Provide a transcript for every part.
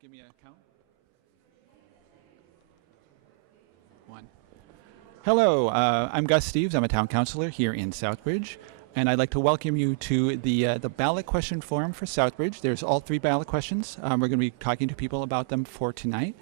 Give me a count. 1. Hello, I'm Gus Steeves. I'm a town councilor here in Southbridge, and I'd like to welcome you to the Ballot Question Forum for Southbridge. There's all 3 ballot questions. We're going to be talking to people about them for tonight.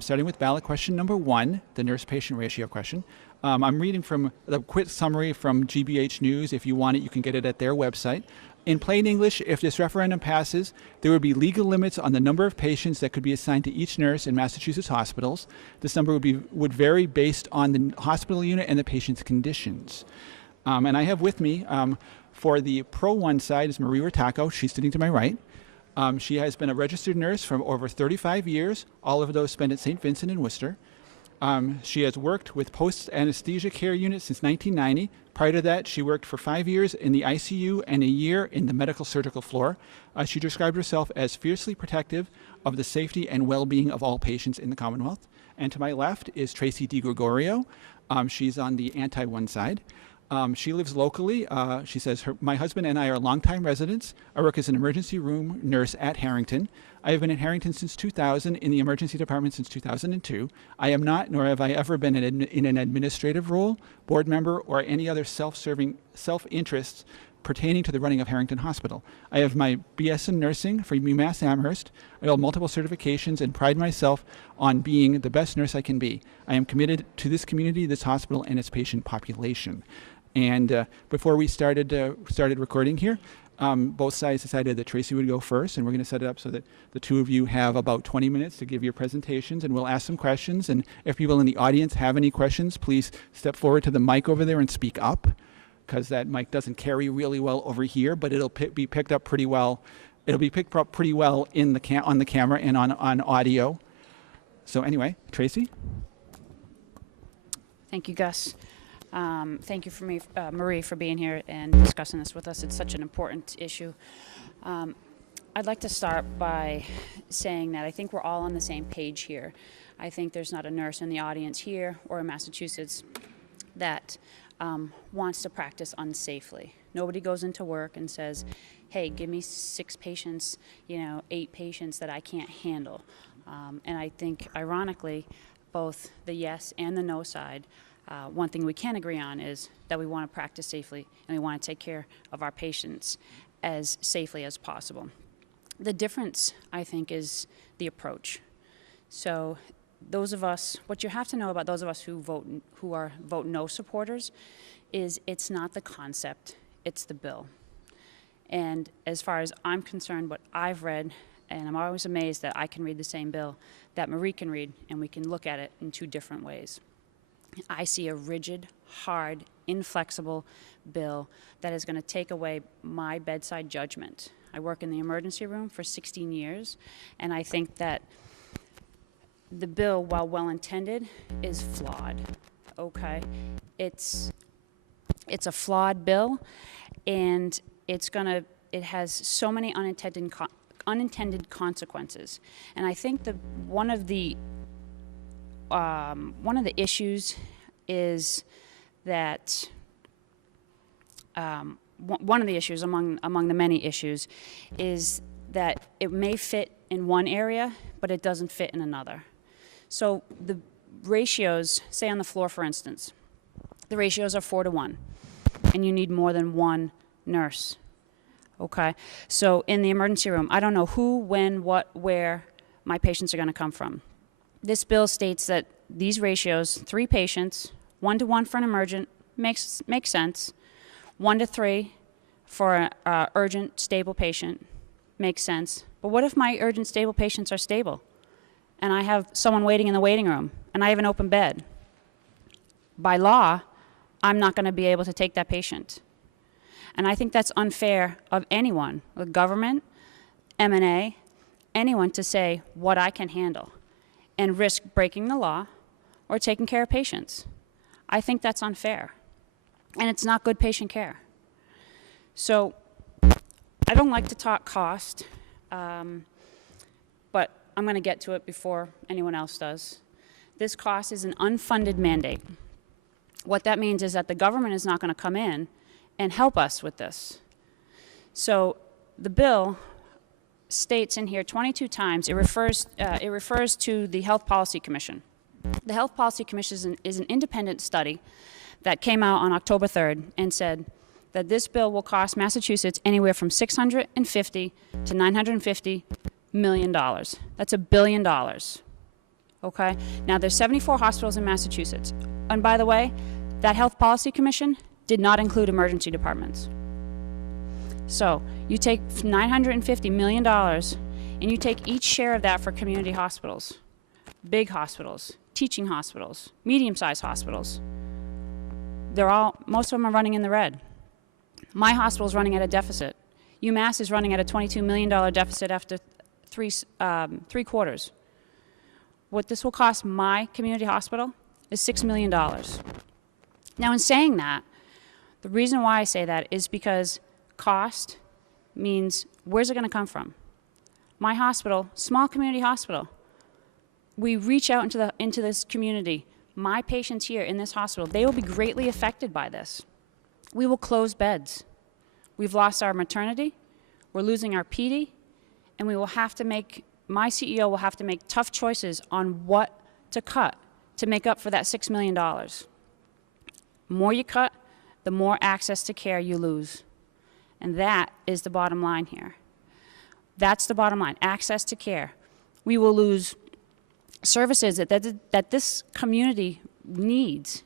Starting with ballot question number 1, the nurse-patient ratio question. I'm reading from the quick summary from GBH News. If you want it, you can get it at their website. In plain English, if this referendum passes, there would be legal limits on the number of patients that could be assigned to each nurse in Massachusetts hospitals. This number would vary based on the hospital unit and the patient's conditions. And I have with me, for the pro one side, is Marie Rattaco. She's sitting to my right. She has been a registered nurse for over 35 years, all of those spent at St. Vincent in Worcester. She has worked with post-anesthesia care units since 1990. Prior to that, she worked for 5 years in the ICU and a year in the medical surgical floor. She described herself as fiercely protective of the safety and well-being of all patients in the Commonwealth. And to my left is Tracy DiGregorio. She's on the anti-one side. She lives locally. She says, my husband and I are longtime residents. I work as an emergency room nurse at Harrington. I have been at Harrington since 2000, in the emergency department since 2002. I am not, nor have I ever been in an administrative role, board member, or any other self-serving self-interests pertaining to the running of Harrington Hospital. I have my BS in nursing from UMass Amherst. I hold multiple certifications and pride myself on being the best nurse I can be. I am committed to this community, this hospital, and its patient population. And before we started recording here, both sides decided that Tracy would go first, and we're going to set it up so that the two of you have about 20 minutes to give your presentations, and we'll ask some questions. And if people in the audience have any questions, please step forward to the mic over there and speak up, because that mic doesn't carry really well over here, but it'll be picked up pretty well. It'll be picked up pretty well in the on the camera and on audio. So anyway, Tracy. Thank you, Gus. Thank you, Marie, for being here and discussing this with us. It's such an important issue. I'd like to start by saying that I think we're all on the same page here. I think there's not a nurse in the audience here or in Massachusetts that wants to practice unsafely. Nobody goes into work and says, hey, give me 6 patients, 8 patients that I can't handle. And I think, ironically, both the yes and the no side, one thing we can agree on is that we want to practice safely and we want to take care of our patients as safely as possible. The difference, I think, is the approach. So those of us, what you have to know about those of us who are vote no supporters is it's not the concept, it's the bill. And as far as I'm concerned, what I've read, and I'm always amazed that I can read the same bill that Marie can read, and we can look at it in 2 different ways. I see a rigid, hard, inflexible bill that is going to take away my bedside judgment. I work in the emergency room for 16 years, and I think that the bill, while well-intended, is flawed, okay? It's a flawed bill, and it has so many unintended consequences. And I think one of the issues is that one of the issues among the many issues is that it may fit in one area, but it doesn't fit in another. So the ratios, say on the floor, for instance, the ratios are 4 to 1, and you need more than 1 nurse. Okay, so in the emergency room, I don't know who, when, what, where my patients are going to come from. This bill states that these ratios, 3 patients, 1 to 1 for an emergent, makes sense. 1 to 3 for an urgent, stable patient, makes sense. But what if my urgent, stable patients are stable, and I have someone waiting in the waiting room, and I have an open bed? By law, I'm not going to be able to take that patient. And I think that's unfair of anyone, the government, M&A, anyone, to say what I can handle and risk breaking the law or taking care of patients. I think that's unfair, and it's not good patient care. So I don't like to talk cost, but I'm going to get to it before anyone else does. This cost is an unfunded mandate. What that means is that the government is not going to come in and help us with this. So the bill states in here 22 times, it refers to the Health Policy Commission. The Health Policy Commission is an independent study that came out on October 3rd and said that this bill will cost Massachusetts anywhere from $650 to $950 million. That's $1 billion. Okay? Now, there's 74 hospitals in Massachusetts. And by the way, that Health Policy Commission did not include emergency departments. So you take $950 million and you take each share of that for community hospitals, big hospitals, teaching hospitals, medium-sized hospitals. Most of them are running in the red. My hospital is running at a deficit. UMass is running at a $22 million deficit after three quarters. What this will cost my community hospital is $6 million. Now, in saying that, the reason why I say that is because cost means where's it going to come from? My hospital, small community hospital, we reach out into this community. My patients here in this hospital, they will be greatly affected by this. We will close beds. We've lost our maternity, we're losing our PD, and we will have to my CEO will have to make tough choices on what to cut to make up for that $6 million. The more you cut, the more access to care you lose. And that is the bottom line here. That's the bottom line, access to care. We will lose services that this community needs.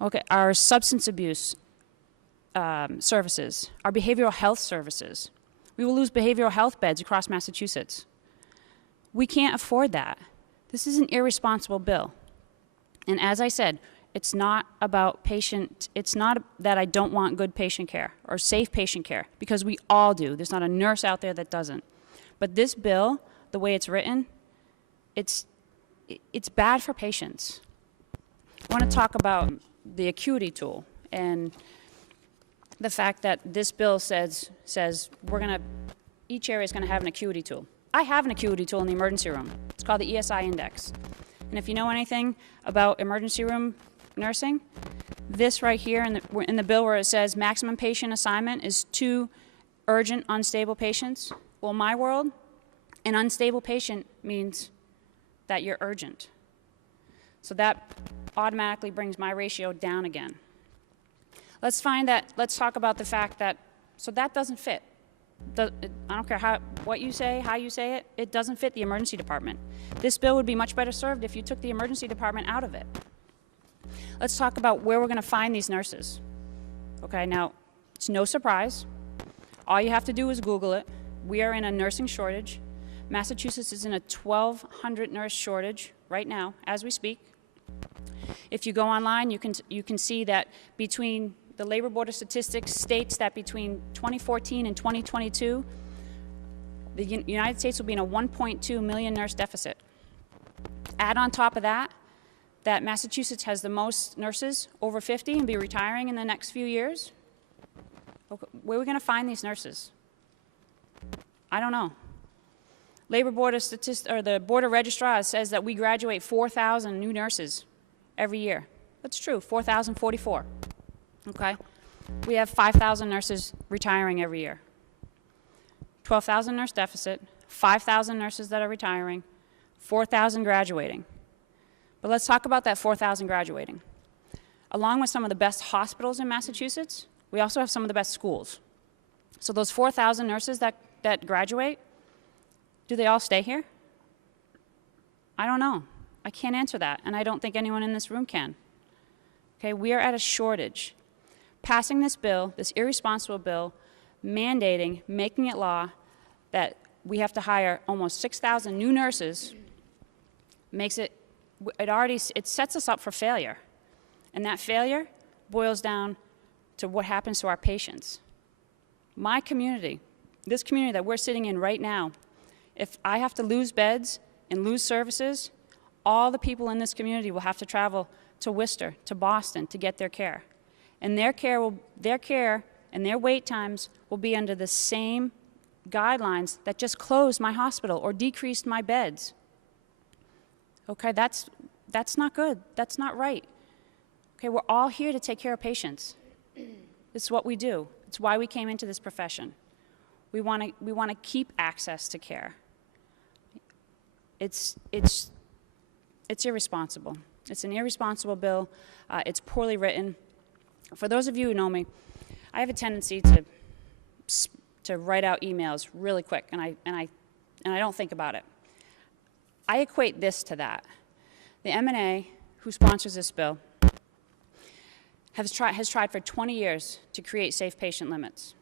Okay, our substance abuse services, our behavioral health services. We will lose behavioral health beds across Massachusetts. We can't afford that. This is an irresponsible bill. And as I said, it's not about it's not that I don't want good patient care or safe patient care, because we all do. There's not a nurse out there that doesn't. But this bill, the way it's written, it's bad for patients. I want to talk about the acuity tool and the fact that this bill says each area is going to have an acuity tool. I have an acuity tool in the emergency room. It's called the ESI index. And if you know anything about emergency room nursing, this right here in the bill where it says maximum patient assignment is 2 urgent unstable patients. Well, in my world, an unstable patient means that you're urgent. So that automatically brings my ratio down again. Let's talk about the fact that, so that doesn't fit. I don't care what you say, how you say it, it doesn't fit the emergency department. This bill would be much better served if you took the emergency department out of it. Let's talk about where we're going to find these nurses. Okay, now, it's no surprise. All you have to do is Google it. We are in a nursing shortage. Massachusetts is in a 1,200 nurse shortage right now, as we speak. If you go online, you can see that between the Labor Board of Statistics states that between 2014 and 2022, the United States will be in a 1.2 million nurse deficit. Add on top of that Massachusetts has the most nurses over 50 and be retiring in the next few years. Okay, where are we going to find these nurses? I don't know. Labor Board of Statistics, or the Board of Registrars says that we graduate 4,000 new nurses every year. That's true, 4,044. Okay? We have 5,000 nurses retiring every year. 12,000 nurse deficit, 5,000 nurses that are retiring, 4,000 graduating. But let's talk about that 4,000 graduating. Along with some of the best hospitals in Massachusetts, we also have some of the best schools. So those 4,000 nurses that graduate, do they all stay here? I don't know. I can't answer that, and I don't think anyone in this room can. Okay, we are at a shortage. Passing this bill, this irresponsible bill, mandating, making it law that we have to hire almost 6,000 new nurses, makes it sets us up for failure. And that failure boils down to what happens to our patients. My community, this community that we're sitting in right now, if I have to lose beds and lose services, all the people in this community will have to travel to Worcester, to Boston, to get their care. And their care and their wait times will be under the same guidelines that just closed my hospital or decreased my beds. Okay, that's not good. That's not right. Okay, we're all here to take care of patients. It's what we do. It's why we came into this profession. We want to keep access to care. It's irresponsible. It's an irresponsible bill. It's poorly written. For those of you who know me, I have a tendency to write out emails really quick, and I don't think about it. I equate this to that. The M&A, who sponsors this bill, has tried for 20 years to create safe patient limits.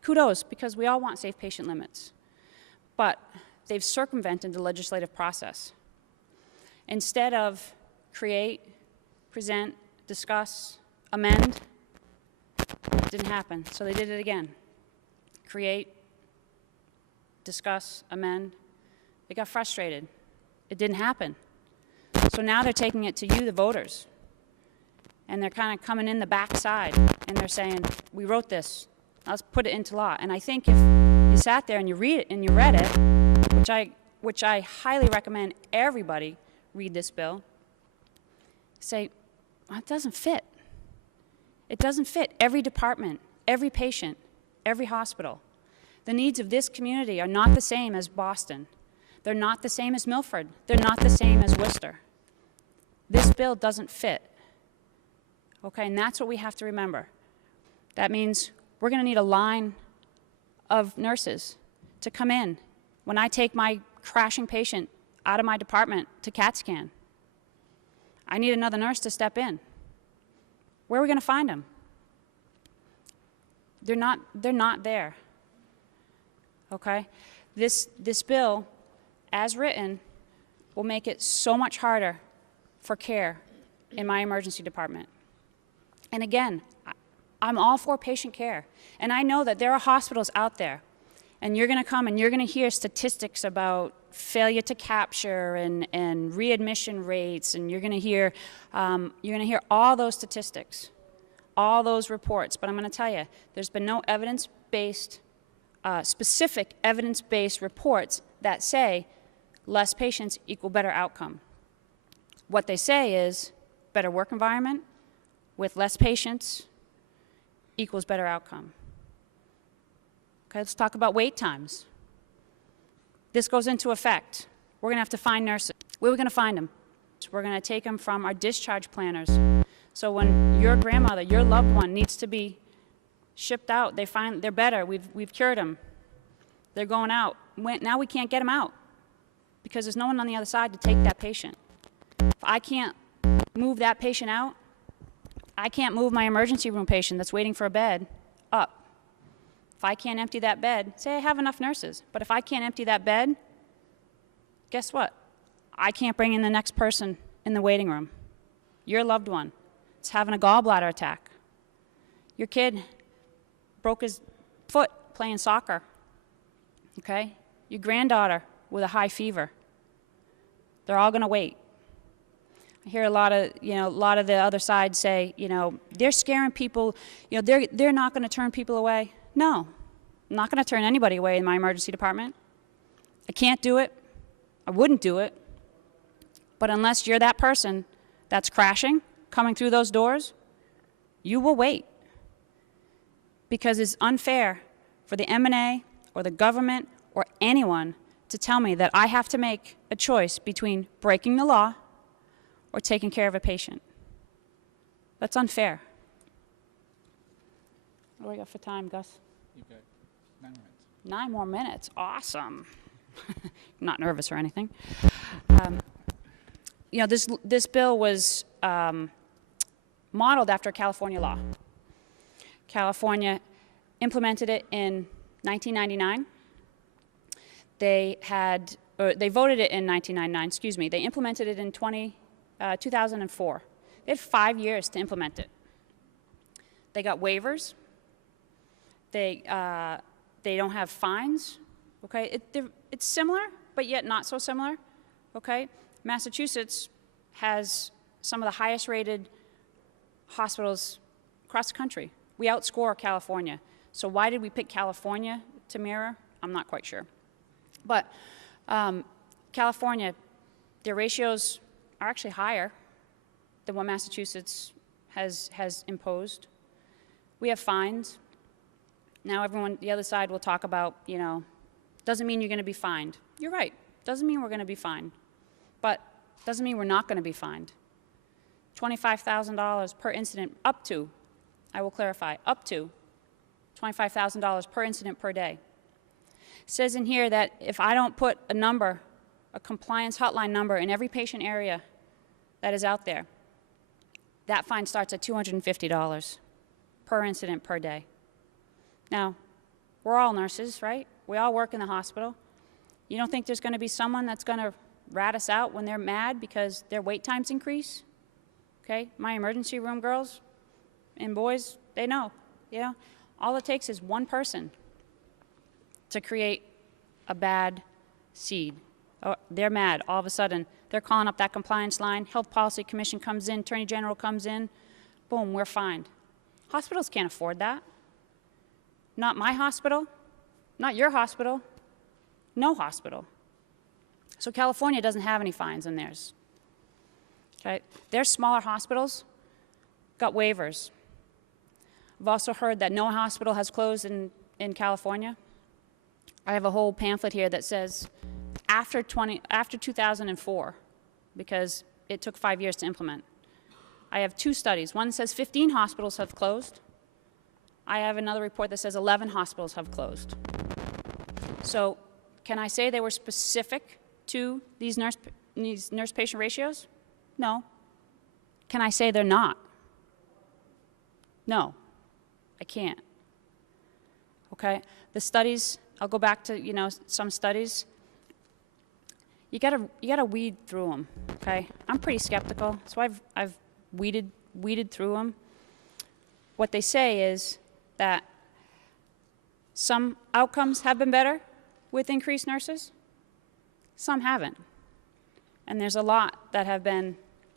Kudos, because we all want safe patient limits. But they've circumvented the legislative process. Instead of create, present, discuss, amend, it didn't happen, so they did it again. Create, discuss, amend. They got frustrated. It didn't happen. So now they're taking it to you, the voters. And they're kind of coming in the backside, and they're saying, we wrote this, let's put it into law. And I think if you sat there and you read it, and you read it, which I highly recommend everybody read this bill, say, well, it doesn't fit. It doesn't fit every department, every patient, every hospital. The needs of this community are not the same as Boston. They're not the same as Milford. They're not the same as Worcester. This bill doesn't fit. Okay, and that's what we have to remember. That means we're going to need a line of nurses to come in when I take my crashing patient out of my department to CAT scan. I need another nurse to step in. Where are we going to find them? They're not there. Okay? This bill, as written, will make it so much harder for care in my emergency department. And again, I'm all for patient care. And I know that there are hospitals out there, and you're going to come and you're going to hear statistics about failure to capture and readmission rates, and you're going to hear all those statistics, all those reports. But I'm going to tell you, there's been no evidence-based, specific evidence-based reports that say less patients equal better outcome. What they say is better work environment with less patients equals better outcome. Okay, let's talk about wait times. This goes into effect. We're going to have to find nurses. Where are we going to find them? We're going to take them from our discharge planners. So when your grandmother, your loved one, needs to be shipped out, they're better. We've cured them. They're going out. Now we can't get them out because there's no one on the other side to take that patient. If I can't move that patient out, I can't move my emergency room patient that's waiting for a bed up. If I can't empty that bed, say I have enough nurses, but if I can't empty that bed, guess what? I can't bring in the next person in the waiting room. Your loved one is having a gallbladder attack. Your kid broke his foot playing soccer. Okay? Your granddaughter with a high fever. They're all going to wait. I hear a lot of the other side say, they're scaring people, they're not going to turn people away. No, I'm not going to turn anybody away in my emergency department. I can't do it. I wouldn't do it. But unless you're that person that's crashing, coming through those doors, you will wait. Because it's unfair for the M&A or the government or anyone to tell me that I have to make a choice between breaking the law or taking care of a patient. That's unfair. What do we got for time, Gus? You've got 9 minutes. 9 more minutes. Awesome. I'm not nervous or anything. This bill was modeled after California law. California implemented it in 1999. They voted it in 1999, excuse me. They implemented it in 2004. They had 5 years to implement it. They got waivers. They don't have fines. Okay, it's similar, but yet not so similar. Okay, Massachusetts has some of the highest rated hospitals across the country. We outscore California. So why did we pick California to mirror? I'm not quite sure. But California, their ratios are actually higher than what Massachusetts has imposed. We have fines. Now everyone, the other side will talk about, doesn't mean you're going to be fined. You're right. Doesn't mean we're going to be fined. But doesn't mean we're not going to be fined. $25,000 per incident, up to, I will clarify, up to $25,000 per incident per day. It says in here that if I don't put a number, a compliance hotline number in every patient area that is out there, that fine starts at $250 per incident per day. Now, we're all nurses, right? We all work in the hospital. You don't think there's going to be someone that's going to rat us out when they're mad because their wait times increase? Okay, my emergency room girls and boys, they know. All it takes is one person to create a bad seed. Oh, they're mad. All of a sudden, they're calling up that compliance line. Health Policy Commission comes in. Attorney General comes in. Boom, we're fined. Hospitals can't afford that. Not my hospital. Not your hospital. No hospital. So California doesn't have any fines in theirs. Okay? Their smaller hospitals got waivers. I've also heard that no hospital has closed in California. I have a whole pamphlet here that says after 2004, because it took 5 years to implement. I have two studies. One says 15 hospitals have closed. I have another report that says 11 hospitals have closed. So can I say they were specific to these nurse-patient ratios? No. Can I say they're not? No, I can't. Okay, the studies, I'll go back to, some studies. You gotta weed through them, okay? I'm pretty skeptical, so I've weeded through them. What they say is that some outcomes have been better with increased nurses, some haven't. And there's a lot that have been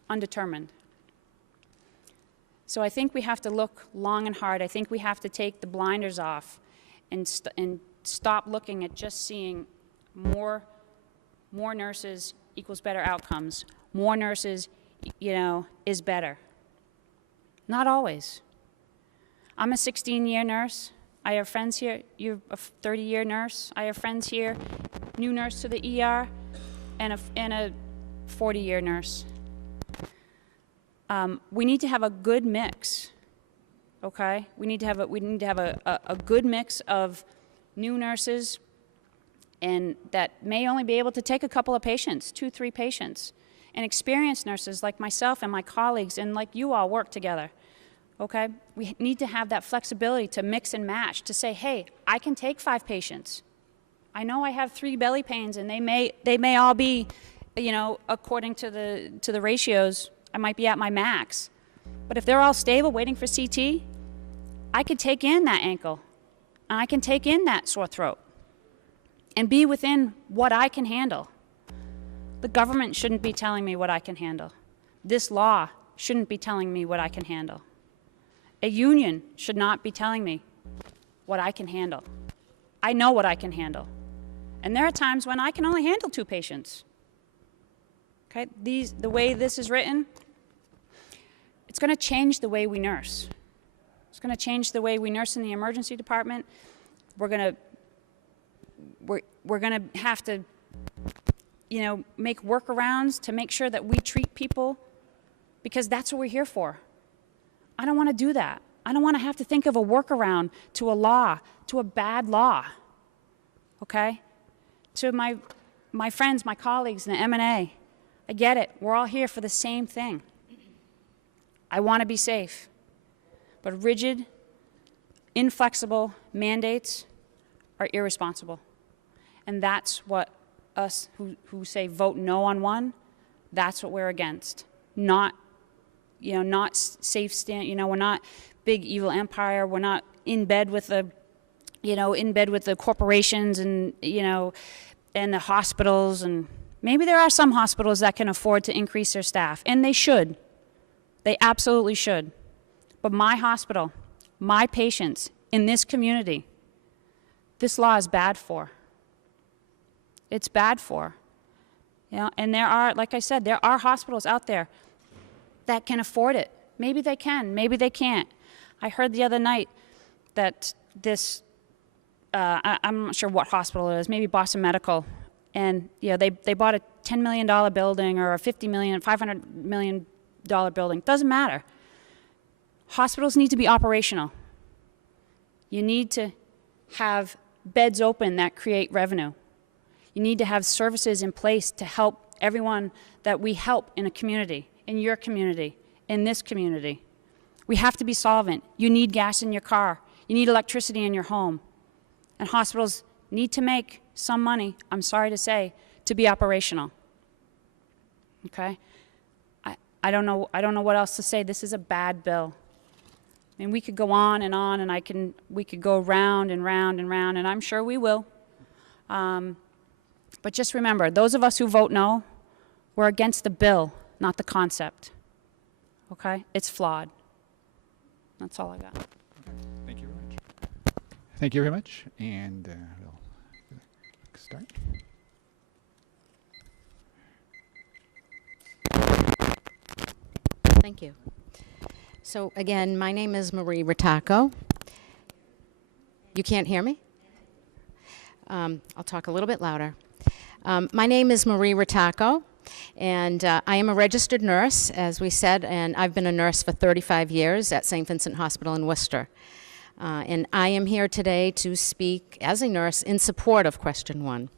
undetermined. So I think we have to look long and hard. I think we have to take the blinders off and stop looking at just seeing more nurses equals better outcomes. More nurses, is better. Not always. I'm a 16-year nurse. I have friends here. You're a 30-year nurse. I have friends here, new nurse to the ER, and a 40-year nurse. We need to have a good mix, okay? We need to have a good mix of new nurses and that may only be able to take a couple of patients, 2-3 patients, and experienced nurses like myself and my colleagues and like you all work together, okay? We need to have that flexibility to mix and match, to say, hey, I can take 5 patients. I know I have 3 belly pains and they may all be, according to the ratios, I might be at my max. But if they're all stable waiting for CT, I could take in that ankle and I can take in that sore throat and be within what I can handle. The government shouldn't be telling me what I can handle. This law shouldn't be telling me what I can handle. A union should not be telling me what I can handle. I know what I can handle. And there are times when I can only handle 2 patients. Okay, the way this is written, it's going to change the way we nurse. It's going to change the way we nurse in the emergency department. We're going to have to, make workarounds to make sure that we treat people because that's what we're here for. I don't want to do that. I don't want to have to think of a workaround to a law, to a bad law. Okay? To my friends, my colleagues in the M&A, I get it. We're all here for the same thing. I want to be safe. But rigid, inflexible mandates are irresponsible. And that's what us who say vote no on one, that's what we're against. Not safe stand, we're not big evil empire. We're not in bed with the corporations and, and the hospitals. And maybe there are some hospitals that can afford to increase their staff, and they should. They absolutely should. But my hospital, my patients in this community, this law is bad for. It's bad for. And there are, like I said, there are hospitals out there that can afford it. Maybe they can, maybe they can't. I heard the other night that this I'm not sure what hospital it is, maybe Boston Medical, and they bought a $10 million building or a $500 million building. Doesn't matter. Hospitals need to be operational. You need to have beds open that create revenue. You need to have services in place to help everyone that we help in a community, in your community, in this community. We have to be solvent. You need gas in your car. You need electricity in your home. And hospitals need to make some money, I'm sorry to say, to be operational. Okay? I don't know what else to say. This is a bad bill. I mean, we could go on, and we could go round and round and round, and I'm sure we will. But just remember, those of us who vote no, we're against the bill, not the concept. Okay? It's flawed. That's all I got. Thank you very much. Thank you very much, and we'll start. Thank you. So again, my name is Marie Rattacco. You can't hear me? I'll talk a little bit louder. My name is Marie Rattacco, and I am a registered nurse, as we said, and I've been a nurse for 35 years at St. Vincent Hospital in Worcester. And I am here today to speak as a nurse in support of question 1.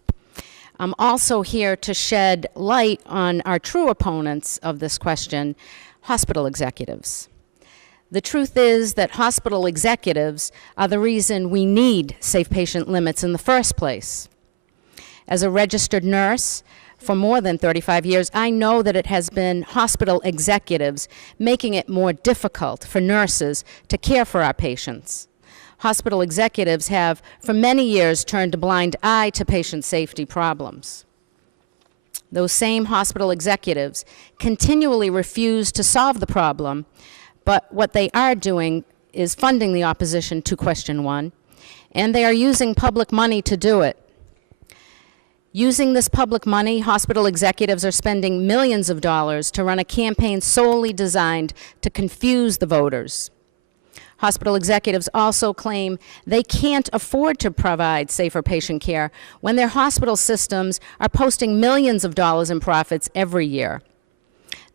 I'm also here to shed light on our true opponents of this question, hospital executives. The truth is that hospital executives are the reason we need safe patient limits in the first place. As a registered nurse for more than 35 years, I know that it has been hospital executives making it more difficult for nurses to care for our patients. Hospital executives have, for many years, turned a blind eye to patient safety problems. Those same hospital executives continually refuse to solve the problem, but what they are doing is funding the opposition to question 1, and they are using public money to do it. Using this public money, hospital executives are spending millions of dollars to run a campaign solely designed to confuse the voters. Hospital executives also claim they can't afford to provide safer patient care when their hospital systems are posting millions of dollars in profits every year.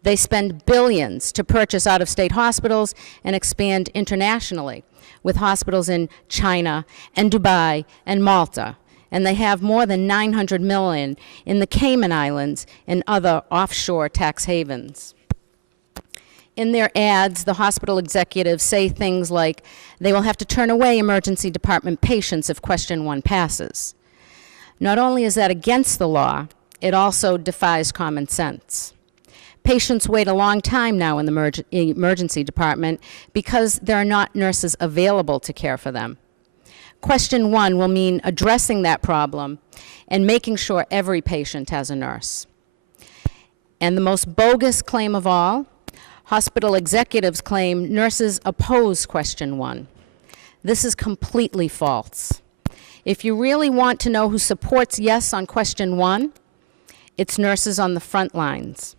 They spend billions to purchase out-of-state hospitals and expand internationally with hospitals in China and Dubai and Malta. And they have more than $900 million in the Cayman Islands and other offshore tax havens. In their ads, the hospital executives say things like they will have to turn away emergency department patients if question 1 passes. Not only is that against the law, it also defies common sense. Patients wait a long time now in the emergency department because there are not nurses available to care for them. Question 1 will mean addressing that problem and making sure every patient has a nurse. And the most bogus claim of all, hospital executives claim nurses oppose question 1. This is completely false. If you really want to know who supports yes on question 1, it's nurses on the front lines,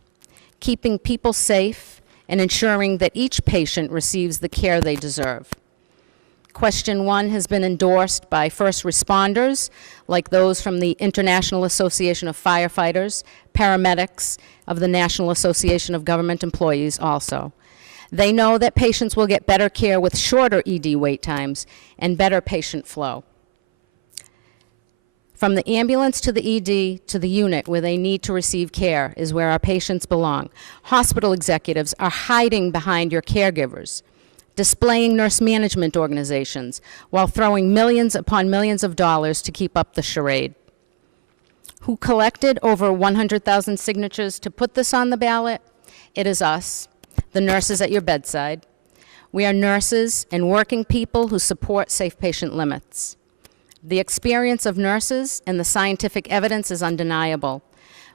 keeping people safe and ensuring that each patient receives the care they deserve. Question 1 has been endorsed by first responders, like those from the International Association of Firefighters, paramedics, of the National Association of Government Employees also. They know that patients will get better care with shorter ED wait times and better patient flow. From the ambulance to the ED to the unit where they need to receive care is where our patients belong. Hospital executives are hiding behind your caregivers, displaying nurse management organizations while throwing millions upon millions of dollars to keep up the charade. Who collected over 100,000 signatures to put this on the ballot? It is us, the nurses at your bedside. We are nurses and working people who support safe patient limits. The experience of nurses and the scientific evidence is undeniable.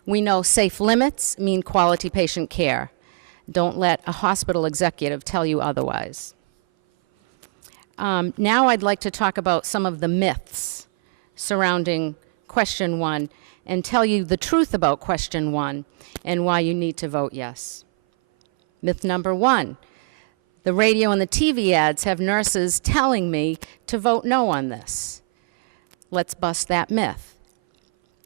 We know safe limits mean quality patient care. Don't let a hospital executive tell you otherwise. Now I'd like to talk about some of the myths surrounding question 1 and tell you the truth about question 1 and why you need to vote yes. Myth number 1, the radio and the TV ads have nurses telling me to vote no on this. Let's bust that myth.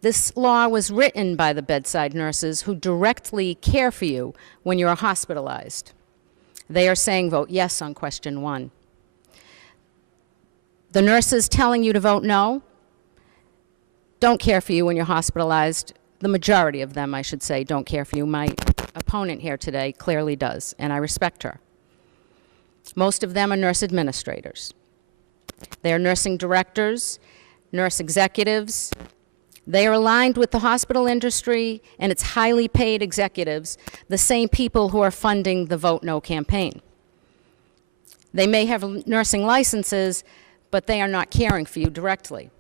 This law was written by the bedside nurses who directly care for you when you are hospitalized. They are saying vote yes on question 1. The nurses telling you to vote no don't care for you when you're hospitalized. The majority of them, I should say, don't care for you. My opponent here today clearly does, and I respect her. Most of them are nurse administrators. They are nursing directors, nurse executives. They are aligned with the hospital industry and its highly paid executives, the same people who are funding the Vote No campaign. They may have nursing licenses, but they are not caring for you directly.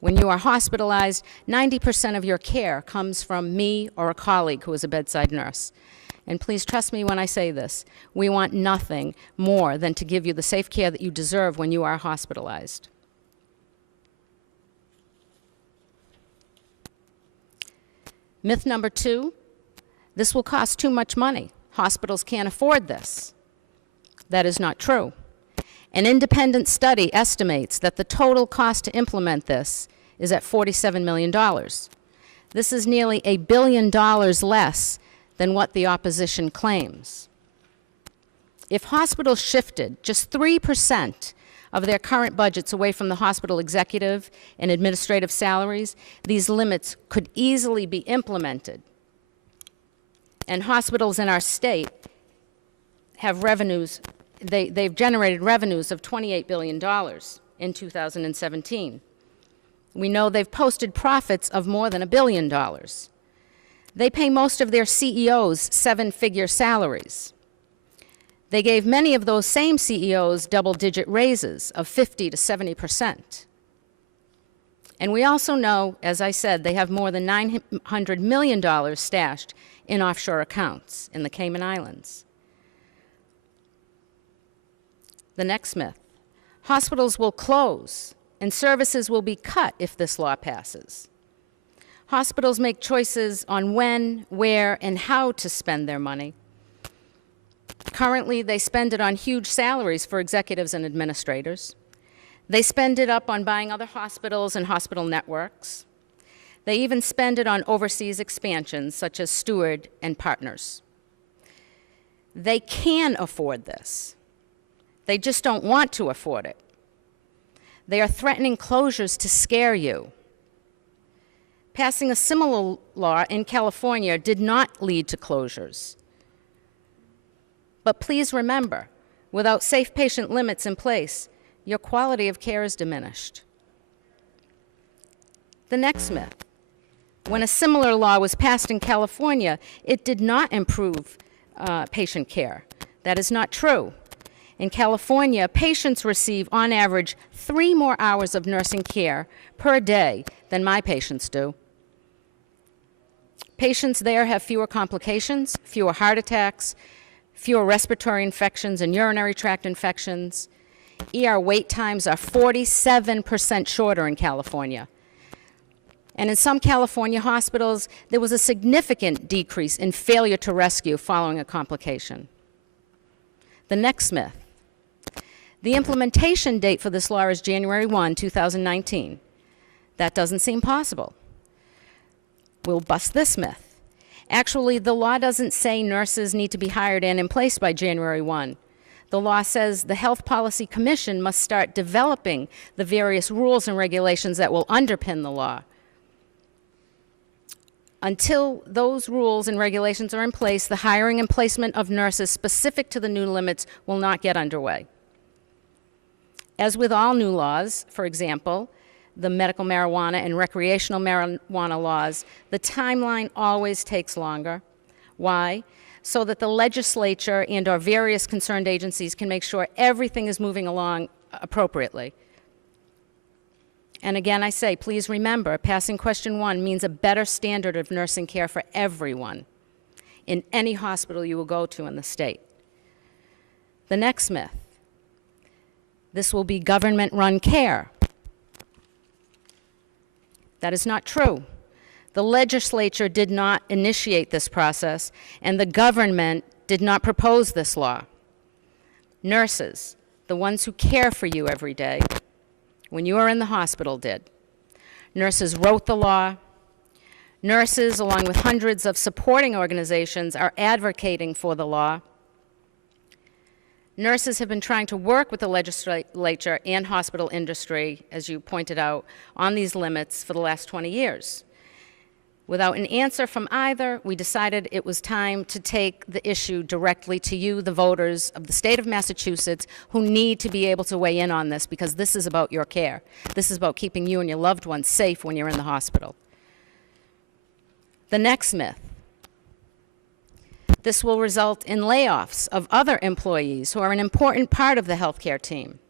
When you are hospitalized, 90% of your care comes from me or a colleague who is a bedside nurse. And please trust me when I say this. We want nothing more than to give you the safe care that you deserve when you are hospitalized. Myth number 2, this will cost too much money. Hospitals can't afford this. That is not true. An independent study estimates that the total cost to implement this is at $47 million. This is nearly $1 billion less than what the opposition claims. If hospitals shifted just 3% of their current budgets away from the hospital executive and administrative salaries, these limits could easily be implemented. And hospitals in our state have revenues, they've generated revenues of $28 billion in 2017. We know they've posted profits of more than $1 billion. They pay most of their CEOs 7-figure salaries. They gave many of those same CEOs double-digit raises of 50 to 70%. And we also know, as I said, they have more than $900 million stashed in offshore accounts in the Cayman Islands. The next myth, hospitals will close and services will be cut if this law passes. Hospitals make choices on when, where, and how to spend their money. Currently, they spend it on huge salaries for executives and administrators. They spend it up on buying other hospitals and hospital networks. They even spend it on overseas expansions, such as Steward and Partners. They can afford this. They just don't want to afford it. They are threatening closures to scare you. Passing a similar law in California did not lead to closures. But please remember, without safe patient limits in place, your quality of care is diminished. The next myth, when a similar law was passed in California, it did not improve patient care. That is not true. In California, patients receive, on average, 3 more hours of nursing care per day than my patients do. Patients there have fewer complications, fewer heart attacks, fewer respiratory infections and urinary tract infections. ER wait times are 47% shorter in California. And in some California hospitals, there was a significant decrease in failure to rescue following a complication. The next myth. The implementation date for this law is January 1, 2019. That doesn't seem possible. We'll bust this myth. Actually, the law doesn't say nurses need to be hired and in place by January 1. The law says the Health Policy Commission must start developing the various rules and regulations that will underpin the law. Until those rules and regulations are in place, the hiring and placement of nurses specific to the new limits will not get underway. As with all new laws, for example, the medical marijuana and recreational marijuana laws, the timeline always takes longer. Why? So that the legislature and our various concerned agencies can make sure everything is moving along appropriately. And again, I say, please remember, passing question 1 means a better standard of nursing care for everyone in any hospital you will go to in the state. The next myth, this will be government-run care. That is not true. The legislature did not initiate this process, and the government did not propose this law. Nurses, the ones who care for you every day, when you were in the hospital, did. Nurses wrote the law. Nurses, along with hundreds of supporting organizations, are advocating for the law. Nurses have been trying to work with the legislature and hospital industry, as you pointed out, on these limits for the last 20 years. Without an answer from either, we decided it was time to take the issue directly to you, the voters of the state of Massachusetts, who need to be able to weigh in on this, because this is about your care. This is about keeping you and your loved ones safe when you're in the hospital. The next myth. This will result in layoffs of other employees who are an important part of the healthcare team.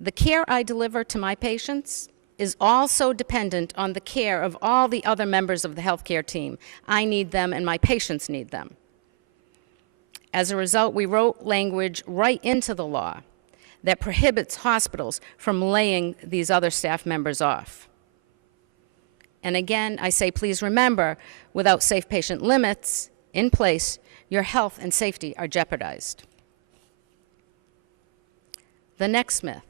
The care I deliver to my patients is also dependent on the care of all the other members of the healthcare team. I need them and my patients need them. As a result, we wrote language right into the law that prohibits hospitals from laying these other staff members off. And again, I say, please remember, without safe patient limits in place, your health and safety are jeopardized. The next myth.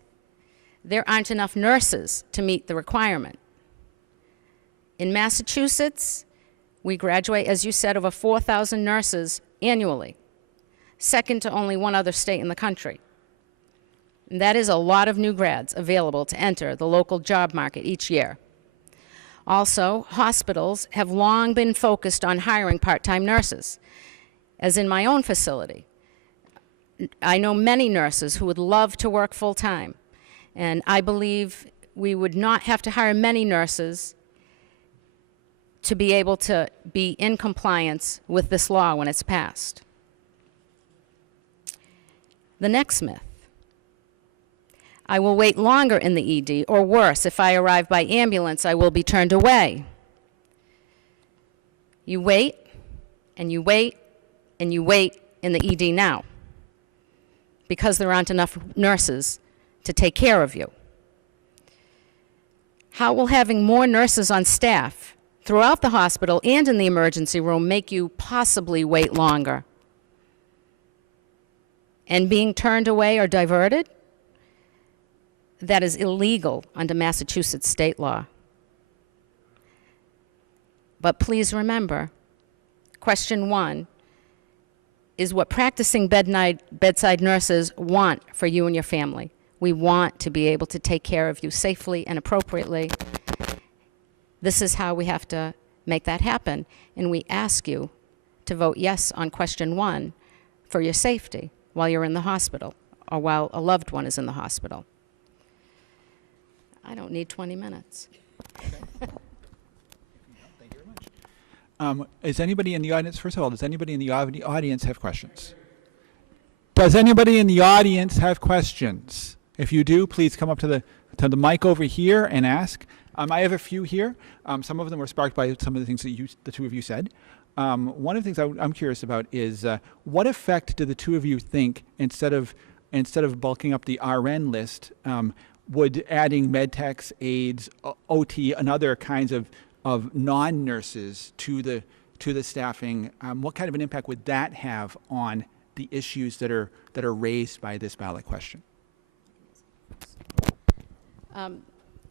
There aren't enough nurses to meet the requirement. In Massachusetts, we graduate, as you said, over 4,000 nurses annually, second to only one other state in the country. And that is a lot of new grads available to enter the local job market each year. Also, hospitals have long been focused on hiring part-time nurses, as in my own facility. I know many nurses who would love to work full-time, and I believe we would not have to hire many nurses to be able to be in compliance with this law when it's passed. The next myth. I will wait longer in the ED, or worse, if I arrive by ambulance, I will be turned away. You wait, and you wait, and you wait in the ED now, because there aren't enough nurses to take care of you. How will having more nurses on staff throughout the hospital and in the emergency room make you possibly wait longer? And being turned away or diverted? That is illegal under Massachusetts state law. But please remember, question 1 is what practicing bedside nurses want for you and your family. We want to be able to take care of you safely and appropriately. This is how we have to make that happen. And we ask you to vote yes on question 1 for your safety while you're in the hospital or while a loved one is in the hospital. I don't need 20 minutes. Okay. Thank you very much. Is anybody in the audience, first of all, does anybody in the audience have questions? Does anybody in the audience have questions? If you do, please come up to the mic over here and ask. I have a few here. Some of them were sparked by some of the things that the two of you said. One of the things I'm curious about is what effect do the two of you think, instead of bulking up the RN list, would adding med techs, aides, OT, and other kinds of non-nurses to the staffing, what kind of an impact would that have on the issues that are raised by this ballot question?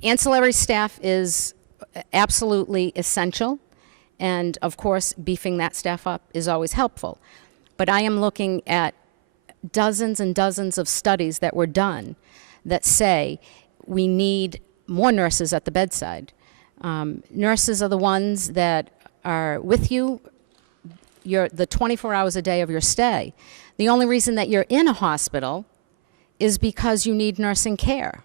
Ancillary staff is absolutely essential, and of course beefing that staff up is always helpful. But I am looking at dozens and dozens of studies that were done that say we need more nurses at the bedside. Nurses are the ones that are with you the 24 hours a day of your stay. The only reason that you're in a hospital is because you need nursing care.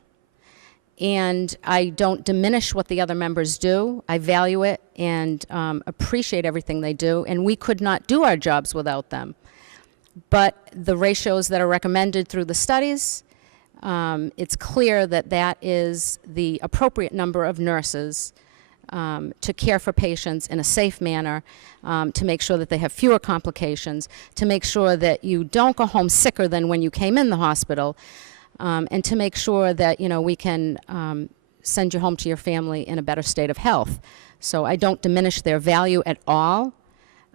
And I don't diminish what the other members do. I value it and appreciate everything they do, and we could not do our jobs without them. But the ratios that are recommended through the studies, it's clear that that is the appropriate number of nurses to care for patients in a safe manner, to make sure that they have fewer complications, to make sure that you don't go home sicker than when you came in the hospital, and to make sure that, you know, we can send you home to your family in a better state of health. So I don't diminish their value at all,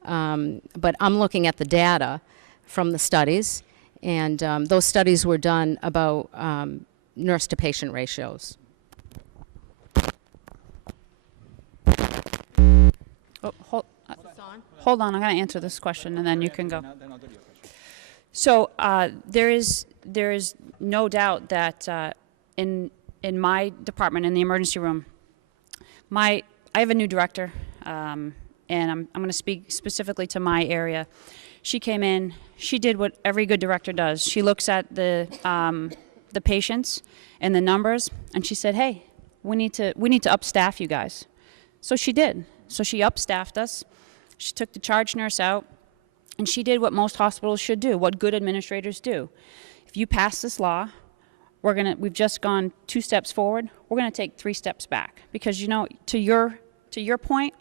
but I'm looking at the data from the studies, and those studies were done about nurse-to-patient ratios. Oh, hold on, I'm going to answer this question, and then you can go. So there is no doubt that in my department, in the emergency room, I have a new director, and I'm going to speak specifically to my area. She came in. She did what every good director does. She looks at the patients and the numbers, and she said, "Hey, we need to upstaff you guys." So she did. So she upstaffed us. She took the charge nurse out, and she did what most hospitals should do, what good administrators do. If you pass this law, we've just gone 2 steps forward. We're going to take 3 steps back, because to your point,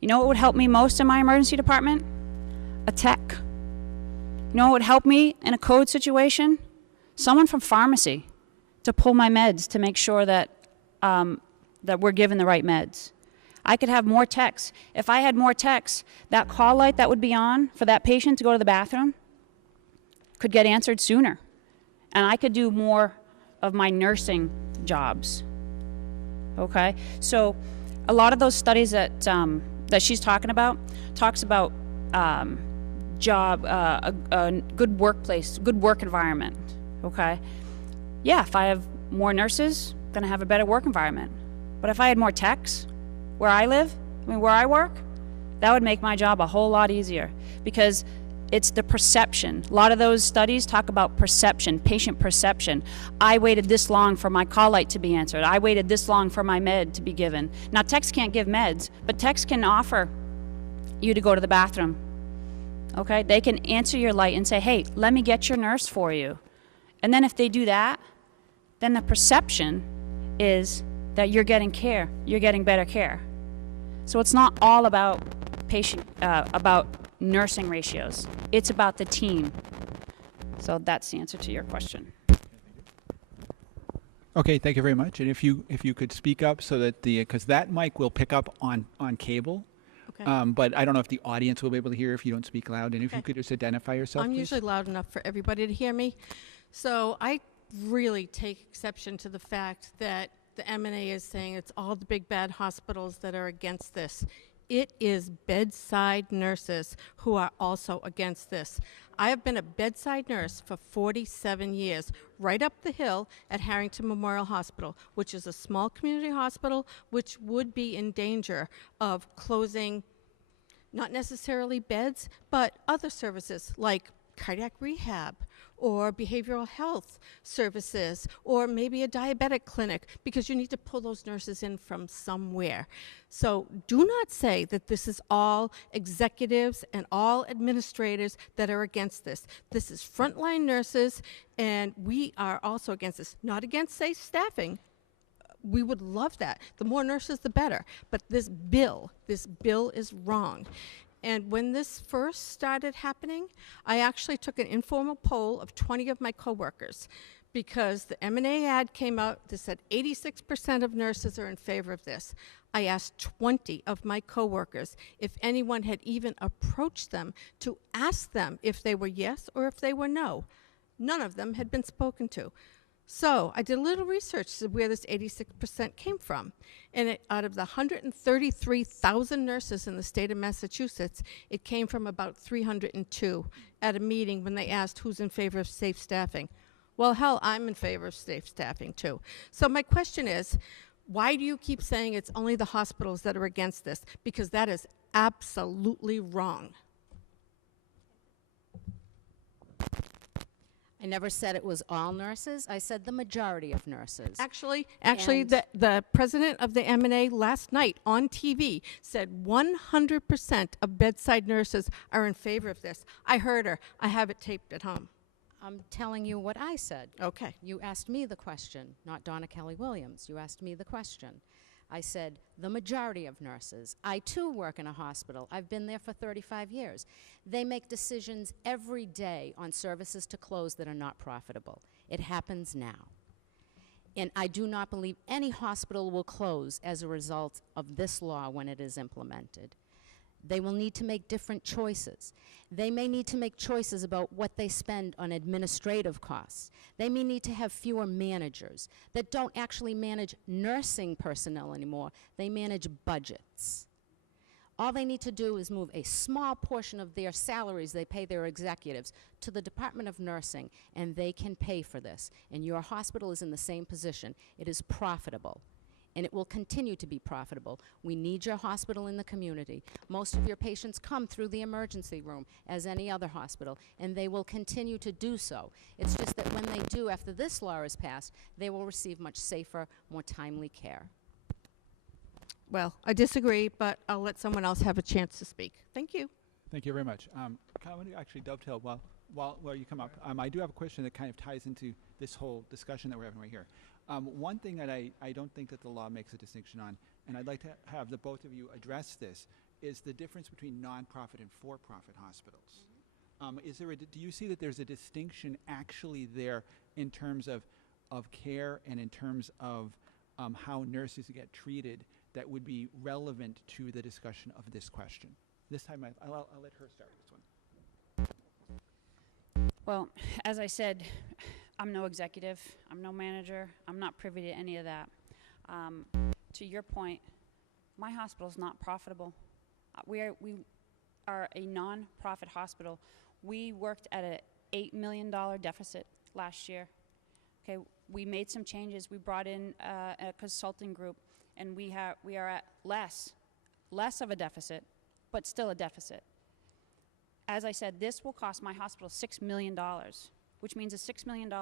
you know what would help me most in my emergency department? A tech. You know what would help me in a code situation? Someone from pharmacy to pull my meds to make sure that that we're given the right meds. I could have more techs. If I had more techs, that call light that would be on for that patient to go to the bathroom could get answered sooner. And I could do more of my nursing jobs. Okay? So a lot of those studies that she's talking about talks about a good workplace, good work environment. Okay? Yeah, if I have more nurses, I'm going to have a better work environment. But if I had more techs, where I live, where I work, that would make my job a whole lot easier, because it's the perception. A lot of those studies talk about perception, patient perception. I waited this long for my call light to be answered. I waited this long for my med to be given. Now, techs can't give meds, but techs can offer you to go to the bathroom. Okay? They can answer your light and say, "Hey, let me get your nurse for you." And then if they do that, then the perception is that you're getting care, you're getting better care. So it's not all about about nursing ratios. It's about the team. So that's the answer to your question. Okay, thank you very much. And if you could speak up so that because that mic will pick up on cable. Okay. But I don't know if the audience will be able to hear if you don't speak loud. And if you could just identify yourself, I'm please. usually loud enough for everybody to hear me. So I really take exception to the fact that the M&A is saying it's all the big bad hospitals that are against this. It is bedside nurses who are also against this. I have been a bedside nurse for 47 years, right up the hill at Harrington Memorial Hospital, which is a small community hospital which would be in danger of closing, not necessarily beds, but other services like cardiac rehab or behavioral health services, or maybe a diabetic clinic, because you need to pull those nurses in from somewhere. So do not say that this is all executives and all administrators that are against this. This is frontline nurses, and we are also against this. Not against safe staffing. We would love that. The more nurses, the better. But this bill is wrong. And when this first started happening, I actually took an informal poll of 20 of my coworkers, because the M&A ad came out that said 86% of nurses are in favor of this. I asked 20 of my coworkers if anyone had even approached them to ask them if they were yes or if they were no. None of them had been spoken to. So I did a little research to where this 86% came from. And out of the 133,000 nurses in the state of Massachusetts, it came from about 302 at a meeting when they asked who's in favor of safe staffing. Well, hell, I'm in favor of safe staffing too. So my question is, why do you keep saying it's only the hospitals that are against this? Because that is absolutely wrong. I never said it was all nurses. I said the majority of nurses. Actually, And- the president of the M&A last night on TV said 100% of bedside nurses are in favor of this. I heard her. I have it taped at home. I'm telling you what I said. Okay. You asked me the question, not Donna Kelly Williams. You asked me the question. I said the majority of nurses. I too work in a hospital. I've been there for 35 years. They make decisions every day on services to close that are not profitable. It happens now. And I do not believe any hospital will close as a result of this law when it is implemented. They will need to make different choices. They may need to make choices about what they spend on administrative costs. They may need to have fewer managers that don't actually manage nursing personnel anymore. They manage budgets. All they need to do is move a small portion of their salaries they pay their executives to the Department of Nursing, and they can pay for this. And your hospital is in the same position. It is profitable, and it will continue to be profitable. We need your hospital in the community. Most of your patients come through the emergency room, as any other hospital, and they will continue to do so. It's just that when they do, after this law is passed, they will receive much safer, more timely care. Well, I disagree, but I'll let someone else have a chance to speak. Thank you. Thank you very much. I want to actually dovetail while you come up. I do have a question that kind of ties into this whole discussion that we're having right here. One thing that I don't think that the law makes a distinction on, and I'd like to have the both of you address this, is the difference between nonprofit and for-profit hospitals. Do you see that there's a distinction actually there in terms of care and in terms of how nurses get treated that would be relevant to the discussion of this question? This time I'll let her start this one. Well, as I said, I'm no executive, I'm no manager, I'm not privy to any of that. To your point, my hospital's not profitable. We are a non-profit hospital. We worked at an $8 million deficit last year. Okay, we made some changes. We brought in a consulting group, and we are at less of a deficit, but still a deficit. As I said, this will cost my hospital $6 million, which means a $6 million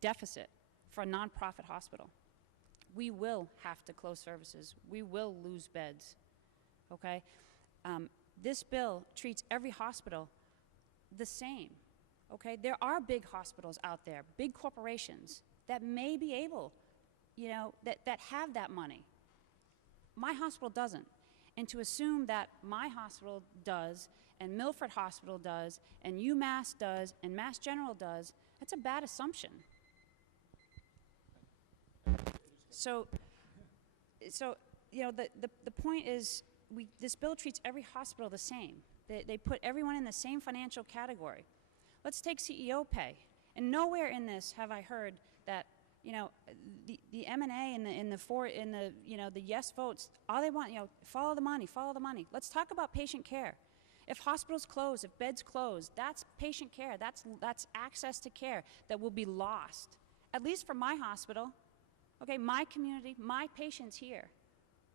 deficit for a nonprofit hospital. We will have to close services. We will lose beds, okay? This bill treats every hospital the same, okay? There are big hospitals out there, big corporations that may be able, that have that money. My hospital doesn't. And to assume that my hospital does, and Milford Hospital does, and UMass does, and Mass General does, that's a bad assumption. So the point is, this bill treats every hospital the same. They put everyone in the same financial category. Let's take CEO pay. And nowhere in this have I heard that the M&A and the yes votes, all they want, follow the money, follow the money. Let's talk about patient care. If hospitals close, if beds close, that's patient care. That's access to care that will be lost. At least for my hospital, okay, my community, my patients here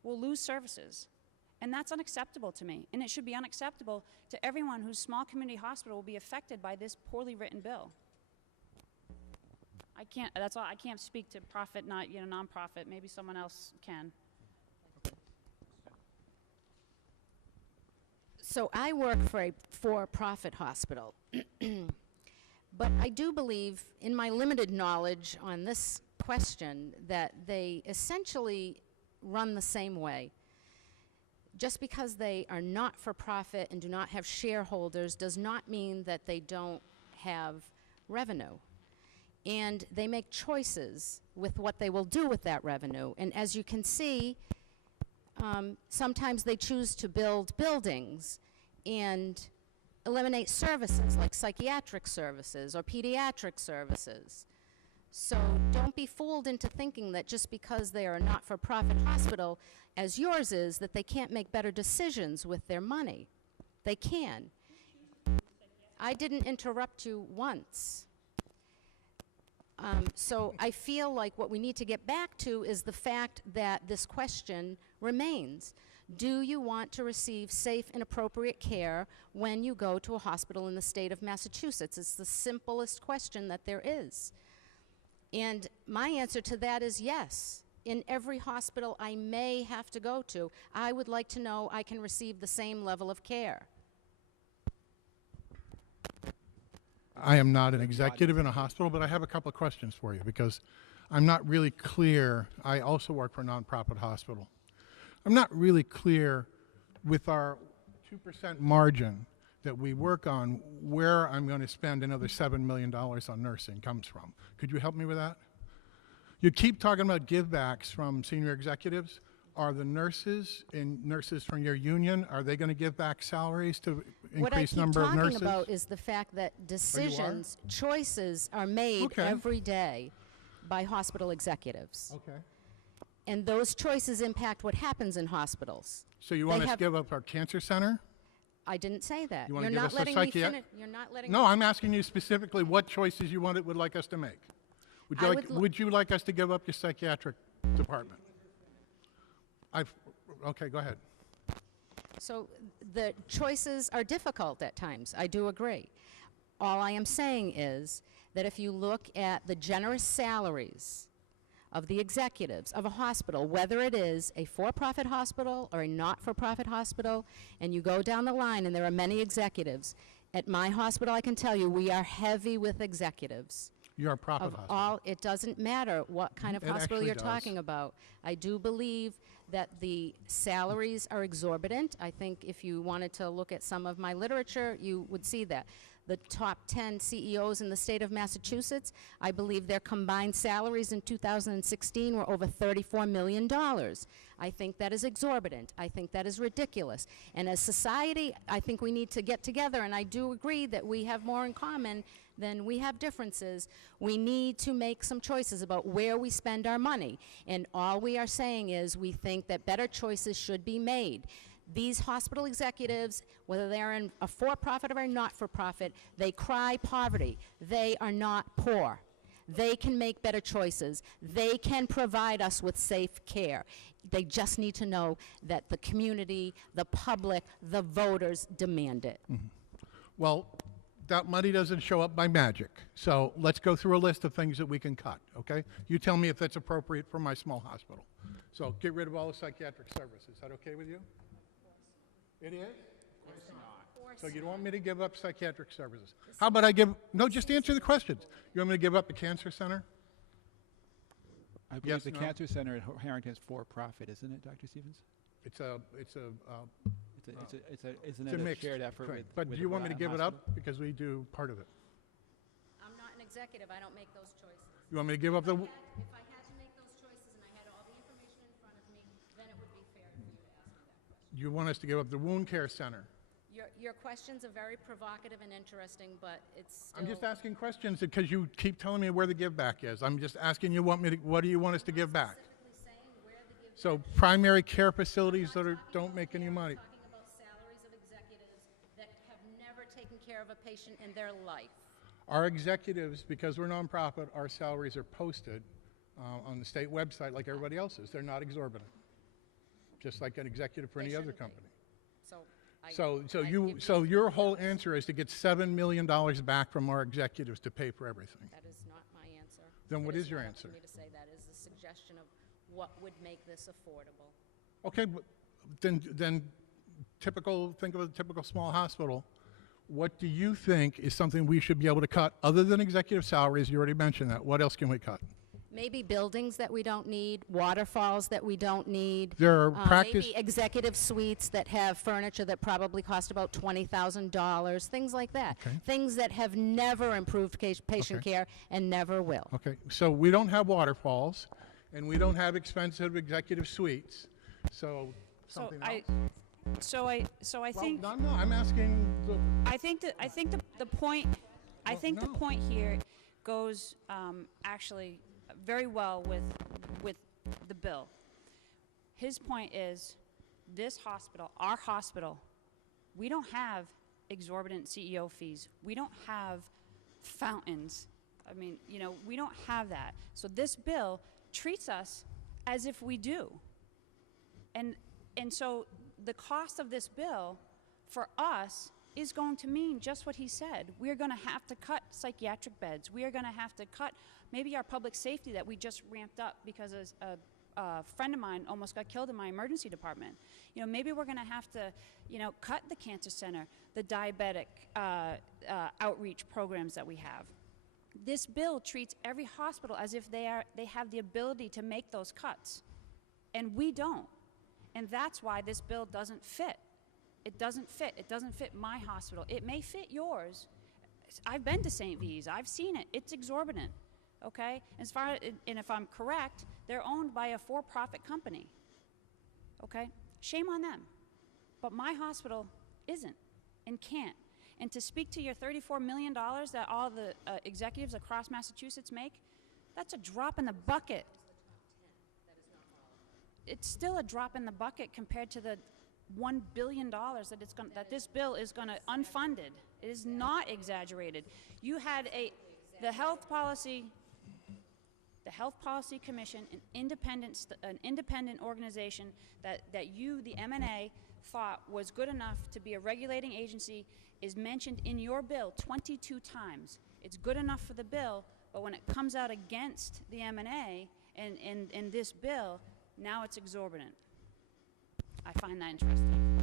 will lose services. And that's unacceptable to me. And it should be unacceptable to everyone whose small community hospital will be affected by this poorly written bill. That's all. I can't speak to profit, not nonprofit. Maybe someone else can. So I work for a for-profit hospital, but I do believe, in my limited knowledge on this question, that they essentially run the same way. Just because they are not for profit and do not have shareholders does not mean that they don't have revenue. And they make choices with what they will do with that revenue. And as you can see, sometimes they choose to build buildings and eliminate services like psychiatric services or pediatric services. So don't be fooled into thinking that just because they are a not-for-profit hospital, as yours is, that they can't make better decisions with their money. They can. I didn't interrupt you once. So I feel like what we need to get back to is the fact that this question remains. Do you want to receive safe and appropriate care when you go to a hospital in the state of Massachusetts? It's the simplest question that there is. And my answer to that is yes. In every hospital I may have to go to, I would like to know I can receive the same level of care. I am not an executive in a hospital, but I have a couple of questions for you because I'm not really clear. I also work for a nonprofit hospital. I'm not really clear with our 2% margin that we work on where I'm going to spend another $7 million on nursing comes from. Could you help me with that? You keep talking about givebacks from senior executives. are the nurses and nurses from your union, are they going to give back salaries to What I increase keep number of talking nurses? about is the fact that decisions, choices are made Okay. every day by hospital executives. Okay. And those choices impact what happens in hospitals. So you They want us to have- give up our cancer center? I didn't say that. You wanna You're give not us a letting me psychiat- finish. You're not letting No, me. I'm asking you specifically what choices you would like us to make. Would you I like, would would you like us to give up your psychiatric department? Okay, go ahead. So the choices are difficult at times. I do agree. All I am saying is that if you look at the generous salaries of the executives of a hospital, whether it is a for-profit hospital or a not-for-profit hospital, and you go down the line and there are many executives, at my hospital I can tell you we are heavy with executives. You're a profit Of hospital. all, it doesn't matter what kind of It hospital actually you're does. talking about. I do believe that the salaries are exorbitant. I think if you wanted to look at some of my literature, you would see that. The top 10 CEOs in the state of Massachusetts, I believe their combined salaries in 2016 were over $34 million. I think that is exorbitant. I think that is ridiculous. And as society, I think we need to get together, and I do agree that we have more in common than we have differences. We need to make some choices about where we spend our money. And all we are saying is we think that better choices should be made. These hospital executives, whether they're in a for-profit or a not-for-profit, they cry poverty. They are not poor. They can make better choices. They can provide us with safe care. They just need to know that the community, the public, the voters demand it. Well, that money doesn't show up by magic. So let's go through a list of things that we can cut, okay? You tell me if that's appropriate for my small hospital. So get rid of all the psychiatric services. Is that okay with you? It is? Of course not. So you don't want me to give up psychiatric services. How about I give, no, just answer the questions. You want me to give up the cancer center? I believe Yes, the no? Cancer Center at Harrington is for-profit, isn't it, Dr. Stevens? It's a Isn't it a mixed, shared effort correct. with But with do you the want me to Rhode give it Island up? Because we do part of it. I'm not an executive. I don't make those choices. You want me to give up the, If I had to make those choices and I had all the information in front of me, then it would be fair for you to ask me that question. you want us to give up the wound care center? Your questions are very provocative and interesting, but it's still... I'm just asking questions because you keep telling me where the give back is. I'm just asking you, what do you want us to give back? specifically saying where the give... So primary care facilities that don't make any money. Talking about salaries of executives that have never taken care of a patient in their life. Our executives, because we're nonprofit, our salaries are posted on the state website like everybody else's. They're not exorbitant, just like an executive for They any other shouldn't be. company. So So your whole answer is to get $7 million back from our executives to pay for everything. That is not my answer. Then what It is your not up answer? for me to say that is a suggestion of what would make this affordable. Okay, but then think of a typical small hospital. What do you think is something we should be able to cut other than executive salaries? You already mentioned that. What else can we cut? Maybe buildings that we don't need, waterfalls that we don't need. There are practice. Maybe executive suites that have furniture that probably cost about $20,000, things like that. Okay. Things that have never improved patient Okay. care and never will. Okay, so we don't have waterfalls, and we don't have expensive executive suites. So something else. So I Well, think no, I'm asking. I think the point Well, the no. point here goes actually very well with the bill. His point is this hospital, our hospital, we don't have exorbitant CEO fees. We don't have fountains. I mean, we don't have that. So this bill treats us as if we do. And so the cost of this bill for us is going to mean just what he said. We're going to have to cut psychiatric beds. We are going to have to cut maybe our public safety that we just ramped up because a friend of mine almost got killed in my emergency department. Maybe we're going to have to, cut the cancer center, the diabetic outreach programs that we have. This bill treats every hospital as if they have the ability to make those cuts, and we don't. And that's why this bill doesn't fit. It doesn't fit. It doesn't fit my hospital. It may fit yours. I've been to St. V's. I've seen it. It's exorbitant, okay? And if I'm correct, they're owned by a for-profit company. okay? Shame on them. But my hospital isn't and can't. And to speak to your $34 million that all the executives across Massachusetts make, that's a drop in the bucket. It's still a drop in the bucket compared to the $1 billion that this bill is going to unfunded. It is not exaggerated. You had the Health Policy Commission, an independent organization that you, the MNA, thought was good enough to be a regulating agency, is mentioned in your bill 22 times. It's good enough for the bill, but when it comes out against the MNA and this bill, now it's exorbitant. I find that interesting.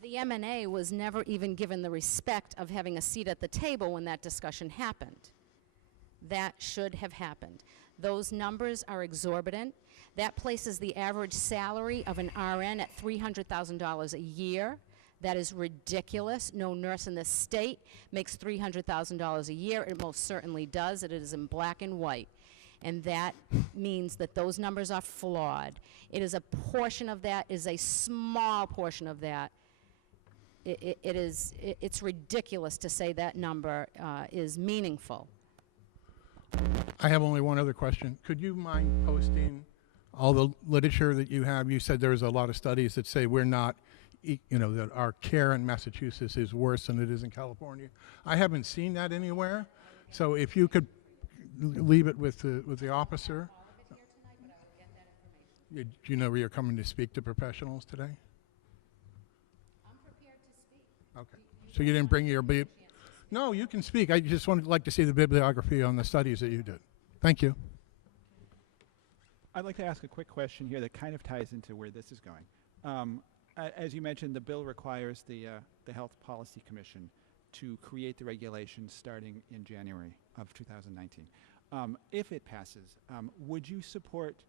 The MNA was never even given the respect of having a seat at the table when that discussion happened. That should have happened. Those numbers are exorbitant. That places the average salary of an RN at $300,000 a year. That is ridiculous. No nurse in this state makes $300,000 a year. It most certainly does. It is in black and white. And that means that those numbers are flawed. It is a portion of that, is a small portion of that. It's ridiculous to say that number is meaningful. I have only one other question. Could you mind posting all the literature that you have? You said there's a lot of studies that say we're not, that our care in Massachusetts is worse than it is in California. I haven't seen that anywhere. So if you could leave it with the officer. Do you know where you're coming to speak to professionals today? I'm prepared to speak. Okay. So you didn't bring your No, you can speak. I just would like to see the bibliography on the studies that you did. Thank you. I'd like to ask a quick question here that kind of ties into where this is going. As you mentioned, the bill requires the Health Policy Commission to create the regulations starting in January of 2019. If it passes, would you support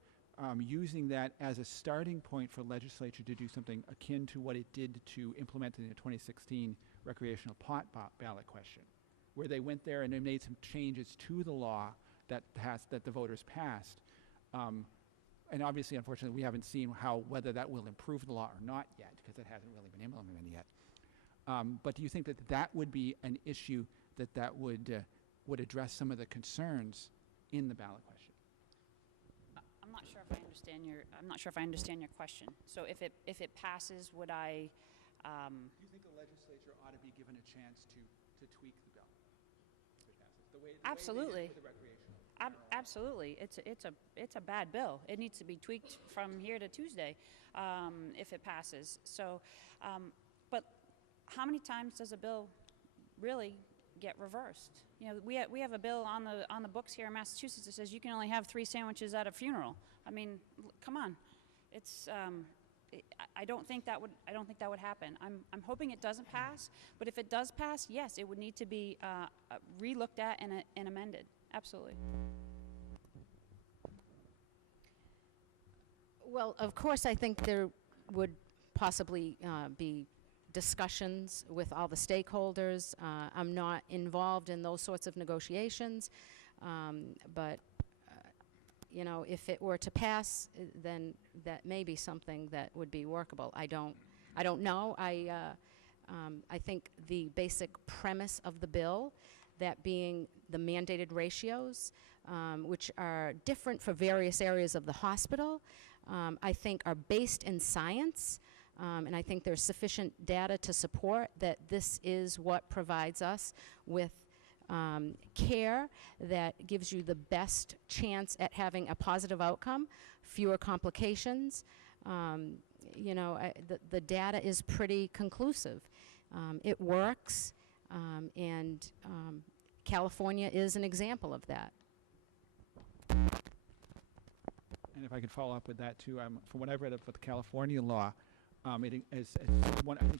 using that as a starting point for legislature to do something akin to what it did to implement in the 2016 recreational pot ballot question, where they went there and they made some changes to the law that the voters passed? And obviously, unfortunately, we haven't seen whether that will improve the law or not yet, because it hasn't really been implemented yet. But do you think that would be an issue that would address some of the concerns in the ballot question? I'm not sure if I understand your question. So if it passes, would I? Do you think the legislature ought to be given a chance to tweak the bill if it passes? The way Absolutely. they did with the recreational. Absolutely, it's a bad bill. It needs to be tweaked from here to Tuesday if it passes. So, but how many times does a bill really get reversed? We have a bill on the books here in Massachusetts that says you can only have 3 sandwiches at a funeral. I mean, come on, it's. I don't think that would happen. I'm hoping it doesn't pass. But if it does pass, yes, it would need to be re-looked at and amended. Absolutely. Well, of course, I think there would possibly be discussions with all the stakeholders. I'm not involved in those sorts of negotiations, but if it were to pass, then that may be something that would be workable. I don't know. I think the basic premise of the bill, that being the mandated ratios, which are different for various areas of the hospital, I think are based in science, and I think there's sufficient data to support that this is what provides us with care that gives you the best chance at having a positive outcome, fewer complications. The data is pretty conclusive. It works, and California is an example of that. And if I could follow up with that too, from what I've read of the California law, I think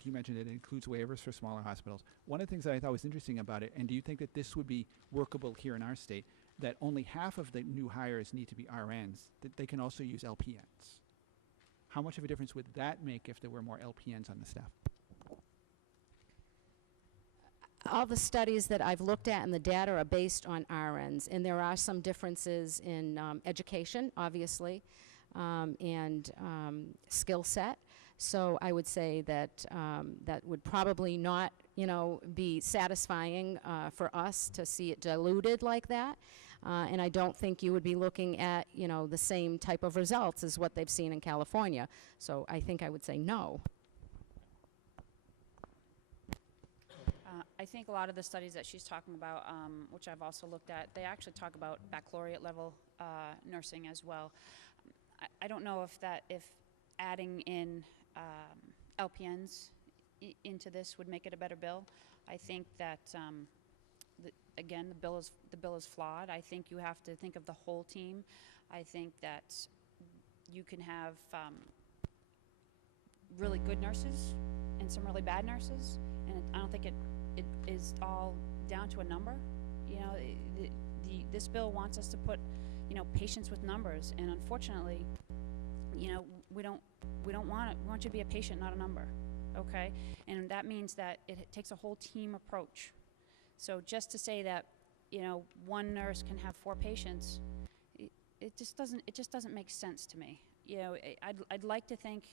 you mentioned it includes waivers for smaller hospitals. One of the things that I thought was interesting about it, and do you think that this would be workable here in our state, that only half of the new hires need to be RNs, that they can also use LPNs? How much of a difference would that make if there were more LPNs on the staff? All the studies that I've looked at and the data are based on RNs, and there are some differences in education, obviously. and skill set. So I would say that that would probably not, be satisfying for us to see it diluted like that. And I don't think you would be looking at, the same type of results as what they've seen in California. So I think I would say no. I think a lot of the studies that she's talking about, which I've also looked at, they actually talk about baccalaureate level nursing as well. I don't know if adding in LPNs into this would make it a better bill. I think that again, the bill is flawed. I think you have to think of the whole team. I think that you can have really good nurses and some really bad nurses, and I don't think it is all down to a number. This bill wants us to put, patients with numbers, and unfortunately, we don't want it. We want you to be a patient, not a number, okay? And that means that it takes a whole team approach. So just to say that, one nurse can have 4 patients, it just doesn't make sense to me. I'd like to think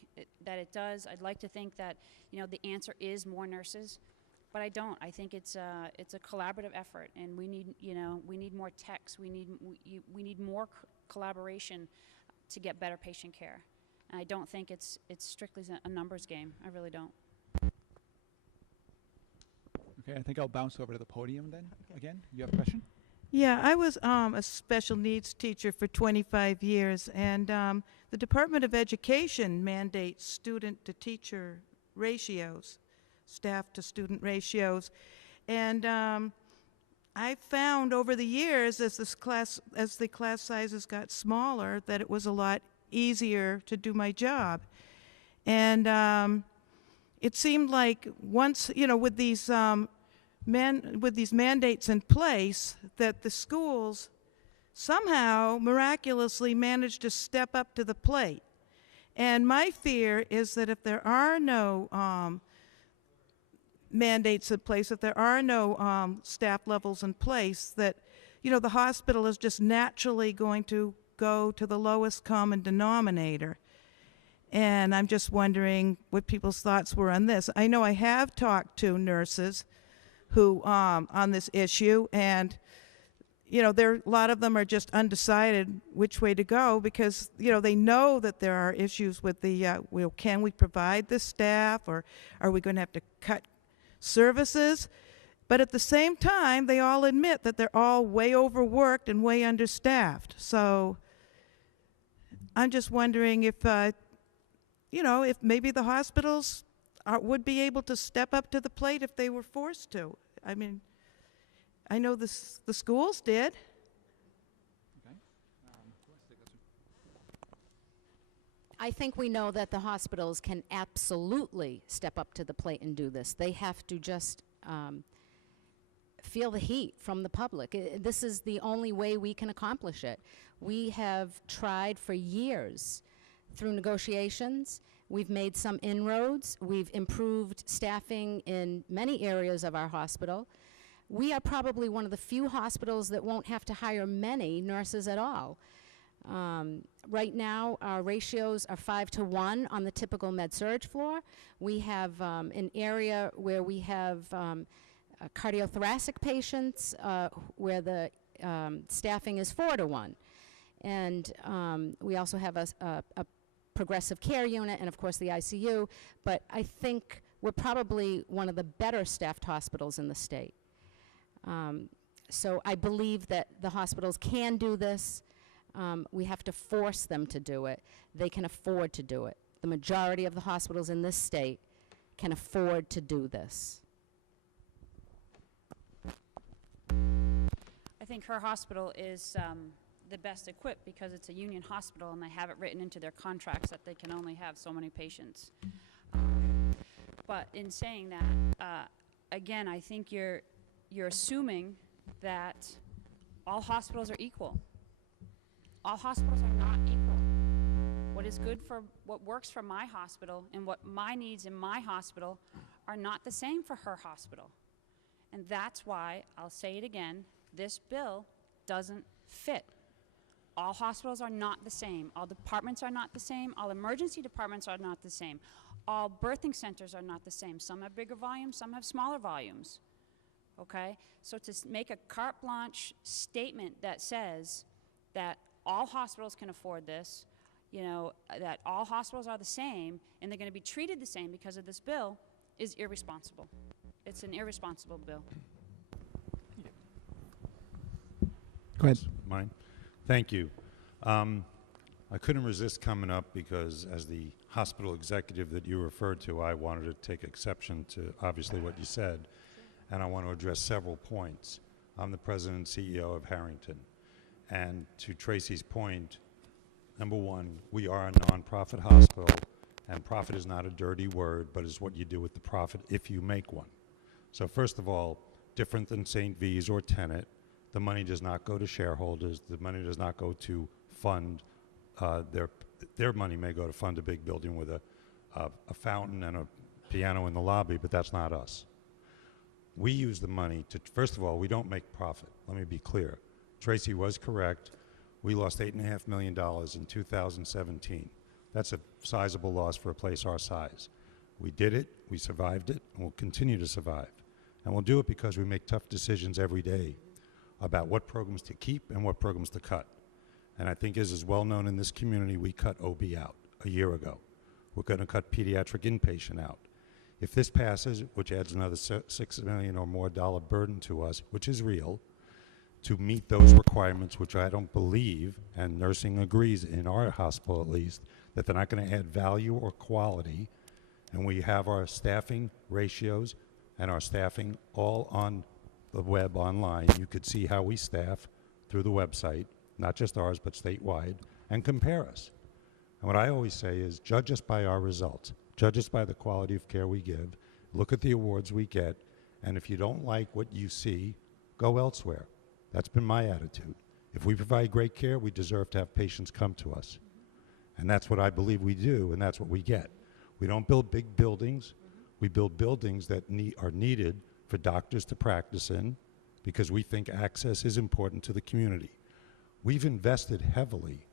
that it does. I'd like to think that, the answer is more nurses, but I don't. I think it's a collaborative effort, and we need more techs. We need more collaboration to get better patient care. And I don't think it's strictly a numbers game. I really don't. Okay, I think I'll bounce over to the podium then. Again, you have a question? Yeah, I was a special needs teacher for 25 years, and the Department of Education mandates student-to-teacher ratios, staff-to-student ratios, and I found over the years, as the class sizes got smaller, that it was a lot easier to do my job, and it seemed like once, with these mandates in place, that the schools somehow miraculously managed to step up to the plate. And my fear is that if there are no mandates in place, if there are no staff levels in place, that the hospital is just naturally going to go to the lowest common denominator. And I'm just wondering what people's thoughts were on this. I know I have talked to nurses who on this issue, and a lot of them are just undecided which way to go, because they know that there are issues with the can we provide this staff, or are we going to have to cut services? But at the same time, they all admit that they're all way overworked and way understaffed. So I'm just wondering if if maybe the hospitals would be able to step up to the plate if they were forced to. I mean, I know the schools did. Okay. Who wants to take this one? I think we know that the hospitals can absolutely step up to the plate and do this. They have to just feel the heat from the public. This is the only way we can accomplish it. We have tried for years through negotiations. We've made some inroads. We've improved staffing in many areas of our hospital. We are probably one of the few hospitals that won't have to hire many nurses at all. Right now, our ratios are 5 to 1 on the typical med-surg floor. We have an area where we have cardiothoracic patients where the staffing is 4 to 1. And we also have a progressive care unit, and of course the ICU, but I think we're probably one of the better staffed hospitals in the state. So I believe that the hospitals can do this. We have to force them to do it. They can afford to do it. The majority of the hospitals in this state can afford to do this. I think her hospital is the best equipped because it's a union hospital, and they have it written into their contracts that they can only have so many patients. But in saying that, again, I think you're assuming that all hospitals are equal. All hospitals are not equal. What works for my hospital and what my needs in my hospital are not the same for her hospital. And that's why, I'll say it again, this bill doesn't fit. all hospitals are not the same. All departments are not the same. All emergency departments are not the same. All birthing centers are not the same. Some have bigger volumes, some have smaller volumes. Okay? So to make a carte blanche statement that says that all hospitals can afford this, that all hospitals are the same and they're going to be treated the same because of this bill is irresponsible. It's an irresponsible bill. Go ahead. Mine? Thank you. I couldn't resist coming up because as the hospital executive that you referred to, I wanted to take exception to obviously what you said, and I want to address several points. I'm the president and CEO of Harrington, and to Tracy's point, number one, we are a nonprofit hospital, and profit is not a dirty word, but is what you do with the profit if you make one. So first of all, different than St. V's or Tenet, the money does not go to shareholders. The money does not go to fund their money may go to fund a big building with a fountain and a piano in the lobby, but that's not us. We use the money to, first of all, we don't make profit. Let me be clear. Tracy was correct. We lost $8.5 million in 2017. That's a sizable loss for a place our size. We did it, we survived it, and we'll continue to survive. And we'll do it because we make tough decisions every day about what programs to keep and what programs to cut. And I think as is well known in this community, we cut OB out a year ago. We're going to cut pediatric inpatient out. If this passes, which adds another $6 million or more burden to us, which is real, to meet those requirements, which I don't believe, and nursing agrees in our hospital at least, that they're not going to add value or quality, and we have our staffing ratios and our staffing all on the web online. You could see how we staff through the website, not just ours, but statewide, and compare us. And what I always say is judge us by our results. Judge us by the quality of care we give. Look at the awards we get. And if you don't like what you see, go elsewhere. That's been my attitude. If we provide great care, we deserve to have patients come to us. And that's what I believe we do, and that's what we get. We don't build big buildings. We build buildings that are needed for doctors to practice in because we think access is important to the community. We've invested heavily,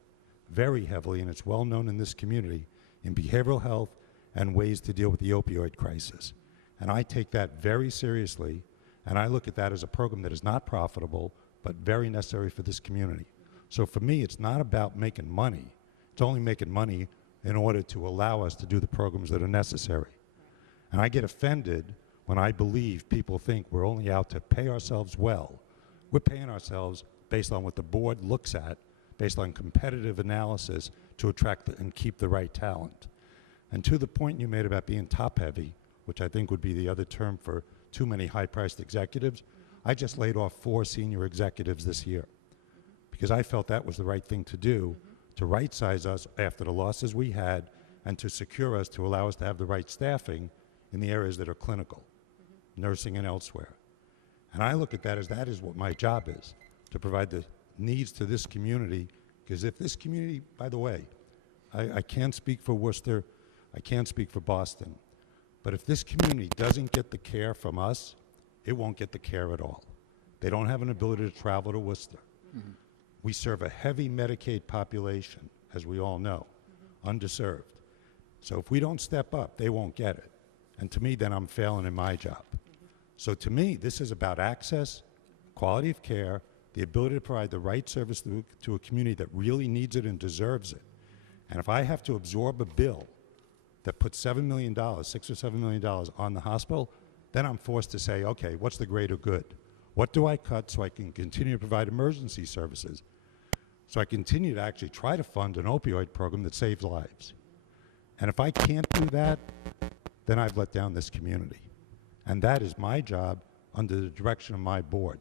very heavily, and it's well known in this community, in behavioral health and ways to deal with the opioid crisis. And I take that very seriously, and I look at that as a program that is not profitable, but very necessary for this community. So for me, it's not about making money. It's only making money in order to allow us to do the programs that are necessary. And I get offended when I believe people think we're only out to pay ourselves well. We're paying ourselves based on what the board looks at, based on competitive analysis to attract and keep the right talent. And to the point you made about being top-heavy, which I think would be the other term for too many high-priced executives, I just laid off 4 senior executives this year because I felt that was the right thing to do to right-size us after the losses we had and to secure us, to allow us to have the right staffing in the areas that are clinical, nursing and elsewhere. And I look at that as what my job is, to provide the needs to this community, because if this community, by the way, I can't speak for Worcester, I can't speak for Boston, but if this community doesn't get the care from us, it won't get the care at all. They don't have an ability to travel to Worcester. We serve a heavy Medicaid population, as we all know, underserved. So if we don't step up, they won't get it. And to me, then I'm failing in my job. So to me, this is about access, quality of care, the ability to provide the right service to a community that really needs it and deserves it. And if I have to absorb a bill that puts $7 million, $6 or $7 million on the hospital, then I'm forced to say, okay, what's the greater good? What do I cut so I can continue to provide emergency services? So I continue to actually try to fund an opioid program that saves lives. And if I can't do that, then I've let down this community. And that is my job under the direction of my board.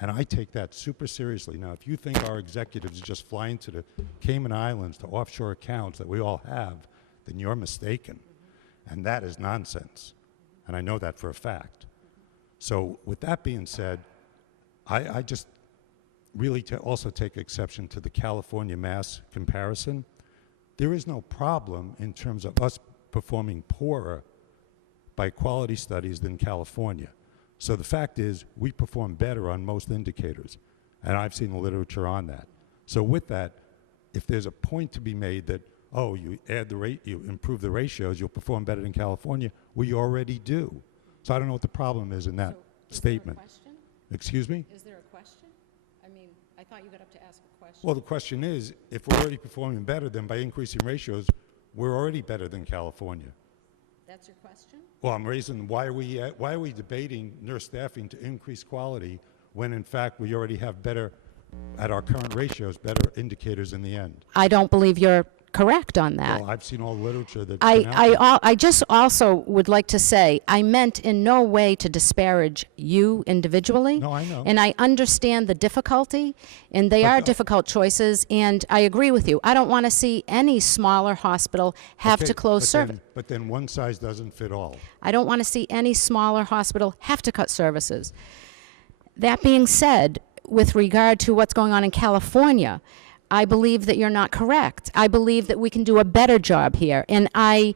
And I take that super seriously. Now, if you think our executives just fly into the Cayman Islands to offshore accounts that we all have, then you're mistaken. And that is nonsense. And I know that for a fact. So with that being said, I just really also take exception to the California mass comparison. There is no problem in terms of us performing poorer by quality studies than California. So the fact is, we perform better on most indicators, and I've seen the literature on that. So with that, if there's a point to be made that, oh, you add the rate, you improve the ratios, you'll perform better than California, we already do. So I don't know what the problem is in that statement. Excuse me? Is there a question? I mean, I thought you got up to ask a question. Well, the question is, if we're already performing better, then by increasing ratios, we're already better than California. That's your question? Well, I'm raising, why are we debating nurse staffing to increase quality when in fact we already have better, at our current ratios, better indicators in the end? I don't believe you're correct on that. Well, I've seen all the literature that's been out there. I just also would like to say, I meant in no way to disparage you individually. No, I know. And I understand the difficulty, and they But are the- difficult choices, and I agree with you. I don't want to see any smaller hospital have Okay, to close but service. But then one size doesn't fit all. I don't want to see any smaller hospital have to cut services. That being said, with regard to what's going on in California, I believe that you're not correct. I believe that we can do a better job here. And I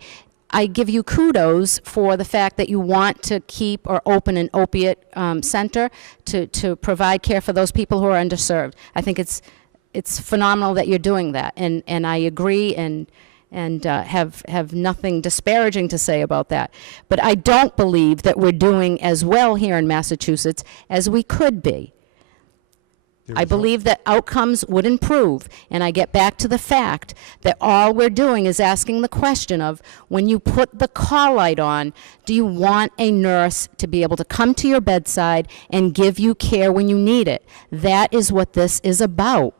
give you kudos for the fact that you want to keep or open an opiate center to provide care for those people who are underserved. I think it's phenomenal that you're doing that. And I agree and have nothing disparaging to say about that. But I don't believe that we're doing as well here in Massachusetts as we could be. I believe that outcomes would improve, and I get back to the fact that all we're doing is asking the question of, when you put the call light on, do you want a nurse to be able to come to your bedside and give you care when you need it? That is what this is about.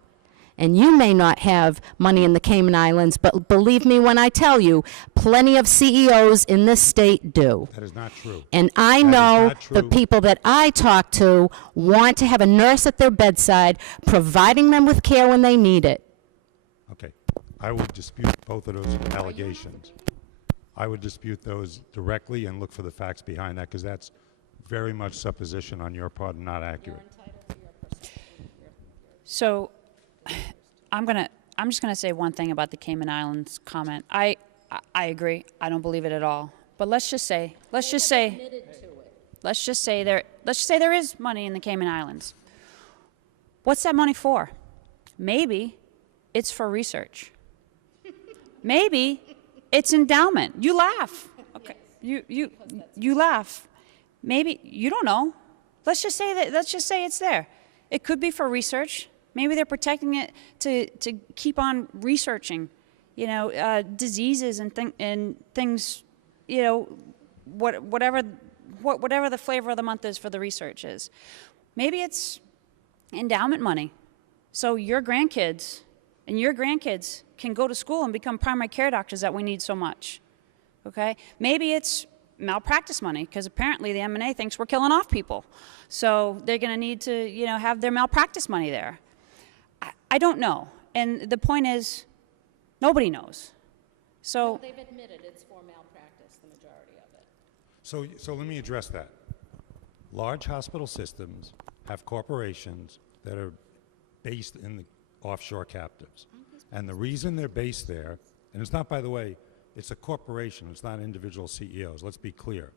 And you may not have money in the Cayman Islands, but believe me when I tell you, plenty of CEOs in this state do. That is not true. And I That is know not the true. people that I talk to want to have a nurse at their bedside, providing them with care when they need it. Okay. I would dispute both of those allegations. I would dispute those directly and look for the facts behind that, because that's very much supposition on your part and not accurate. So I'm just gonna say one thing about the Cayman Islands comment. I agree. I don't believe it at all. But let's just say there is money in the Cayman Islands. What's that money for? Maybe it's for research. Maybe it's endowment. You laugh. Okay. You laugh. Maybe you don't know. Let's just say it's there. It could be for research. Maybe they're protecting it to keep on researching, diseases and things, whatever the flavor of the month is for the research is. Maybe it's endowment money, so your grandkids and your grandkids can go to school and become primary care doctors that we need so much. Okay? Maybe it's malpractice money, because apparently the M&A thinks we're killing off people, so they're going to need to, have their malpractice money there. I don't know. And the point is, nobody knows. So They've admitted it's for malpractice, the majority of it. So let me address that. Large hospital systems have corporations that are based in the offshore captives. And the reason they're based there, and it's not, by the way, it's a corporation, it's not individual CEOs, let's be clear.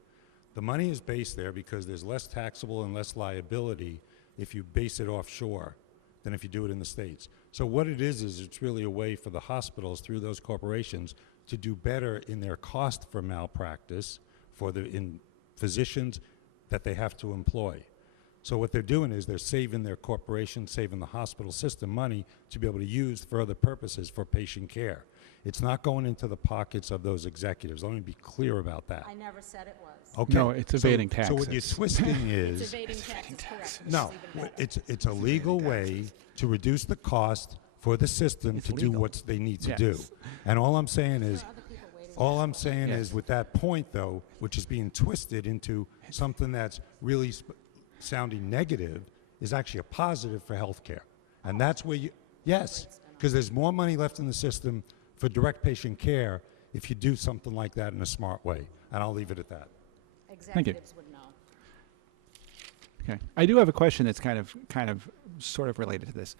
The money is based there because there's less taxable and less liability if you base it offshore than if you do it in the States. So what it is it's really a way for the hospitals through those corporations to do better in their cost for malpractice for in physicians that they have to employ. So what they're doing is they're saving their corporation, saving the hospital system money to be able to use for other purposes for patient care. It's not going into the pockets of those executives. Let me be clear about that. I never said it was. Okay. No, it's evading So what you're taxes. twisting is... It's evading taxes, correct. No, it's a legal way to reduce the cost for the system to do what they need to do. Yes. And all I'm saying is, Yes. with that point, though, which is being twisted into something that's really sounding negative, is actually a positive for healthcare. And that's where yes, because there's more money left in the system for direct patient care if you do something like that in a smart way. And I'll leave it at that. Thank you. Executives would know. Okay. I do have a question that's kind of sort of related to this.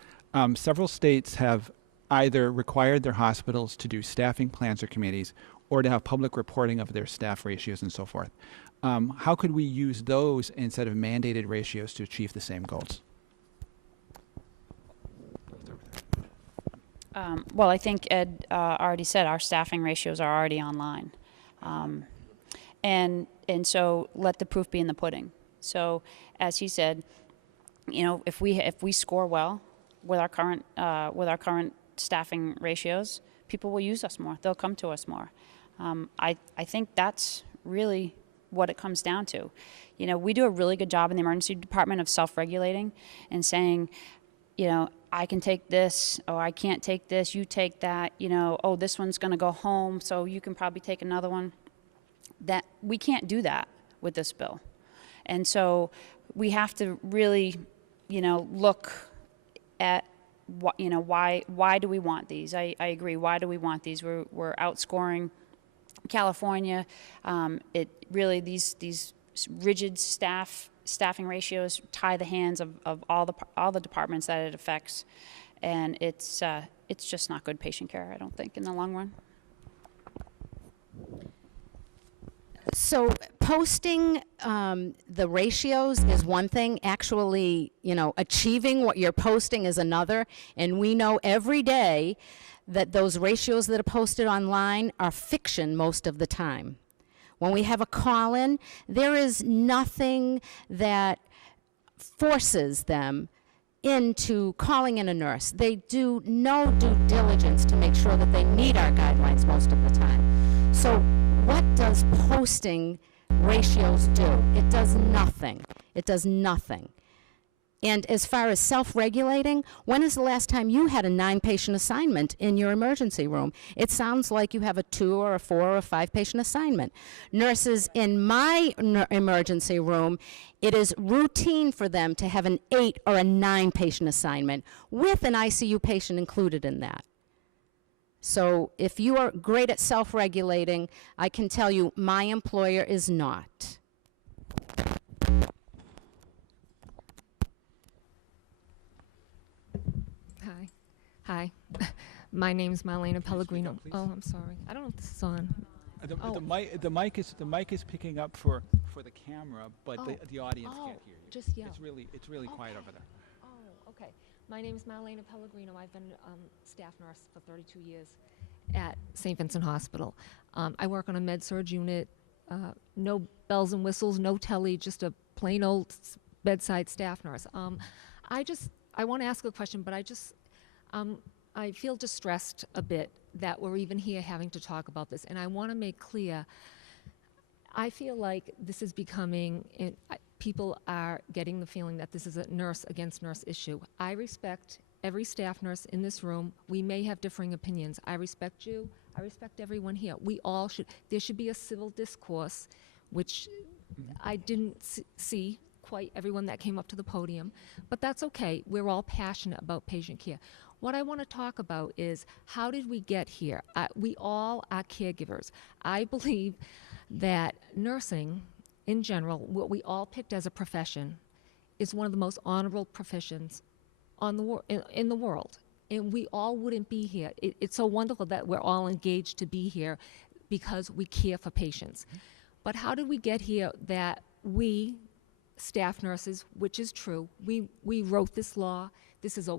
Several states have either required their hospitals to do staffing plans or committees, or to have public reporting of their staff ratios and so forth. How could we use those instead of mandated ratios to achieve the same goals? Well, I think Ed already said our staffing ratios are already online. And so let the proof be in the pudding. So as he said, if we score well with our current staffing ratios, people will use us more. They'll come to us more. I think that's really what it comes down to. We do a really good job in the emergency department of self-regulating and saying, I can take this, or I can't take this, you take that, oh, this one's going to go home, so you can probably take another one. That we can't do that with this bill. And so we have to really, look at what, why do we want these? I agree. Why do we want these? We're outscoring California. It really, these rigid staffing ratios tie the hands of all the departments that it affects, and it's just not good patient care, I don't think, in the long run. So posting the ratios is one thing. Actually, achieving what you're posting is another. And we know every day that those ratios that are posted online are fiction most of the time. When we have a call-in, there is nothing that forces them into calling in a nurse. They do no due diligence to make sure that they meet our guidelines most of the time. So what does posting ratios do? It does nothing. It does nothing. And as far as self-regulating, when is the last time you had a 9-patient assignment in your emergency room? It sounds like you have a 2 or a 4 or a 5-patient assignment. Nurses in my emergency room, it is routine for them to have an 8 or a 9-patient assignment with an ICU patient included in that. So if you are great at self-regulating, I can tell you my employer is not. Hi. My name is Marlena Pellegrino. up, please? Oh, I'm sorry. I don't know if this is on. The mic is picking up for the camera, but the audience can't hear you. Just yell. It's really quiet over there. Oh, okay. My name is Marlena Pellegrino. I've been staff nurse for 32 years at St. Vincent Hospital. I work on a med-surg unit, no bells and whistles, no telly, just a plain old bedside staff nurse. I want to ask a question, but I feel distressed a bit that we're even here having to talk about this, and I want to make clear, I feel like this is becoming, people are getting the feeling that this is a nurse against nurse issue. I respect every staff nurse in this room. We may have differing opinions. I respect you. I respect everyone here. We all should. There should be a civil discourse, which I didn't see quite everyone that came up to the podium, but that's okay. We're all passionate about patient care. What I want to talk about is, how did we get here? We all are caregivers. I believe that nursing, in general, what we all picked as a profession, is one of the most honorable professions in the world. And we all wouldn't be here. It's so wonderful that we're all engaged to be here because we care for patients. But how did we get here that we, staff nurses, which is true, we wrote this law. This is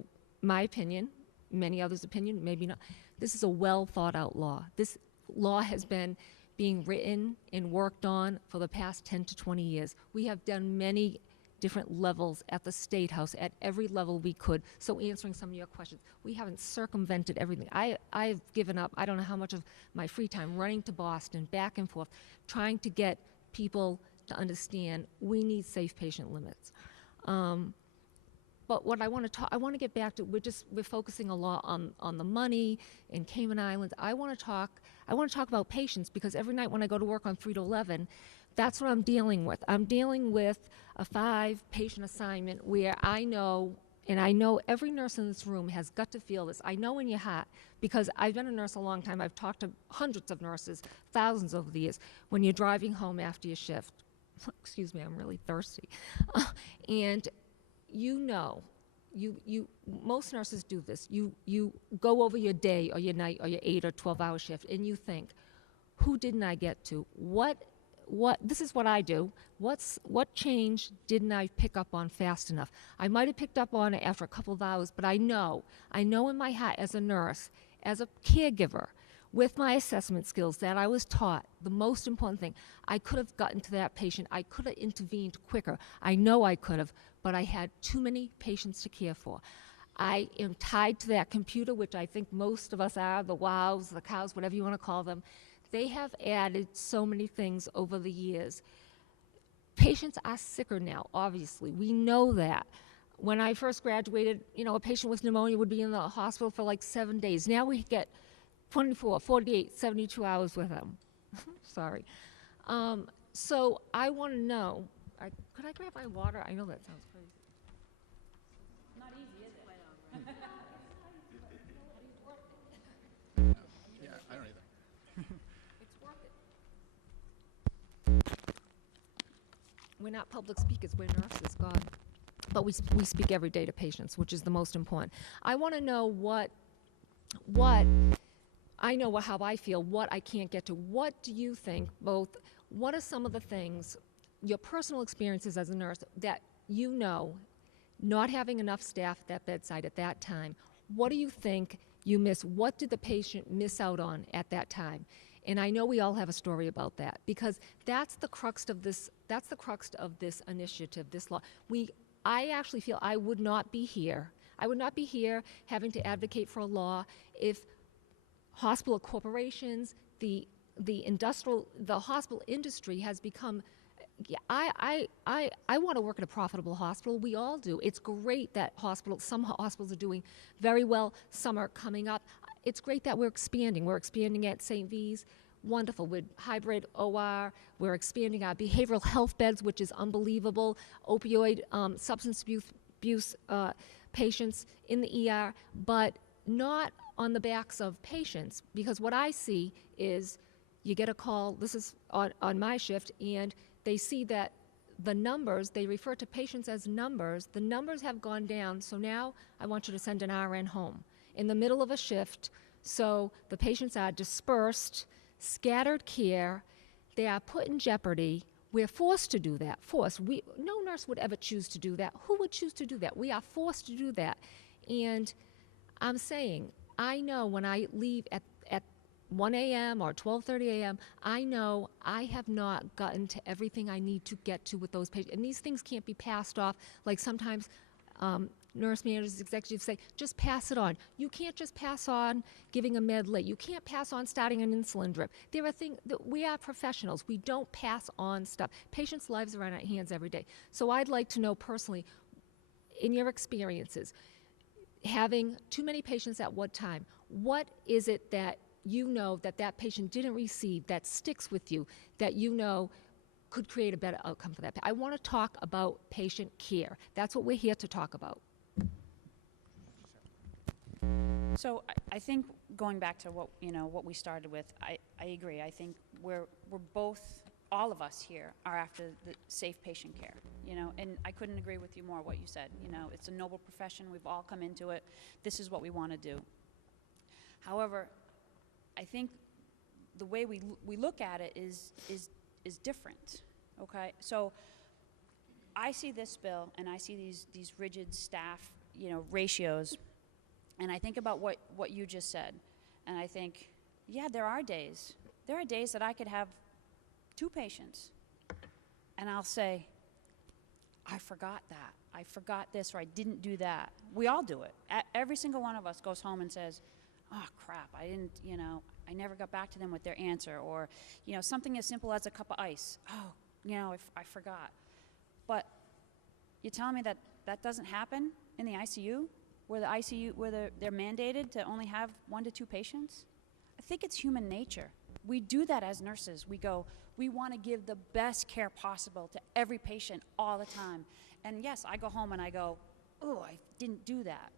my opinion, many others' opinion, maybe not. This is a well thought out law. This law has been being written and worked on for the past 10 to 20 years. We have done many different levels at the State House, at every level we could. So answering some of your questions, we haven't circumvented everything. I've given up, I don't know how much of my free time running to Boston, back and forth, trying to get people to understand we need safe patient limits. But what I want to get back to, we're focusing a lot on the money in Cayman Islands. I want to talk about patients, because every night when I go to work on 3 to 11, that's what I'm dealing with. I'm dealing with a 5-patient assignment where I know, and I know every nurse in this room has got to feel this. I know in your heart, because I've been a nurse a long time. I've talked to hundreds of nurses, thousands over the years. When you're driving home after your shift, excuse me, I'm really thirsty, and most nurses do this. You go over your day or your night or your 8 or 12-hour shift, and you think, who didn't I get to? What this is what I do. What change didn't I pick up on fast enough? I might have picked up on it after a couple of hours, but I know in my heart as a nurse, as a caregiver, with my assessment skills that I was taught, the most important thing, I could have gotten to that patient. I could have intervened quicker. I know I could have, but I had too many patients to care for. I am tied to that computer, which I think most of us are, the wows, the cows, whatever you want to call them. They have added so many things over the years. Patients are sicker now, obviously. We know that. When I first graduated, a patient with pneumonia would be in the hospital for like 7 days. Now we get 24, 48, 72 hours with them. Sorry. So I want to know, could I grab my water? I know that sounds crazy. Not easy, is it? Yeah, I don't either. It's worth it. We're not public speakers, we're nurses, God. But we speak every day to patients, which is the most important. I want to know what I know how I feel, what I can't get to. What do you think, what are some of the things, your personal experiences as a nurse, that not having enough staff at that bedside at that time, what do you think you miss? What did the patient miss out on at that time? And I know we all have a story about that, because that's the crux of this initiative, this law. I actually feel I would not be here having to advocate for a law if hospital corporations, the hospital industry has become. I want to work at a profitable hospital. We all do. It's great that some hospitals are doing very well. Some are coming up. It's great that we're expanding. We're expanding at St. V's. Wonderful. With hybrid OR, we're expanding our behavioral health beds, which is unbelievable. Opioid, substance abuse patients in the ER, but not on the backs of patients, because what I see is you get a call, this is on my shift, and they see that the numbers, they refer to patients as numbers, the numbers have gone down, so now I want you to send an RN home in the middle of a shift, so the patients are dispersed, scattered care, they are put in jeopardy. We're forced to do that, no nurse would ever choose to do that. Who would choose to do that? We are forced to do that, and I'm saying, I know when I leave at 1 a.m. or 12:30 a.m., I know I have not gotten to everything I need to get to with those patients. And these things can't be passed off. Like sometimes nurse managers, executives say, just pass it on. You can't just pass on giving a med late. You can't pass on starting an insulin drip. There are things that we are professionals. We don't pass on stuff. Patients' lives are on our hands every day. So I'd like to know personally, in your experiences, having too many patients at what time, what is it that that patient didn't receive that sticks with you, that could create a better outcome for that? I want to talk about patient care. That's what we're here to talk about. So I think going back to what we started with, I agree. I think we're both, all of us here are after the safe patient care, and I couldn't agree with you more what you said. It's a noble profession. We've all come into it. This is what we want to do. However, I think the way we look at it is different. Okay, so I see this bill and I see these rigid staff ratios, and I think about what you just said, and I think, yeah, there are days that I could have 2 patients, and I'll say, I forgot that. I forgot this, or I didn't do that. We all do it. Every single one of us goes home and says, oh, crap, I didn't, I never got back to them with their answer, or, something as simple as a cup of ice. Oh, I forgot. But you're telling me that doesn't happen in the ICU, where they're mandated to only have 1 to 2 patients? I think it's human nature. We do that as nurses. We want to give the best care possible to every patient all the time. And yes, I go home and I go, oh, I didn't do that.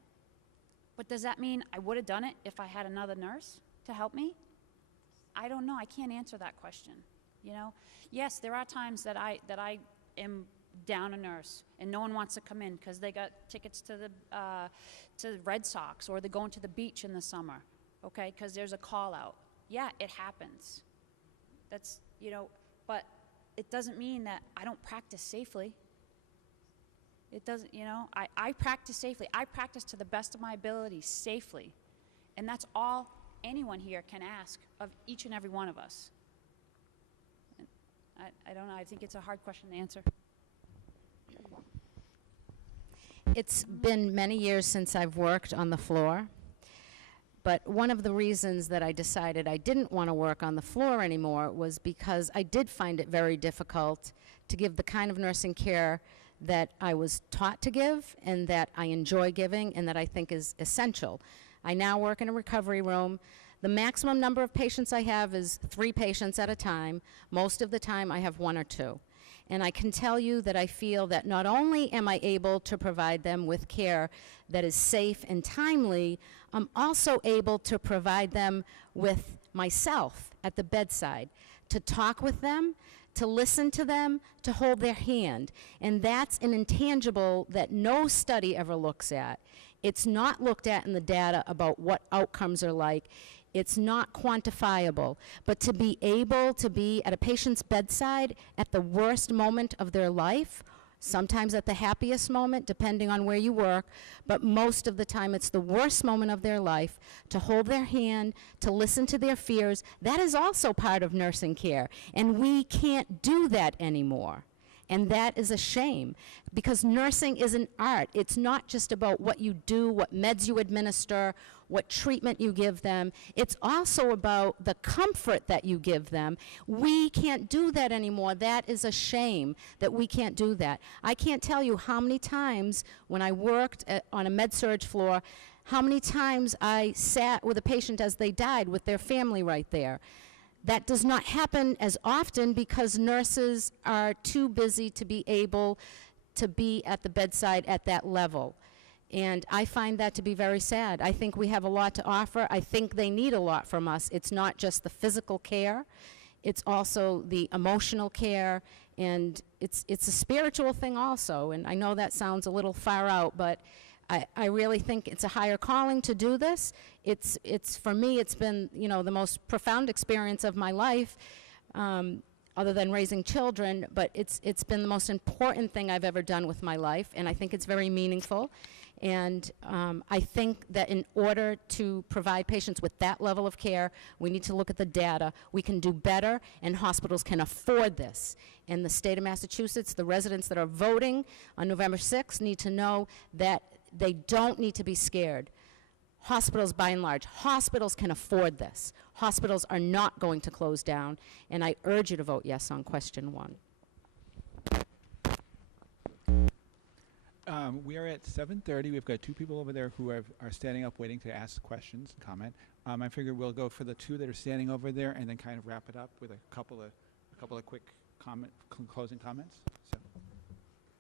But does that mean I would have done it if I had another nurse to help me? I don't know. I can't answer that question. Yes, there are times that I am down a nurse and no one wants to come in because they got tickets to the Red Sox, or they're going to the beach in the summer, okay, because there's a call out. Yeah, it happens. That's, but it doesn't mean that I don't practice safely. It doesn't, I practice safely. I practice to the best of my ability safely. And that's all anyone here can ask of each and every one of us. And I don't know, I think it's a hard question to answer. It's been many years since I've worked on the floor, but one of the reasons that I decided I didn't want to work on the floor anymore was because I did find it very difficult to give the kind of nursing care that I was taught to give and that I enjoy giving and that I think is essential. I now work in a recovery room. The maximum number of patients I have is 3 patients at a time. Most of the time I have 1 or 2. And I can tell you that I feel that not only am I able to provide them with care that is safe and timely, I'm also able to provide them with myself at the bedside, to talk with them, to listen to them, to hold their hand. And that's an intangible that no study ever looks at. It's not looked at in the data about what outcomes are like. It's not quantifiable, but to be able to be at a patient's bedside at the worst moment of their life, sometimes at the happiest moment, depending on where you work, but most of the time it's the worst moment of their life, to hold their hand, to listen to their fears, that is also part of nursing care, and we can't do that anymore. And that is a shame, because nursing is an art. It's not just about what you do, what meds you administer, what treatment you give them. It's also about the comfort that you give them. We can't do that anymore. That is a shame that we can't do that. I can't tell you how many times when I worked on a med-surg floor, how many times I sat with a patient as they died with their family right there. That does not happen as often because nurses are too busy to be able to be at the bedside at that level. And I find that to be very sad. I think we have a lot to offer. I think they need a lot from us. It's not just the physical care. It's also the emotional care. And it's a spiritual thing also. And I know that sounds a little far out, but I really think it's a higher calling to do this. It's for me, it's been, the most profound experience of my life, other than raising children, but it's been the most important thing I've ever done with my life, and I think it's very meaningful. And I think that in order to provide patients with that level of care, we need to look at the data. We can do better, and hospitals can afford this. In the state of Massachusetts, the residents that are voting on November 6th need to know that they don't need to be scared. Hospitals, by and large, hospitals can afford this. Hospitals are not going to close down, and I urge you to vote yes on question 1. We are at 7:30. We've got 2 people over there who are standing up waiting to ask questions and comment. I figure we'll go for the 2 that are standing over there and then kind of wrap it up with a couple of quick closing comments. So,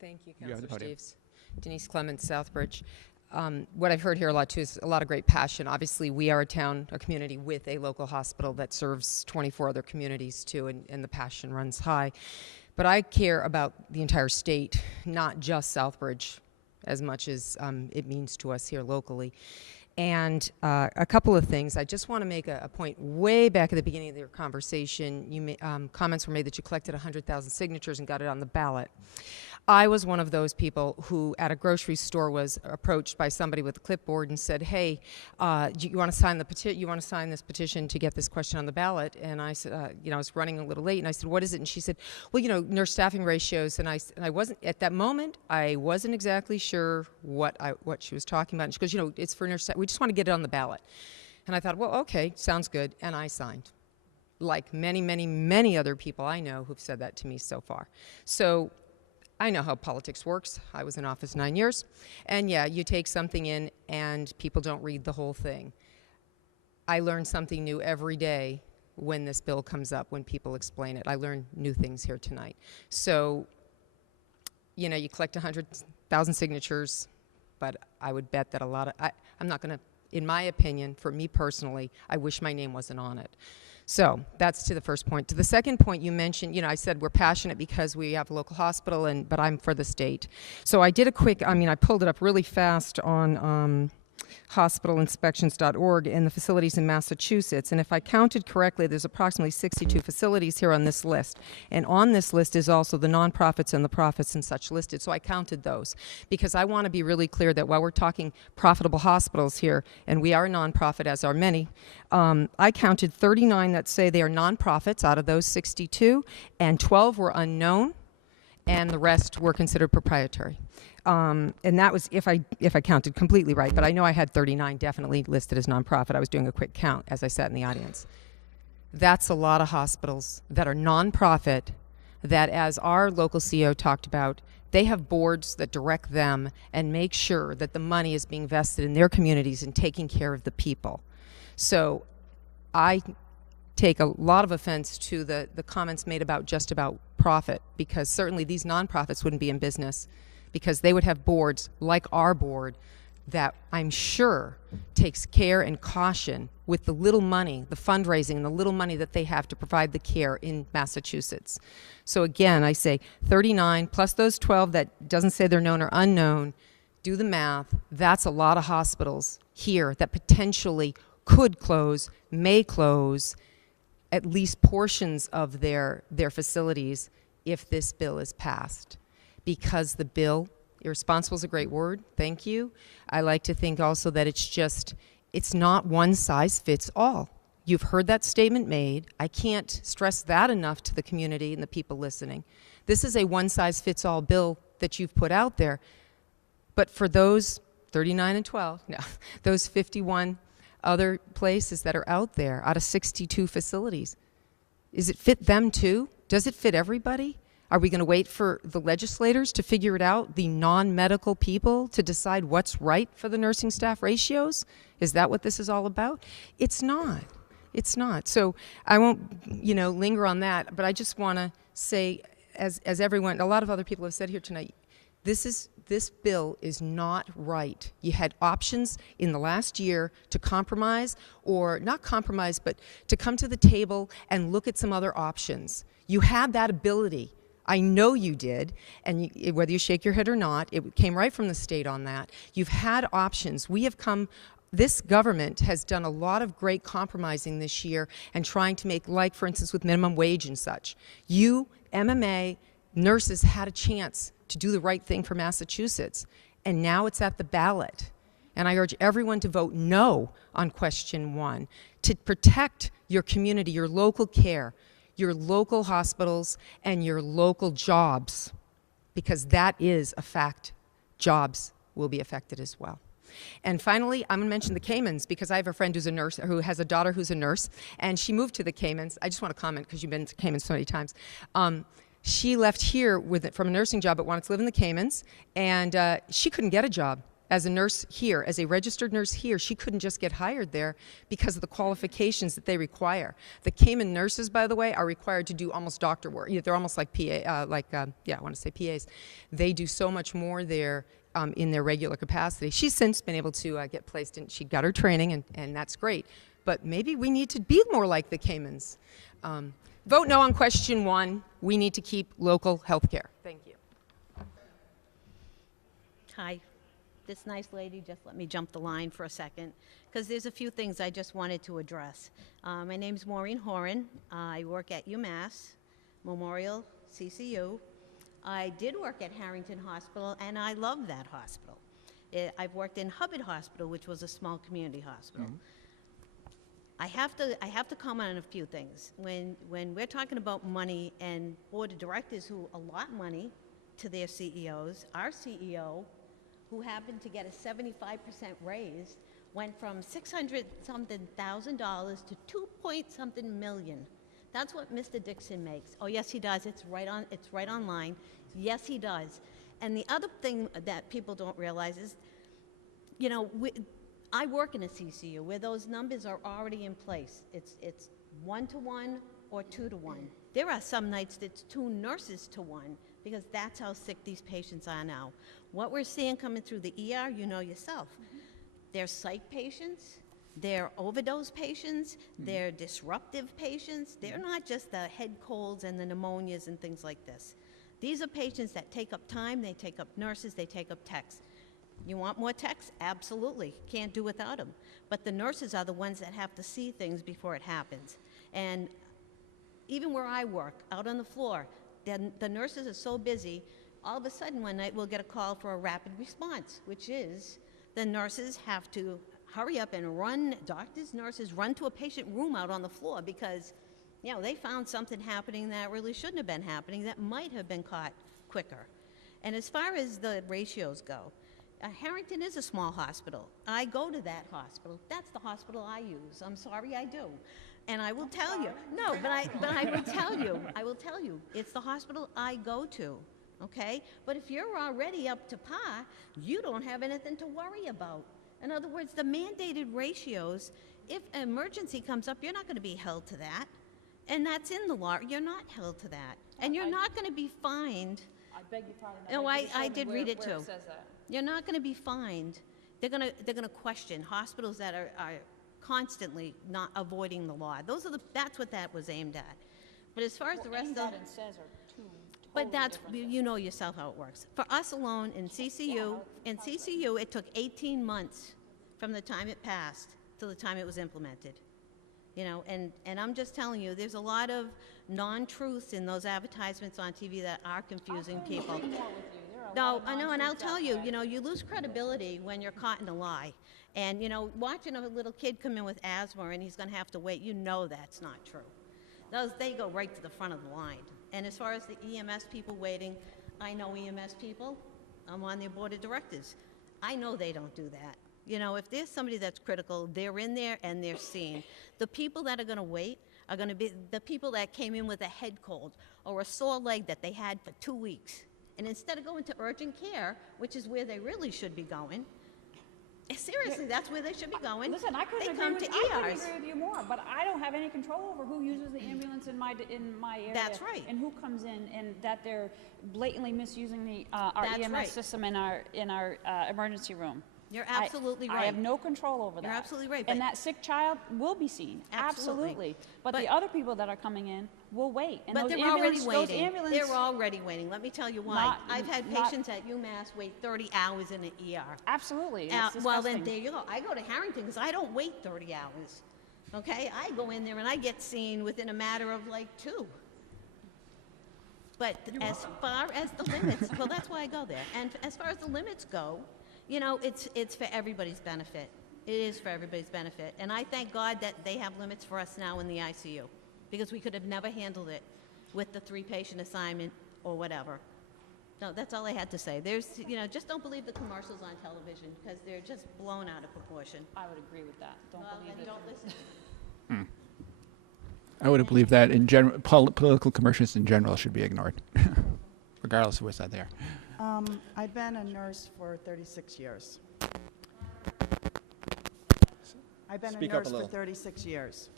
thank you, you have the Councilor podium. Steeves. Denise Clements, Southbridge. What I've heard here a lot too is a lot of great passion. Obviously, we are a community with a local hospital that serves 24 other communities too, and the passion runs high. But I care about the entire state, not just Southbridge, as much as it means to us here locally. And a couple of things. I just want to make a point. Way back at the beginning of your conversation, comments were made that you collected 100,000 signatures and got it on the ballot. I was one of those people who at a grocery store was approached by somebody with a clipboard and said, hey, you want to sign this petition to get this question on the ballot? And I said, I was running a little late, and I said, what is it? And she said, well, nurse staffing ratios. And I wasn't, at that moment, I wasn't exactly sure what she was talking about. And she goes, it's for nurse, we just want to get it on the ballot. And I thought, well, okay, sounds good. And I signed, like many, many, many other people I know who've said that to me so far. So I know how politics works. I was in office 9 years. And yeah, you take something in and people don't read the whole thing. I learn something new every day when this bill comes up, when people explain it. I learn new things here tonight. So, you collect 100,000 signatures, but I would bet that I'm not going to, in my opinion, for me personally, I wish my name wasn't on it. So that's to the first point. To the second point you mentioned, I said we're passionate because we have a local hospital, but I'm for the state. So I did I pulled it up really fast on hospitalinspections.org and the facilities in Massachusetts. And if I counted correctly, there's approximately 62 facilities here on this list. And on this list is also the nonprofits and the profits and such listed. So I counted those because I want to be really clear that while we're talking profitable hospitals here, and we are a nonprofit, as are many, I counted 39 that say they are nonprofits out of those 62, and 12 were unknown, and the rest were considered proprietary. And that was if I counted completely right, but I know I had 39 definitely listed as nonprofit. I was doing a quick count as I sat in the audience. That's a lot of hospitals that are nonprofit that, as our local CEO talked about, they have boards that direct them and make sure that the money is being vested in their communities and taking care of the people. So I take a lot of offense to the comments made about just about profit, because certainly these nonprofits wouldn't be in business because they would have boards like our board that I'm sure takes care and caution with the little money, the fundraising, and the little money that they have to provide the care in Massachusetts. So again, I say 39 plus those 12 that doesn't say they're known or unknown. Do the math. That's a lot of hospitals here that potentially could close, may close, at least portions of their facilities if this bill is passed. Because the bill, irresponsible is a great word, thank you. I like to think also that it's not one size fits all. You've heard that statement made. I can't stress that enough to the community and the people listening. This is a one size fits all bill that you've put out there. But for those 39 and 12, no, those 51 other places that are out there out of 62 facilities, does it fit them too? Does it fit everybody? Are we going to wait for the legislators to figure it out, the non-medical people to decide what's right for the nursing staff ratios? Is that what this is all about? It's not. It's not. So I won't, linger on that, but I just want to say, as everyone, a lot of other people have said here tonight, this bill is not right. You had options in the last year to compromise, or not compromise, but to come to the table and look at some other options. You had that ability. I know you did, and whether you shake your head or not, it came right from the state on that. You've had options. This government has done a lot of great compromising this year and trying to make, like, for instance, with minimum wage and such. You, MMA, nurses had a chance to do the right thing for Massachusetts, and now it's at the ballot. And I urge everyone to vote no on question 1 to protect your community, your local care, your local hospitals, and your local jobs, because that is a fact. Jobs will be affected as well. And finally, I'm going to mention the Caymans, because I have a friend who's a nurse, who has a daughter who's a nurse, and she moved to the Caymans. I just want to comment, because you've been to Caymans so many times. She left here from a nursing job but wanted to live in the Caymans, and she couldn't get a job as a nurse here, as a registered nurse here. She couldn't just get hired there because of the qualifications that they require. The Cayman nurses, by the way, are required to do almost doctor work. They're almost like I want to say PAs. They do so much more there in their regular capacity. She's since been able to get placed, and she got her training, and that's great. But maybe we need to be more like the Caymans. Vote no on question 1. We need to keep local health care. Thank you. Hi. This nice lady just let me jump the line for a second, because there's a few things I just wanted to address. My name's Maureen Horan. I work at UMass Memorial CCU. I did work at Harrington Hospital, and I love that hospital. I've worked in Hubbard Hospital, which was a small community hospital. Mm-hmm. I have to comment on a few things. When we're talking about money and board of directors who allot money to their CEOs, our CEO, who happened to get a 75% raise, went from $600-something thousand to 2-point-something million. That's what Mr. Dixon makes. Oh yes, he does. It's right online. Yes, he does. And the other thing that people don't realize is, I work in a CCU where those numbers are already in place. It's 1-to-1 or 2-to-1. There are some nights that's 2 nurses to 1, because that's how sick these patients are now. What we're seeing coming through the ER, you know yourself. They're psych patients, they're overdose patients, they're disruptive patients. They're not just the head colds and the pneumonias and things like this. These are patients that take up time, they take up nurses, they take up techs. You want more techs? Absolutely. Can't do without them. But the nurses are the ones that have to see things before it happens. And even where I work, out on the floor, the nurses are so busy, all of a sudden one night we'll get a call for a rapid response, which is the nurses have to hurry up and run, doctors, nurses, run to a patient room out on the floor because, you know, they found something happening that really shouldn't have been happening that might have been caught quicker. And as far as the ratios go, Harrington is a small hospital. I go to that hospital. That's the hospital I use. I'm sorry, I do. And I will tell you, no, but I will tell you, it's the hospital I go to, okay? But if you're already up to par, you don't have anything to worry about. In other words, the mandated ratios, if an emergency comes up, you're not going to be held to that. And that's in the law. You're not held to that. And you're not going to be fined. I beg your pardon. No, I did read it where too. It says that. You're not going to be fined. They're going to question hospitals that are constantly not avoiding the law. That's what that was aimed at. But as far as the rest aimed of at and says are two but totally that's different things. you know yourself how it works. For us alone in CCU, it took 18 months from the time it passed to the time it was implemented. You know, and I'm just telling you, there's a lot of non-truths in those advertisements on TV that are confusing people. No, I know, and I'll tell you, you know, you lose credibility when you're caught in a lie. And, you know, watching a little kid come in with asthma and he's going to have to wait, you know that's not true. They go right to the front of the line. And as far as the EMS people waiting, I know EMS people. I'm on their board of directors. I know they don't do that. You know, if there's somebody that's critical, they're in there and they're seen. The people that are going to wait are going to be the people that came in with a head cold or a sore leg that they had for 2 weeks. And instead of going to urgent care, which is where they really should be going, seriously, that's where they should be going. Listen, I couldn't agree with you more, but I don't have any control over who uses the ambulance in my area. That's right. And who comes in, and that they're blatantly misusing our That's EMS right. system in our emergency room. You're absolutely right. I have no control over that. You're absolutely right. And that sick child will be seen. Absolutely. But the other people that are coming in will wait. And But those they're already those waiting. ambulance, They're already waiting. Let me tell you why. I've had patients at UMass wait 30 hours in an ER. Absolutely. Well, then there you go. I go to Harrington because I don't wait 30 hours. Okay? I go in there and I get seen within a matter of like 2. But as far as the limits, well, that's why I go there. And as far as the limits go, you know, it's for everybody's benefit. It is for everybody's benefit. And I thank God that they have limits for us now in the ICU because we could have never handled it with the 3-patient assignment or whatever. No, that's all I had to say. You know, just don't believe the commercials on television because they're just blown out of proportion. I would agree with that. Don't believe it. Don't listen. I would believe that in general, political commercials in general should be ignored, regardless of what's out there. I've been a nurse for 36 years. I've been Speak a up a nurse for little. 36 years.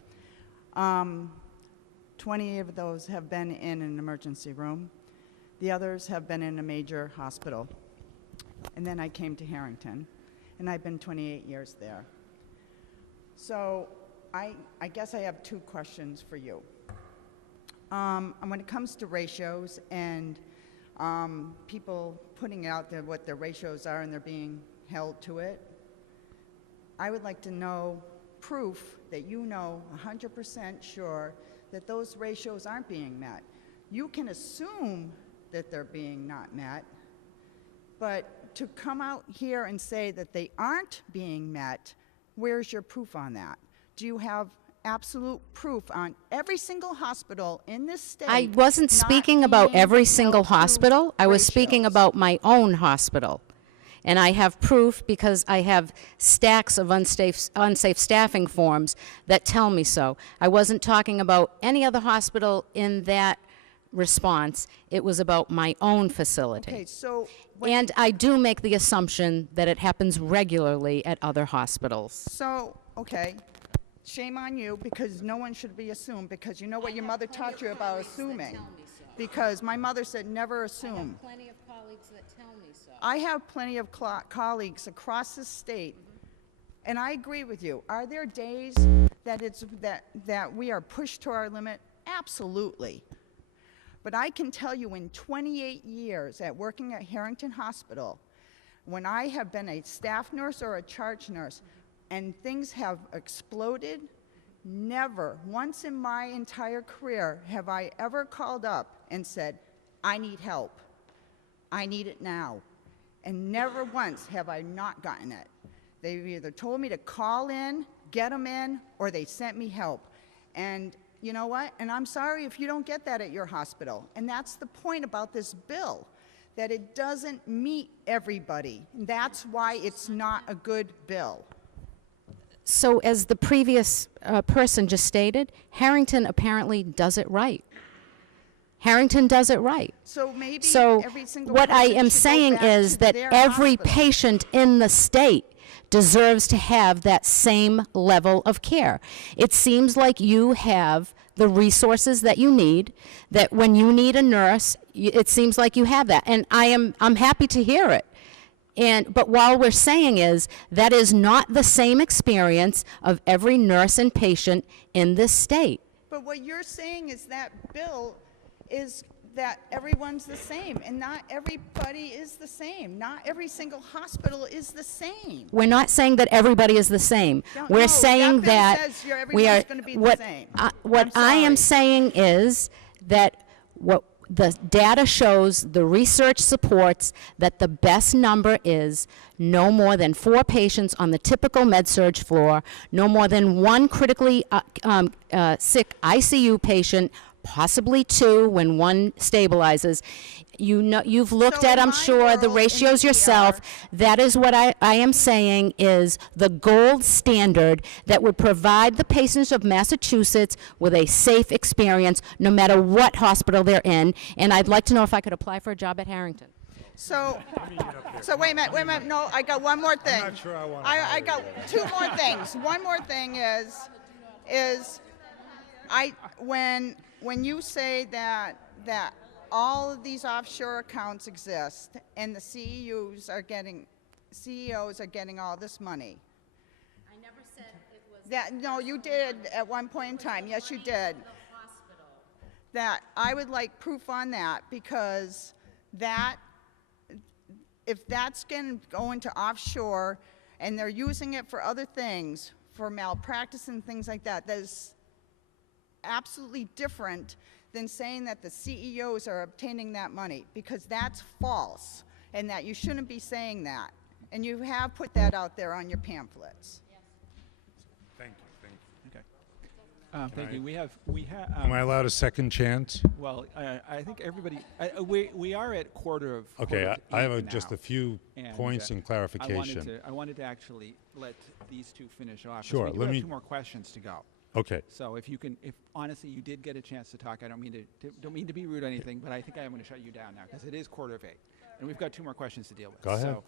20 of those have been in an emergency room. The others have been in a major hospital. And then I came to Harrington, and I've been 28 years there. So I guess I have 2 questions for you. When it comes to ratios and people putting out there what their ratios are and they're being held to it, I would like to know proof that you know 100% sure that those ratios aren't being met. You can assume that they're being not met, but to come out here and say that they aren't being met, where's your proof on that? Do you have absolute proof on every single hospital in this state? I wasn't not speaking about being every single held to hospital. I was speaking ratios? about my own hospital. And I have proof because I have stacks of unsafe staffing forms that tell me so. I wasn't talking about any other hospital in that response. It was about my own facility. Okay, so And I do make the assumption that it happens regularly at other hospitals. okay, shame on you, because no one should be assumed, because you know what your mother taught you about assuming. Because my mother said never assume. Plenty of colleagues that tell me so. I have plenty of colleagues across the state, and I agree with you. Are there days that we are pushed to our limit? Absolutely. But I can tell you in 28 years at working at Harrington Hospital, When I have been a staff nurse or a charge nurse and things have exploded, never once in my entire career have I ever called up and said, I need help. I need it now. And never once have I not gotten it. They've either told me to call in, get them in, or they sent me help. And you know what? And I'm sorry if you don't get that at your hospital. And that's the point about this bill, that it doesn't meet everybody. That's why it's not a good bill. So as the previous person just stated, Harrington apparently does it right. Harrington does it right. So maybe So every single what I person am should go saying back is to that their every hospital. patient in the state deserves to have that same level of care. It seems like you have the resources that you need, that when you need a nurse, it seems like you have that. And I'm happy to hear it. But while we're saying is that is not the same experience of every nurse and patient in this state. But what you're saying is that bill is that everyone's the same, and not everybody is the same. Not every single hospital is the same. We're not saying that everybody is the same. No, We're no, saying that that bill says we are. everyone's gonna be the same. What I'm I am sorry. saying is that what the data shows, the research supports that the best number is no more than 4 patients on the typical med-surg floor, no more than 1 critically sick ICU patient, possibly 2 when 1 stabilizes. You know, you've looked So at, in I'm my sure, the world, in ratios the yourself. ER That is what I am saying is the gold standard that would provide the patients of Massachusetts with a safe experience no matter what hospital they're in. And I'd like to know if I could apply for a job at Harrington. So wait a minute, no, I got one more thing. not sure I wanna I hire got you. 2 more things. One more thing is when you say that all of these offshore accounts exist and the CEOs are getting all this money. I never said it was That, no, you did at one point in time. Yes, you did. That I would like proof on that, because that, if that's going to offshore and they're using it for other things, for malpractice and things like that, that is absolutely different than saying that the CEOs are obtaining that money, because that's false, and that you shouldn't be saying that. And you have put that out there on your pamphlets. Thank you. Okay. Thank you. We have. Am I allowed a second chance? Well, I think everybody. We are at quarter Okay, of I have 8 just now. a few And, points and clarification. I wanted to actually let these 2 finish off. 'cause Sure, We do let have me- 2 more questions to go. Okay, So if honestly you did get a chance to talk, I don't mean to be rude or anything, but I think I am going to shut you down now because it is quarter of 8, and we've got 2 more questions to deal with. Go ahead. So,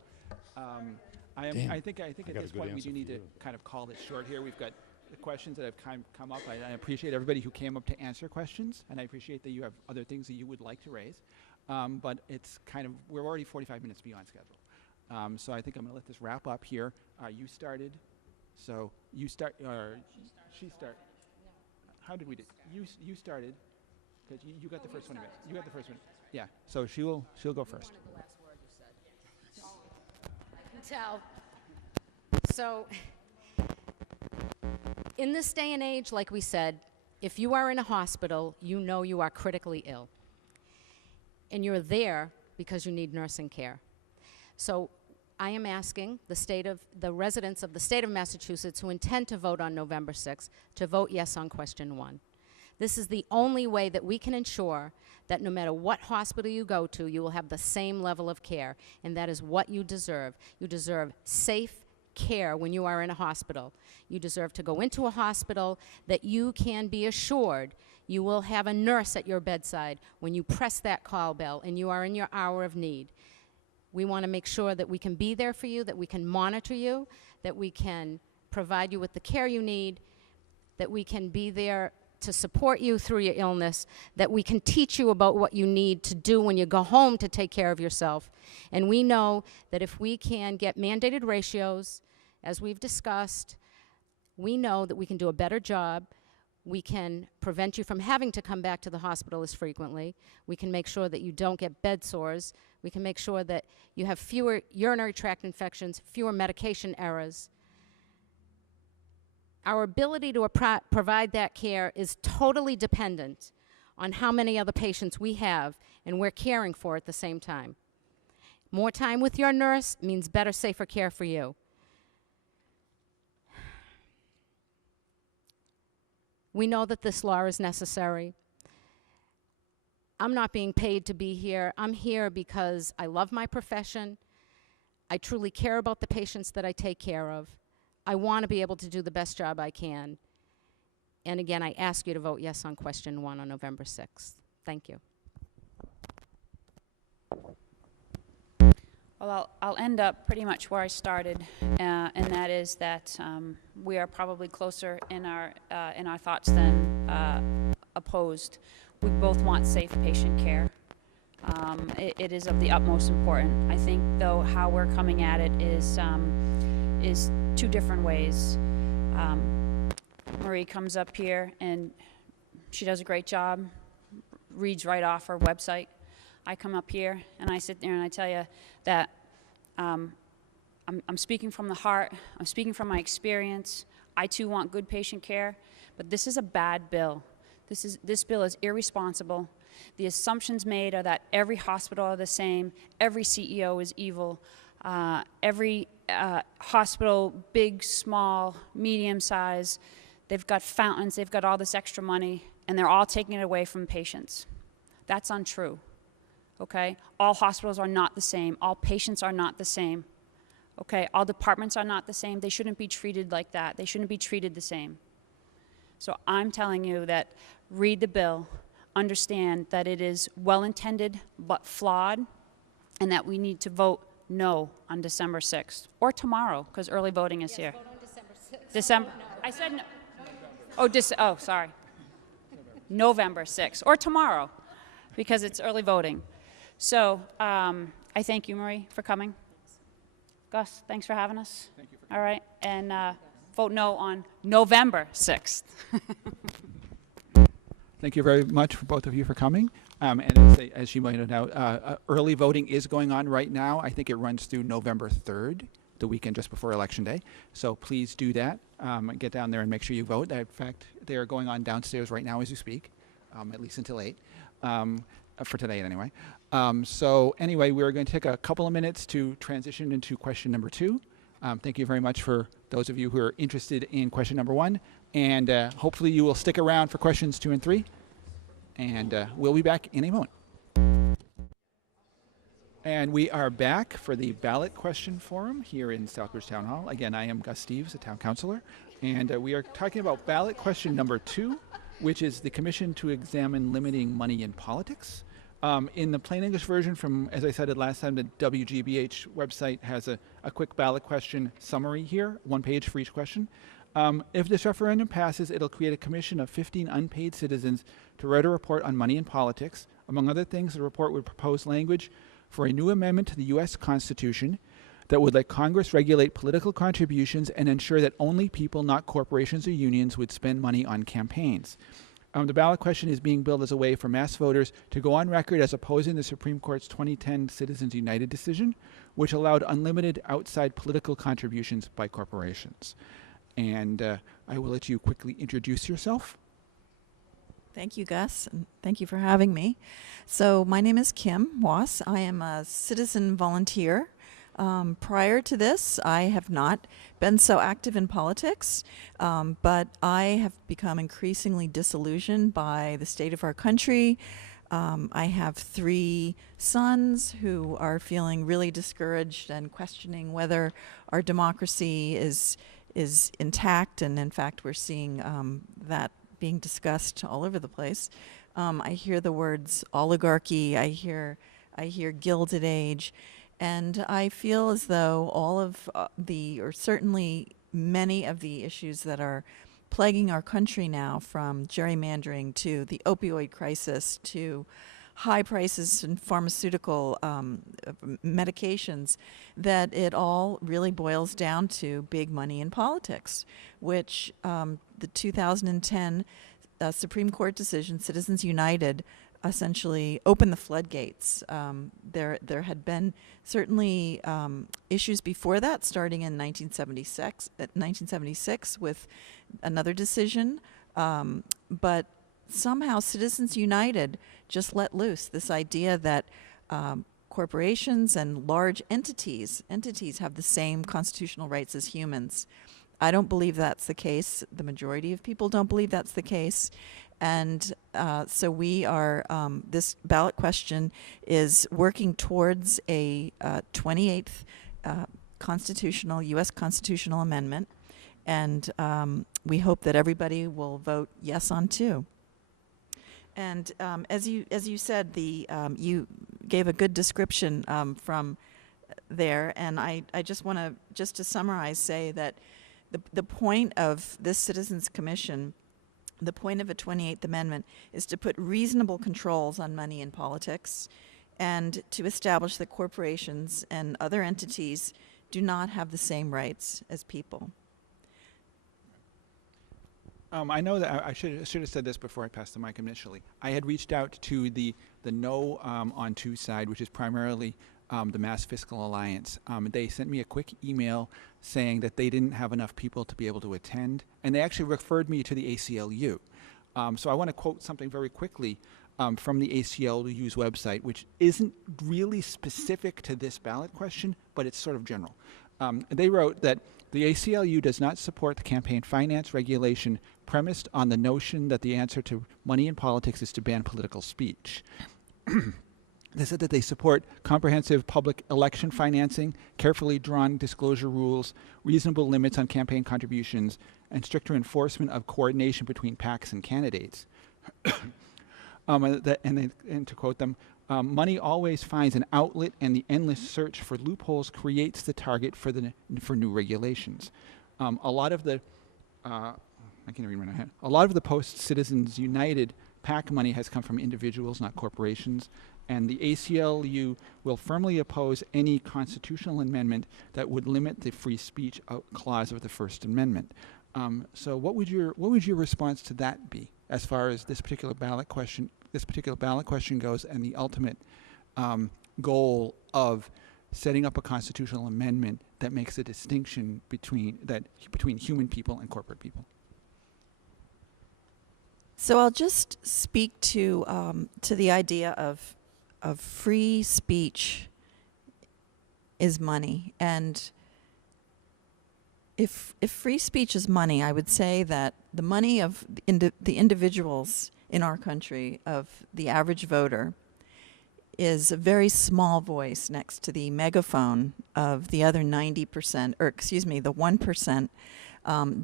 I think at got a this good point we answer do need for to you. kind of call it short here. We've got the questions that have come up. I appreciate everybody who came up to answer questions, and I appreciate that you have other things that you would like to raise. But it's we're already 45 minutes beyond schedule. So I think I'm going to let this wrap up here. You started, so you start, or she started. How did we do? You started, because you got the first 20 minutes. You got the first one. Yeah. So she'll go first. tell. So, in this day and age, like we said, if you are in a hospital, you know you are critically ill. And you're there because you need nursing care. So, I am asking the residents of the state of Massachusetts who intend to vote on November 6th to vote yes on question 1. This is the only way that we can ensure that no matter what hospital you go to, you will have the same level of care, and that is what you deserve. You deserve safe care when you are in a hospital. You deserve to go into a hospital that you can be assured you will have a nurse at your bedside when you press that call bell and you are in your hour of need. We want to make sure that we can be there for you, that we can monitor you, that we can provide you with the care you need, that we can be there to support you through your illness, that we can teach you about what you need to do when you go home to take care of yourself. And we know that if we can get mandated ratios, as we've discussed, we know that we can do a better job We can prevent you from having to come back to the hospital as frequently. We can make sure that you don't get bed sores. We can make sure that you have fewer urinary tract infections, fewer medication errors. Our ability to provide that care is totally dependent on how many other patients we have and we're caring for at the same time. More time with your nurse means better, safer care for you. We know that this law is necessary. I'm not being paid to be here. I'm here because I love my profession. I truly care about the patients that I take care of. I want to be able to do the best job I can. And again, I ask you to vote yes on question 1 on November 6th. Thank you. Well, I'll end up pretty much where I started, and that is that we are probably closer in our thoughts than opposed. We both want safe patient care. It is of the utmost important. I think, though, how we're coming at it is two different ways. Marie comes up here and she does a great job, reads right off her website. I come up here and I sit there and I tell you that I'm speaking from the heart. I'm speaking from my experience. I too want good patient care, but this is a bad bill. This bill is irresponsible. The assumptions made are that every hospital are the same, every CEO is evil, every hospital, big, small, medium size, they've got fountains, they've got all this extra money, and they're all taking it away from patients. That's untrue. Okay? All hospitals are not the same. All patients are not the same. Okay? All departments are not the same. They shouldn't be treated like that. They shouldn't be treated the same. So I'm telling you that read the bill, understand that it is well-intended but flawed, and that we need to vote no on December 6th. Or tomorrow, because early voting is here. Vote on December 6th. December. I said no. Oh, sorry. November 6th. Or tomorrow, because it's early voting. So I thank you, Marie, for coming. Gus, thanks for having us. Thank you for All right, and vote no on November 6th. Thank you very much for both of you for coming. And as she pointed out, early voting is going on right now. I think it runs through November 3rd, the weekend just before Election Day. So please do that. Get down there and make sure you vote. In fact, they are going on downstairs right now as you speak, at least until 8, for today anyway. So anyway, we're going to take a couple of minutes to transition into question number 2. Thank you very much for those of you who are interested in question number 1. And hopefully you will stick around for questions 2 and 3. And we'll be back in a moment. And we are back for the Ballot Question Forum here in Southbridge Town Hall. Again, I am Gus Steeves, the town councilor. And we are talking about ballot question number 2, which is the commission to examine limiting money in politics. In the plain English version from, as I said it last time, the WGBH website has a quick ballot question summary here, 1 page for each question. If this referendum passes, it'll create a commission of 15 unpaid citizens to write a report on money in politics. Among other things, the report would propose language for a new amendment to the U.S. Constitution that would let Congress regulate political contributions and ensure that only people, not corporations or unions, would spend money on campaigns. The ballot question is being billed as a way for mass voters to go on record as opposing the Supreme Court's 2010 Citizens United decision, which allowed unlimited outside political contributions by corporations. And I will let you quickly introduce yourself. Thank you, Gus, and thank you for having me. So my name is Kim Wass. I am a citizen volunteer. Prior to this, I have not been so active in politics, but I have become increasingly disillusioned by the state of our country. I have 3 sons who are feeling really discouraged and questioning whether our democracy is intact, and in fact we're seeing that being discussed all over the place. I hear the words oligarchy, I hear Gilded Age, and I feel as though all of or certainly many of the issues that are plaguing our country now, from gerrymandering to the opioid crisis to high prices in pharmaceutical medications, that it all really boils down to big money in politics, which the 2010 Supreme Court decision, Citizens United essentially opened the floodgates. There had been certainly issues before that, starting in 1976 with another decision, but somehow Citizens United just let loose this idea that corporations and large entities have the same constitutional rights as humans. I don't believe that's the case. The majority of people don't believe that's the case. And so we are, this ballot question is working towards a 28th U.S. constitutional amendment. And we hope that everybody will vote yes on 2. And as you said, you gave a good description from there. And I just want to, just to summarize, say that the point of this Citizens Commission, the point of a 28th Amendment, is to put reasonable controls on money in politics and to establish that corporations and other entities do not have the same rights as people. I know that I should have said this before I passed the mic initially. I had reached out to the No on 2 side, which is primarily the Mass Fiscal Alliance. They sent me a quick email saying that they didn't have enough people to be able to attend, and they actually referred me to the ACLU. So I want to quote something very quickly from the ACLU's website, which isn't really specific to this ballot question, but it's sort of general. They wrote that the ACLU does not support the campaign finance regulation premised on the notion that the answer to money in politics is to ban political speech. They said that they support comprehensive public election financing, carefully drawn disclosure rules, reasonable limits on campaign contributions, and stricter enforcement of coordination between PACs and candidates. And to quote them, money always finds an outlet, and the endless search for loopholes creates the target for new regulations. A lot of the I can't read my head. A lot of the post-Citizens United PAC money has come from individuals, not corporations, and the ACLU will firmly oppose any constitutional amendment that would limit the free speech clause of the First Amendment. So what would your response to that be, as far as this particular ballot question goes, and the ultimate goal of setting up a constitutional amendment that makes a distinction between human people and corporate people? So I'll just speak to the idea of free speech is money, and if free speech is money, I would say that the money of the individuals in our country, of the average voter, is a very small voice next to the megaphone of the other 90%, or excuse me, the 1%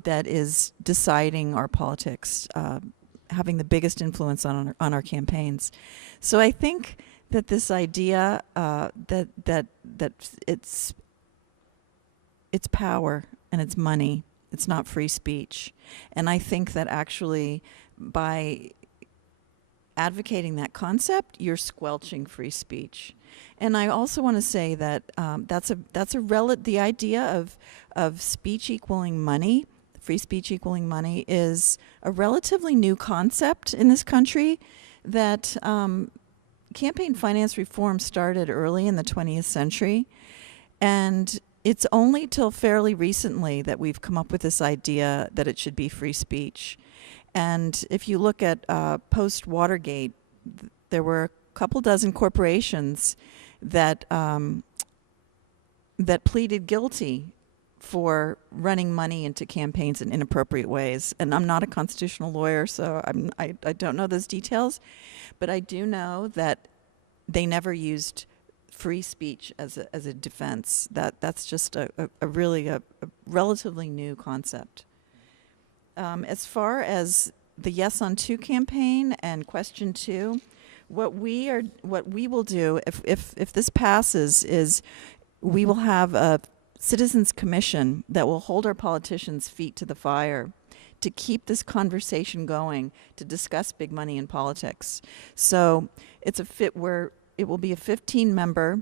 that is deciding our politics, having the biggest influence on our campaigns. So I think that this idea that it's power and it's money, it's not free speech. And I think that actually by advocating that concept, you're squelching free speech. And I also want to say that the idea of speech equaling money, free speech equaling money, is a relatively new concept in this country. That campaign finance reform started early in the 20th century, and it's only till fairly recently that we've come up with this idea that it should be free speech. And if you look at post-Watergate, there were a couple dozen corporations that that pleaded guilty for running money into campaigns in inappropriate ways. And I'm not a constitutional lawyer, so I don't know those details, but I do know that they never used free speech as a defense. That's just a relatively new concept. As far as the Yes on 2 campaign and question 2, what we will do if this passes is we will have a Citizens Commission that will hold our politicians' feet to the fire to keep this conversation going, to discuss big money in politics. So it's where it will be a 15-member,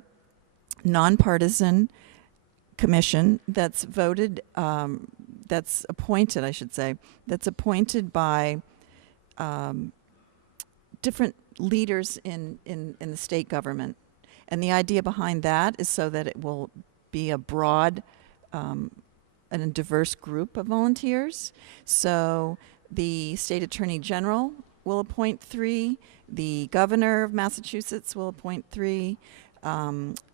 nonpartisan commission that's voted, that's appointed, I should say, that's appointed by different leaders in the state government. And the idea behind that is so that it will be a broad and a diverse group of volunteers. So the state attorney general will appoint 3, the governor of Massachusetts will appoint 3,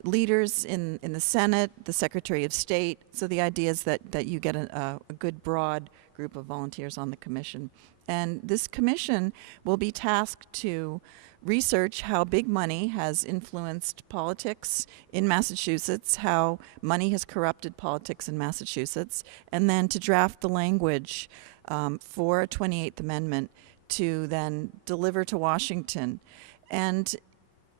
leaders in the Senate, the Secretary of State. So the idea is that you get a good broad group of volunteers on the commission. And this commission will be tasked to research how big money has influenced politics in Massachusetts, how money has corrupted politics in Massachusetts, and then to draft the language for a 28th Amendment to then deliver to Washington. And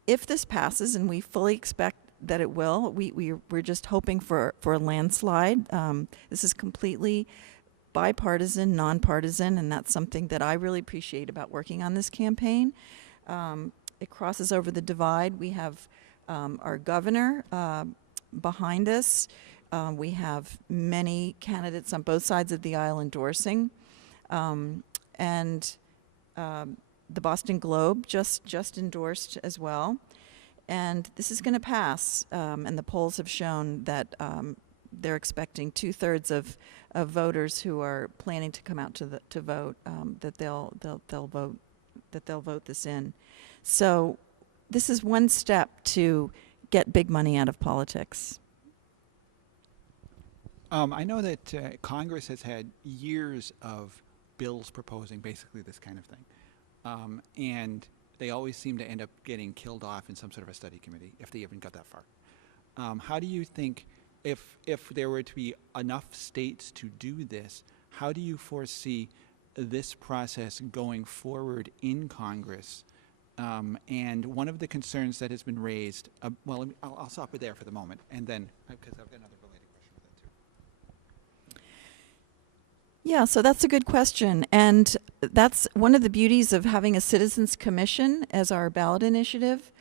if this passes, and we fully expect that it will, we're just hoping for a landslide. This is completely bipartisan, nonpartisan, and that's something that I really appreciate about working on this campaign. It crosses over the divide. We have our governor behind us. We have many candidates on both sides of the aisle endorsing. And the Boston Globe just endorsed as well. And this is going to pass. And the polls have shown that they're expecting 2/3 of voters who are planning to come out to vote that they'll vote this in. So this is one step to get big money out of politics. I know that Congress has had years of bills proposing basically this kind of thing. And they always seem to end up getting killed off in some sort of a study committee, if they even got that far. How do you think, if there were to be enough states to do this, how do you foresee this process going forward in Congress? And one of the concerns that has been raised, well, I'll stop it there for the moment, and then, because I've got another related question with that too. Yeah, so that's a good question. And that's one of the beauties of having a Citizens Commission as our ballot initiative,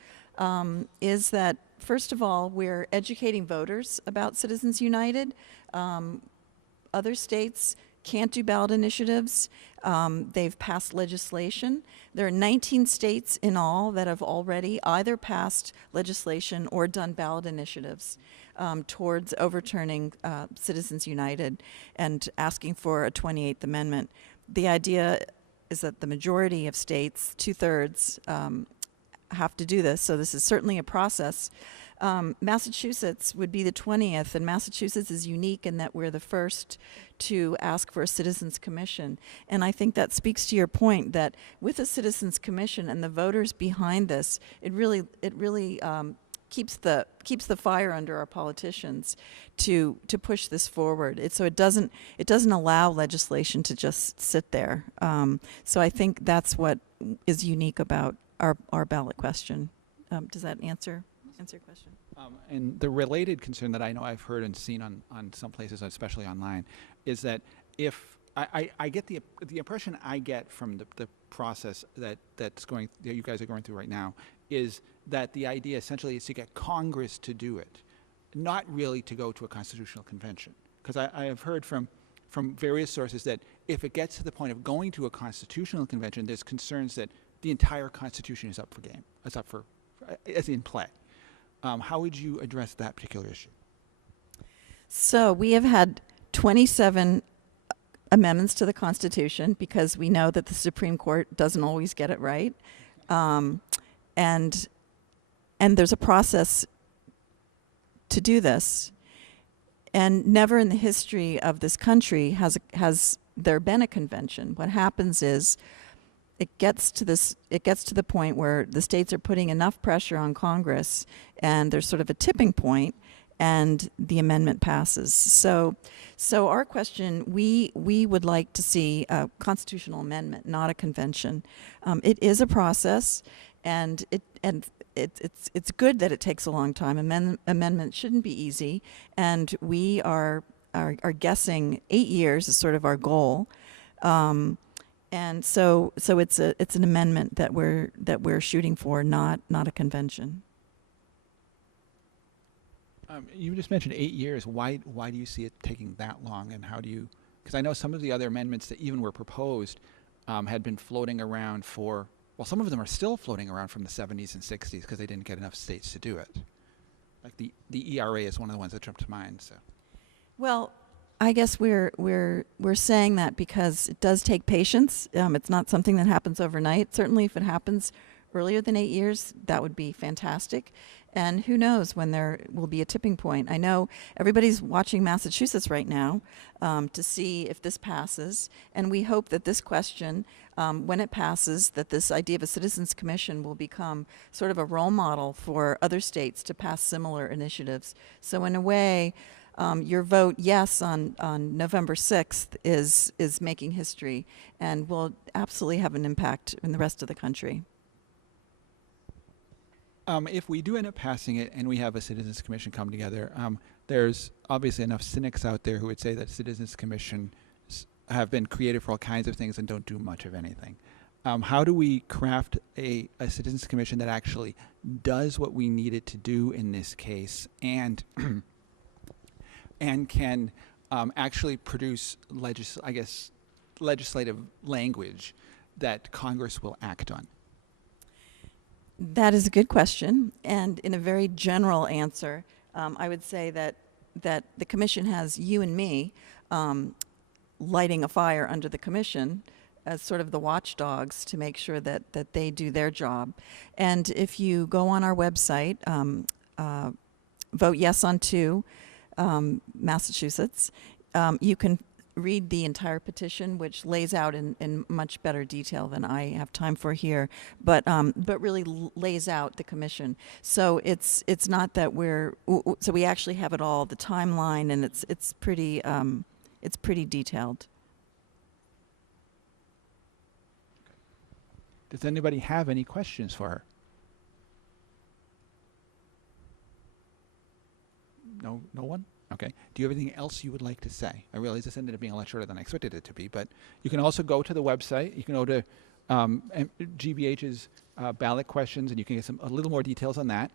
is that, first of all, we're educating voters about Citizens United. Other states can't do ballot initiatives. They've passed legislation. There are 19 states in all that have already either passed legislation or done ballot initiatives towards overturning Citizens United and asking for a 28th Amendment. The idea is that the majority of states, 2/3, have to do this, so this is certainly a process. Massachusetts would be the 20th, and Massachusetts is unique in that we're the first to ask for a Citizens Commission. And I think that speaks to your point that with a Citizens Commission and the voters behind this, it really keeps the fire under our politicians to push this forward. So it doesn't allow legislation to just sit there. So I think that's what is unique about our ballot question. Does that answer your question? And the related concern that I know I've heard and seen on some places, especially online, is that if I get the impression I get from the process that you guys are going through right now is that the idea essentially is to get Congress to do it, not really to go to a constitutional convention. Because I have heard from various sources that if it gets to the point of going to a constitutional convention, there's concerns that the entire Constitution is is in play. How would you address that particular issue? So we have had 27 amendments to the Constitution because we know that the Supreme Court doesn't always get it right. And there's a process to do this. And never in the history of this country has there been a convention. What happens is it gets to the point where the states are putting enough pressure on Congress, and there's sort of a tipping point, and the amendment passes. So our question, we would like to see a constitutional amendment, not a convention. It is a process, and it's good that it takes a long time. Amendments shouldn't be easy, and we are guessing 8 years is sort of our goal. And so it's an amendment that we're shooting for, not a convention. You just mentioned 8 years. Why do you see it taking that long, and how do you? Because I know some of the other amendments that even were proposed had been floating around for, well, some of them are still floating around from the 70s and 60s because they didn't get enough states to do it. Like the ERA is one of the ones that jumped to mind. So, Well, I guess we're saying that because it does take patience. It's not something that happens overnight. Certainly, if it happens earlier than 8 years, that would be fantastic. And who knows when there will be a tipping point. I know everybody's watching Massachusetts right now to see if this passes. And we hope that this question, when it passes, that this idea of a Citizens Commission will become sort of a role model for other states to pass similar initiatives. So in a way, your vote yes on November 6th is making history and will absolutely have an impact in the rest of the country. If we do end up passing it and we have a Citizens Commission come together, there's obviously enough cynics out there who would say that Citizens Commissions have been created for all kinds of things and don't do much of anything. How do we craft a Citizens Commission that actually does what we need it to do in this case and and can actually produce legislative language that Congress will act on? That is a good question, and in a very general answer, I would say that the commission has you and me lighting a fire under the commission as sort of the watchdogs to make sure that they do their job. And if you go on our website, vote yes on 2, Massachusetts, you can read the entire petition, which lays out in much better detail than I have time for here, but really lays out the commission. So it's not that so we actually have it all, the timeline, and it's pretty detailed. Does anybody have any questions for her? No one? Okay. Do you have anything else you would like to say? I realize this ended up being a lot shorter than I expected it to be, but you can also go to the website. You can go to GBH's ballot questions, and you can get a little more details on that.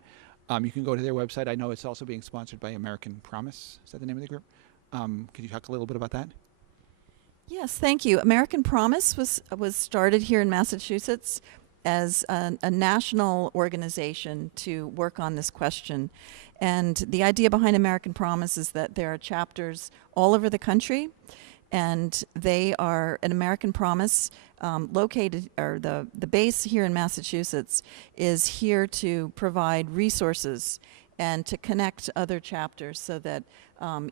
You can go to their website. I know it's also being sponsored by American Promise. Is that the name of the group? Could you talk a little bit about that? Yes, thank you. American Promise was started here in Massachusetts as a national organization to work on this question. And the idea behind American Promise is that there are chapters all over the country, and they are an American Promise located, or the base here in Massachusetts is here to provide resources and to connect other chapters so that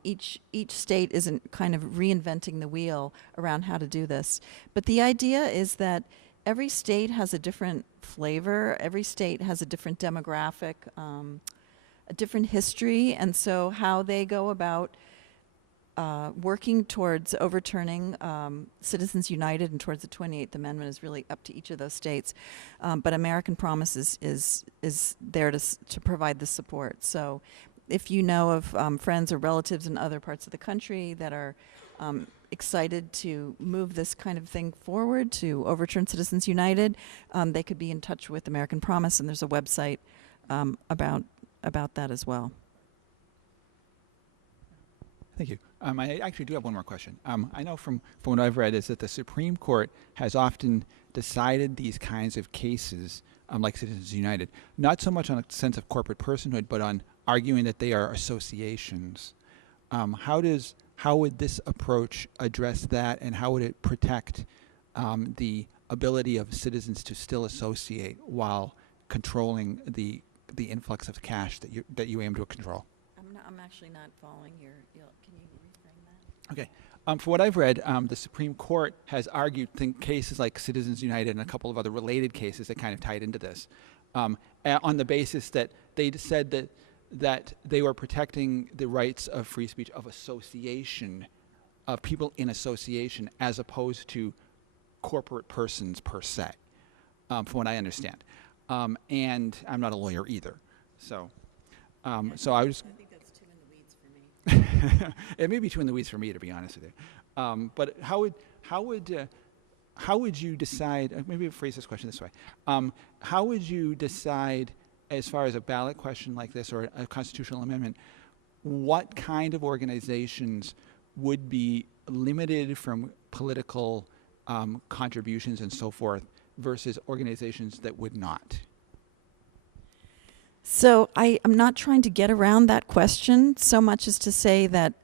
each state isn't kind of reinventing the wheel around how to do this. But the idea is that every state has a different flavor, every state has a different demographic, a different history, and so how they go about working towards overturning Citizens United and towards the 28th Amendment is really up to each of those states. But American Promise is there to provide the support. So if you know of friends or relatives in other parts of the country that are excited to move this kind of thing forward to overturn Citizens United, they could be in touch with American Promise, and there's a website about that as well. Thank you. I actually do have one more question. I know from what I've read is that the Supreme Court has often decided these kinds of cases, like Citizens United, not so much on a sense of corporate personhood, but on arguing that they are associations. How would this approach address that, and how would it protect the ability of citizens to still associate while controlling the influx of cash that you aim to control? I'm actually not following your. Can you reframe that? Okay. For what I've read, the Supreme Court has argued cases like Citizens United and a couple of other related cases that kind of tied into this, on the basis that they said that they were protecting the rights of free speech of association, of people in association, as opposed to corporate persons per se, from what I understand. And I'm not a lawyer either, so I was. I think that's too in the weeds for me. It may be too in the weeds for me, to be honest with you. But how would you decide? Maybe I'll phrase this question this way: how would you decide, as far as a ballot question like this or a constitutional amendment, what kind of organizations would be limited from political contributions and so forth versus organizations that would not? So I'm not trying to get around that question so much as to say that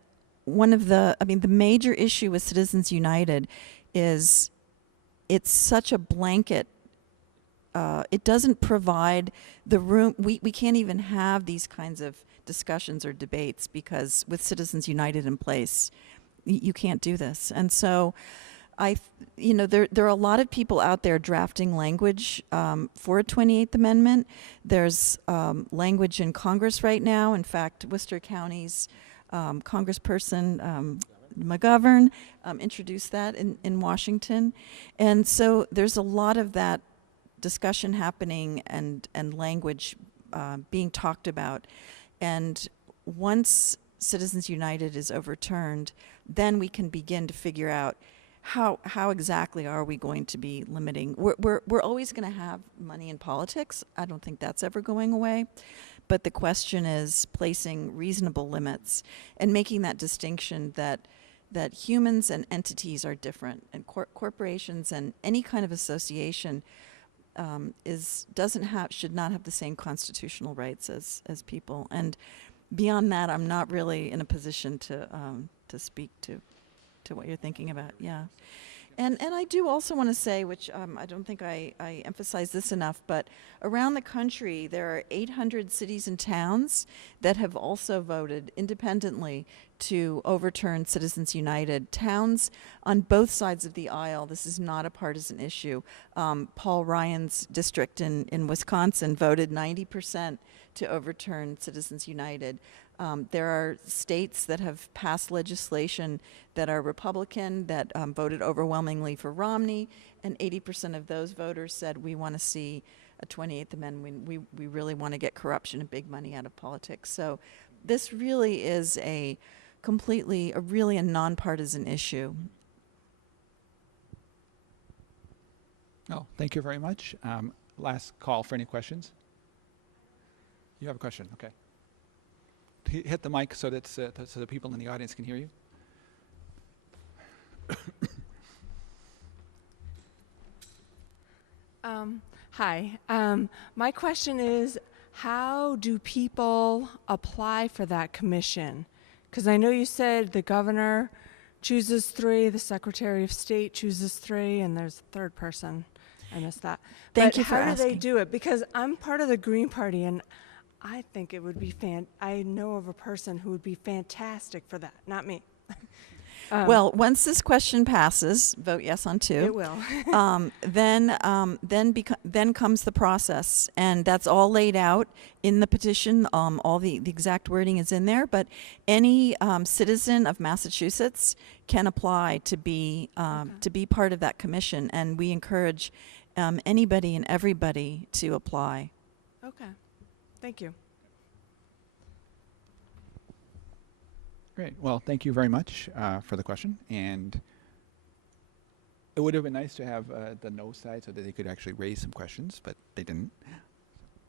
the major issue with Citizens United is it's such a blanket. It doesn't provide the room. We can't even have these kinds of discussions or debates because with Citizens United in place, you can't do this. And so there are a lot of people out there drafting language for a 28th Amendment. There's language in Congress right now. In fact, Worcester County's Congressperson McGovern introduced that in Washington. And so there's a lot of that discussion happening and language being talked about. And once Citizens United is overturned, then we can begin to figure out how exactly are we going to be limiting. We're always going to have money in politics. I don't think that's ever going away. But the question is placing reasonable limits and making that distinction that humans and entities are different, and corporations and any kind of association should not have the same constitutional rights as people. And beyond that, I'm not really in a position to speak to what you're thinking about. Yeah. And I do also want to say, which I don't think I emphasize this enough, but around the country there are 800 cities and towns that have also voted independently to overturn Citizens United. Towns on both sides of the aisle. This is not a partisan issue. Paul Ryan's district in Wisconsin voted 90% to overturn Citizens United. There are states that have passed legislation that are Republican that voted overwhelmingly for Romney, and 80% of those voters said we want to see a 28th Amendment. We really want to get corruption and big money out of politics. So this really is a nonpartisan issue. Oh, thank you very much. Last call for any questions. You have a question, okay. Hit the mic so that so the people in the audience can hear you. Hi. My question is, how do people apply for that commission? Because I know you said the governor chooses 3, the Secretary of State chooses 3, and there's a third person. I missed that. Thank you for asking. How do they do it? Because I'm part of the Green Party, and I think it would be I know of a person who would be fantastic for that. Not me. Well, once this question passes, vote yes on 2. It will. Then comes the process, and that's all laid out in the petition. All the exact wording is in there, but any citizen of Massachusetts can apply to be part of that commission, and we encourage anybody and everybody to apply. Okay. Thank you. Great. Well, thank you very much for the question. And it would have been nice to have the no side so that they could actually raise some questions, but they didn't.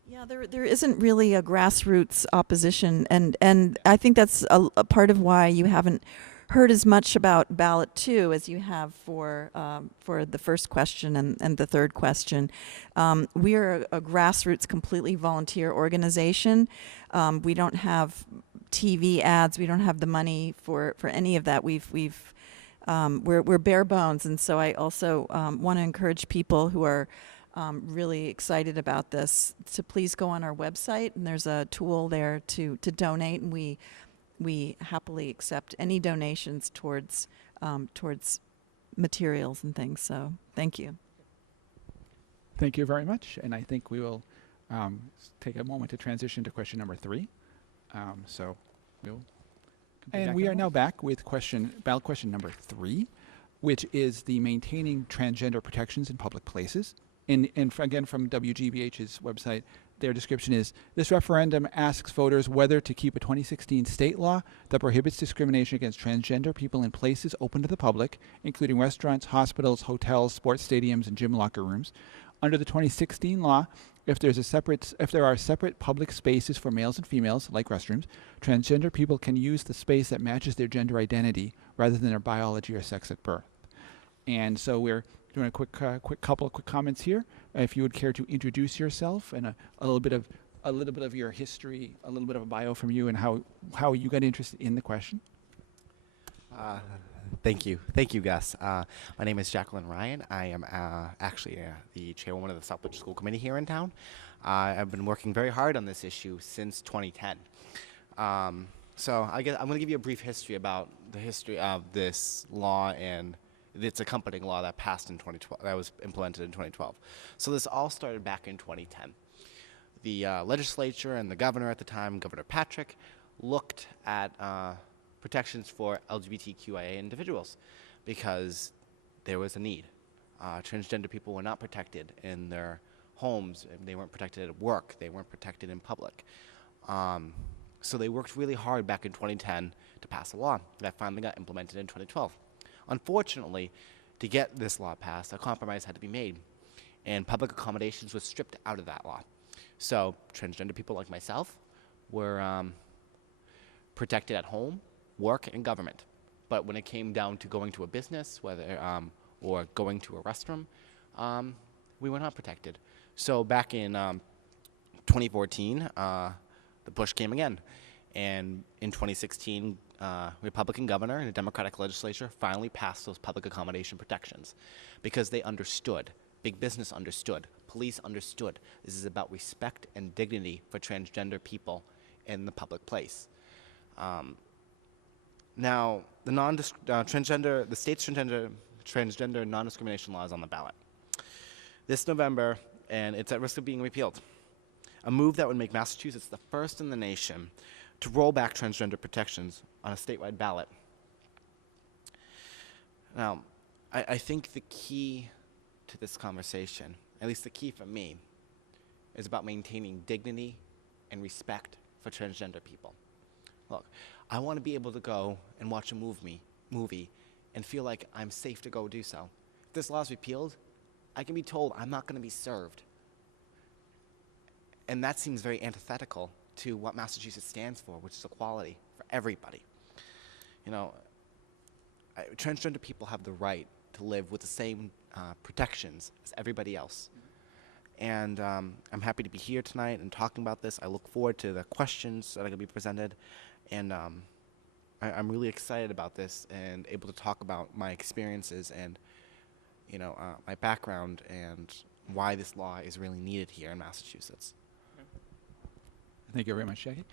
Yeah, there isn't really a grassroots opposition, and I think that's a part of why you haven't heard as much about Ballot 2 as you have for the first question and the third question. We are a grassroots, completely volunteer organization. We don't have TV ads. We don't have the money for any of that. We're bare bones, and so I also want to encourage people who are really excited about this to please go on our website, and there's a tool there to donate, and we happily accept any donations towards materials and things. So thank you. Thank you very much. And I think we will take a moment to transition to question number 3. So we'll. And we are now back with ballot question number 3, which is the maintaining transgender protections in public places. And again, from WGBH's website, their description is, this referendum asks voters whether to keep a 2016 state law that prohibits discrimination against transgender people in places open to the public, including restaurants, hospitals, hotels, sports stadiums, and gym locker rooms. Under the 2016 law, if there are separate public spaces for males and females, like restrooms, transgender people can use the space that matches their gender identity rather than their biology or sex at birth. And so we're doing a quick couple of quick comments here. If you would care to introduce yourself and a little bit of your history, a little bit of a bio from you, and how you got interested in the question. Thank you, Gus. My name is Jacqueline Ryan. I am actually the chairwoman of the Southbridge School Committee here in town. I've been working very hard on this issue since 2010. So I'm going to give you a brief history about the history of this law and its accompanying law that passed in 2012, that was implemented in 2012. So this all started back in 2010. The legislature and the governor at the time, Governor Patrick, looked at protections for LGBTQIA individuals because there was a need. Transgender people were not protected in their homes, they weren't protected at work, they weren't protected in public. So they worked really hard back in 2010 to pass a law that finally got implemented in 2012. Unfortunately, to get this law passed, a compromise had to be made, and public accommodations was stripped out of that law. So transgender people like myself were protected at home, work, and government. But when it came down to going to a business, or going to a restroom, we were not protected. So back in 2014, the push came again. And in 2016, Republican governor and a Democratic legislature finally passed those public accommodation protections because they understood, big business understood, police understood, this is about respect and dignity for transgender people in the public place. Now, the state's transgender non-discrimination law is on the ballot this November, and it's at risk of being repealed. A move that would make Massachusetts the first in the nation to roll back transgender protections on a statewide ballot. Now, I think the key to this conversation, at least the key for me, is about maintaining dignity and respect for transgender people. Look, I want to be able to go and watch a movie and feel like I'm safe to go do so. If this law is repealed, I can be told I'm not going to be served. And that seems very antithetical to what Massachusetts stands for, which is equality for everybody. You know, transgender people have the right to live with the same protections as everybody else. And I'm happy to be here tonight and talking about this. I look forward to the questions that are going to be presented. And I'm really excited about this and able to talk about my experiences and, my background and why this law is really needed here in Massachusetts. Thank you very much, Jackie.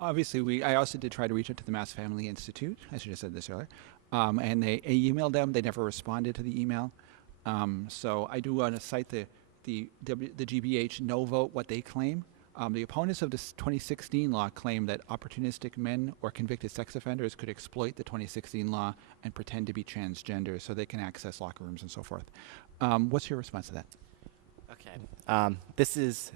Obviously, I also did try to reach out to the Mass Family Institute. I should have said this earlier. And I emailed them. They never responded to the email. So I do want to cite the GBH no vote, what they claim. The opponents of this 2016 law claim that opportunistic men or convicted sex offenders could exploit the 2016 law and pretend to be transgender so they can access locker rooms and so forth. What's your response to that? Okay. This is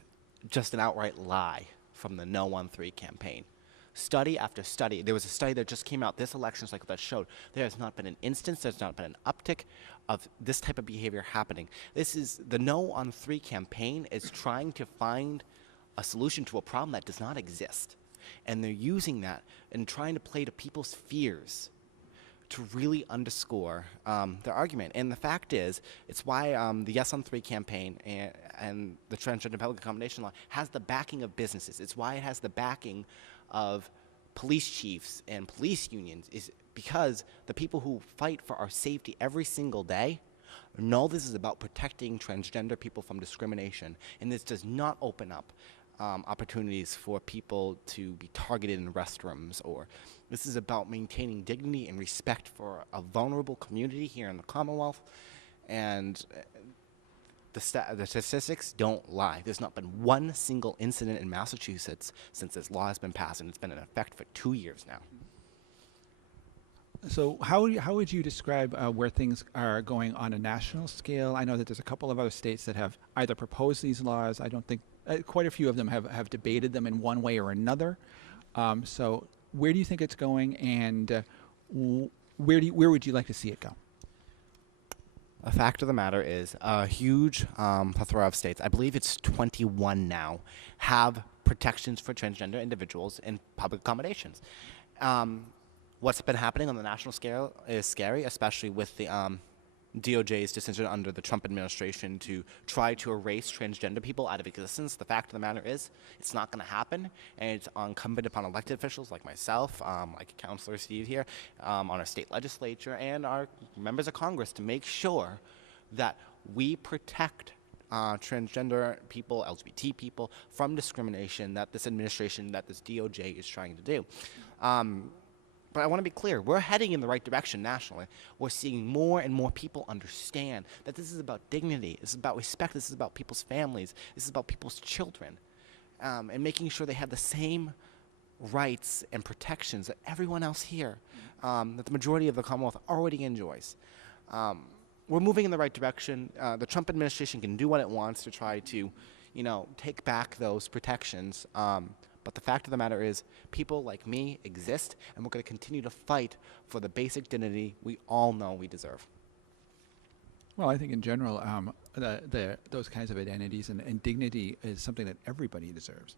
just an outright lie from the No on 3 campaign. Study after study, there was a study that just came out this election cycle that showed there has not been an instance, there's not been an uptick of this type of behavior happening. This is, the No on 3 campaign is trying to find a solution to a problem that does not exist. And they're using that and trying to play to people's fears to really underscore their argument. And the fact is, it's why the Yes on 3 campaign and the transgender public accommodation law has the backing of businesses. It's why it has the backing of police chiefs and police unions, is because the people who fight for our safety every single day know this is about protecting transgender people from discrimination. And this does not open up opportunities for people to be targeted in restrooms, or this is about maintaining dignity and respect for a vulnerable community here in the Commonwealth. And the statistics don't lie. There's not been one single incident in Massachusetts since this law has been passed, and it's been in effect for 2 years now. So how would you describe where things are going on a national scale? I know that there's a couple of other states that have either proposed these laws. I don't think quite a few of them have debated them in one way or another. So where do you think it's going, and where would you like to see it go? A fact of the matter is a huge plethora of states, I believe it's 21 now, have protections for transgender individuals in public accommodations. What's been happening on the national scale is scary, especially with the DOJ's decision under the Trump administration to try to erase transgender people out of existence. The fact of the matter is, it's not going to happen, and it's incumbent upon elected officials like myself, like Councilor Steve here, on our state legislature, and our members of Congress to make sure that we protect transgender people, LGBT people from discrimination that this administration, that this DOJ is trying to do. But I want to be clear, we're heading in the right direction nationally. We're seeing more and more people understand that this is about dignity, this is about respect, this is about people's families, this is about people's children, and making sure they have the same rights and protections that everyone else here, that the majority of the Commonwealth already enjoys. We're moving in the right direction. The Trump administration can do what it wants to try to, take back those protections. But the fact of the matter is, people like me exist, and we're going to continue to fight for the basic dignity we all know we deserve. Well, I think in general, those kinds of identities and dignity is something that everybody deserves.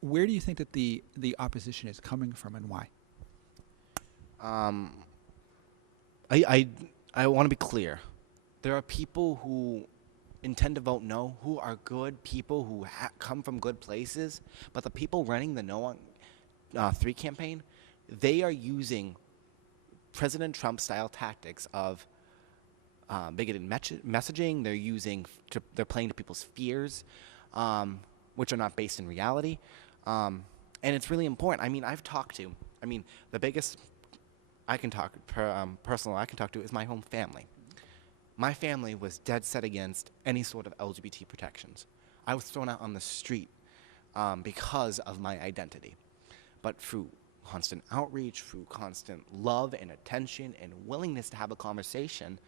Where do you think that the opposition is coming from, and why? I want to be clear. There are people who intend to vote no, who are good people who come from good places, but the people running the No on 3 campaign, they are using President Trump-style tactics of bigoted messaging. They're playing to people's fears, which are not based in reality, and it's really important. The biggest personal I can talk to is my own family. My family was dead set against any sort of LGBT protections. I was thrown out on the street because of my identity. But through constant outreach, through constant love and attention and willingness to have a conversation,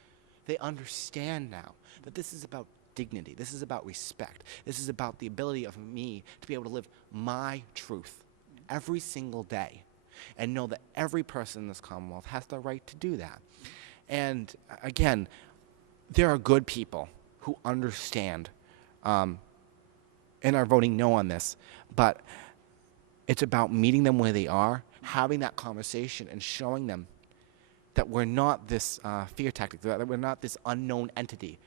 they understand now that this is about dignity. This is about respect. This is about the ability of me to be able to live my truth every single day and know that every person in this Commonwealth has the right to do that. And again, there are good people who understand and are voting no on this, but it's about meeting them where they are, having that conversation, and showing them that we're not this fear tactic, that we're not this unknown entity.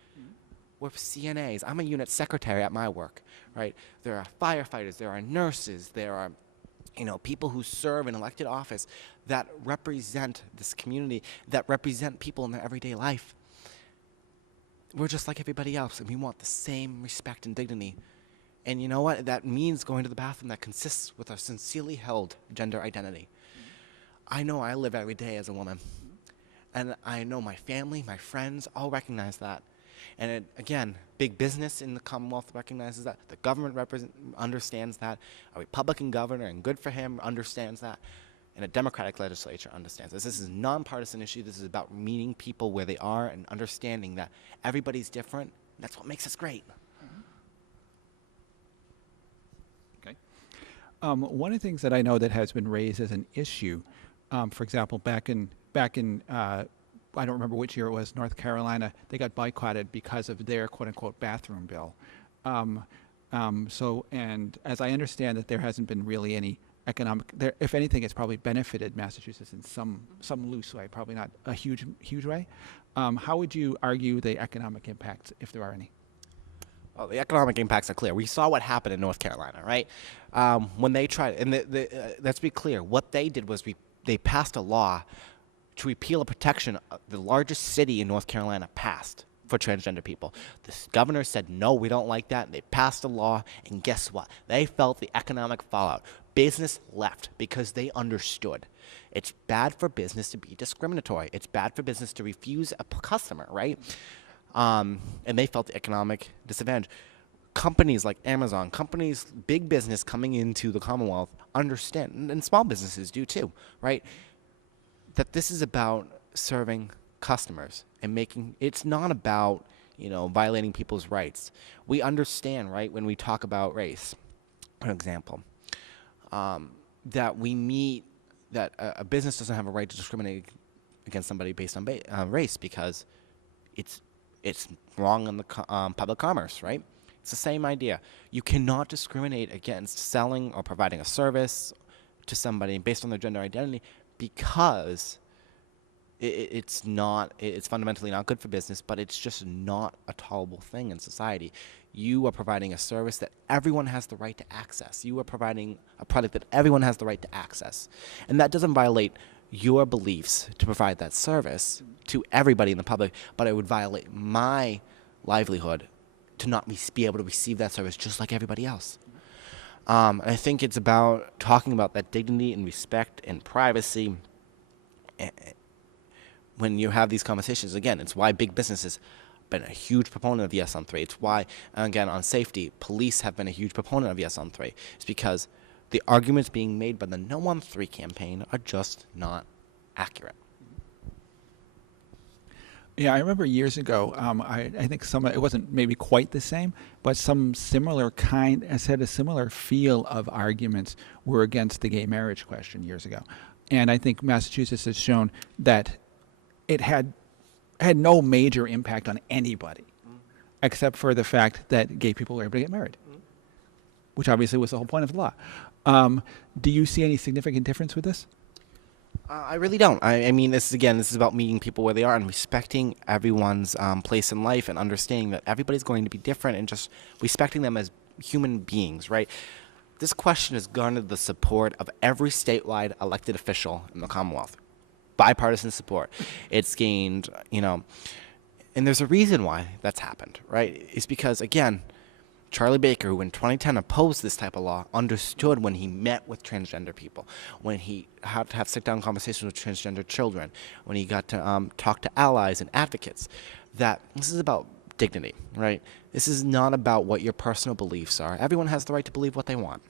We're CNAs. I'm a unit secretary at my work, right? There are firefighters, there are nurses, there are people who serve in elected office that represent this community, that represent people in their everyday life. We're just like everybody else, and we want the same respect and dignity. And you know what? That means going to the bathroom that consists with a sincerely held gender identity. I know I live every day as a woman, and I know my family, my friends, all recognize that. And again, big business in the Commonwealth recognizes that. The government understands that. A Republican governor, and good for him, understands that. And a Democratic legislature understands this. This is a nonpartisan issue. This is about meeting people where they are and understanding that everybody's different. That's what makes us great. Okay. One of the things that I know that has been raised as an issue, for example, back in I don't remember which year it was, North Carolina, they got boycotted because of their quote-unquote bathroom bill. And as I understand that there hasn't been really any economic, if anything, it's probably benefited Massachusetts in some loose way, probably not a huge way. How would you argue the economic impacts, if there are any? Well, the economic impacts are clear. We saw what happened in North Carolina, right? When they tried, and let's be clear, what they did was they passed a law to repeal a protection the largest city in North Carolina passed for transgender people. The governor said, no, we don't like that. And they passed a law, and guess what? They felt the economic fallout. Business left because they understood. It's bad for business to be discriminatory. It's bad for business to refuse a customer, right? And they felt the economic disadvantage. Companies like Amazon, big business coming into the Commonwealth understand, and small businesses do too, right? That this is about serving customers and it's not about, violating people's rights. We understand, right, when we talk about race, for example, that a business doesn't have a right to discriminate against somebody based on race because it's wrong in the public commerce, right? It's the same idea. You cannot discriminate against selling or providing a service to somebody based on their gender identity because It's not. It's fundamentally not good for business, but it's just not a tolerable thing in society. You are providing a service that everyone has the right to access. You are providing a product that everyone has the right to access, and that doesn't violate your beliefs to provide that service to everybody in the public, but it would violate my livelihood to not be able to receive that service just like everybody else. I think it's about talking about that dignity and respect and privacy. When you have these conversations, again, it's why big businesses have been a huge proponent of Yes on 3. It's why, again, on safety, police have been a huge proponent of Yes on 3. It's because the arguments being made by the No on 3 campaign are just not accurate. Yeah, I remember years ago, I think it wasn't maybe quite the same, but some similar kind, had a similar feel of arguments were against the gay marriage question years ago. And I think Massachusetts has shown that it had no major impact on anybody, except for the fact that gay people were able to get married, which obviously was the whole point of the law. Do you see any significant difference with this? I really don't. I mean, this is about meeting people where they are and respecting everyone's place in life and understanding that everybody's going to be different and just respecting them as human beings, right? This question has garnered the support of every statewide elected official in the Commonwealth. Bipartisan support. It's gained, and there's a reason why that's happened, right? It's because, again, Charlie Baker, who in 2010 opposed this type of law, understood when he met with transgender people, when he had to have sit-down conversations with transgender children, when he got to talk to allies and advocates, that this is about dignity, right? This is not about what your personal beliefs are. Everyone has the right to believe what they want.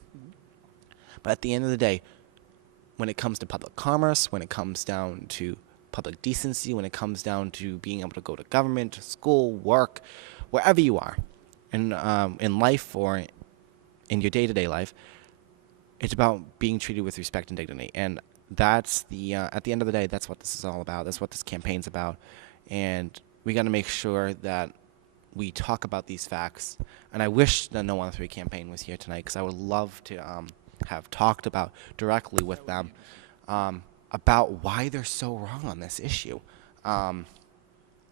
But at the end of the day, when it comes to public commerce, when it comes down to public decency, when it comes down to being able to go to government, school, work, wherever you are, in life or in your day-to-day life, it's about being treated with respect and dignity. And that's at the end of the day, that's what this is all about. That's what this campaign's about. And we got to make sure that we talk about these facts. And I wish the No on 3 campaign was here tonight, because I would love to have talked about directly with them about why they're so wrong on this issue, and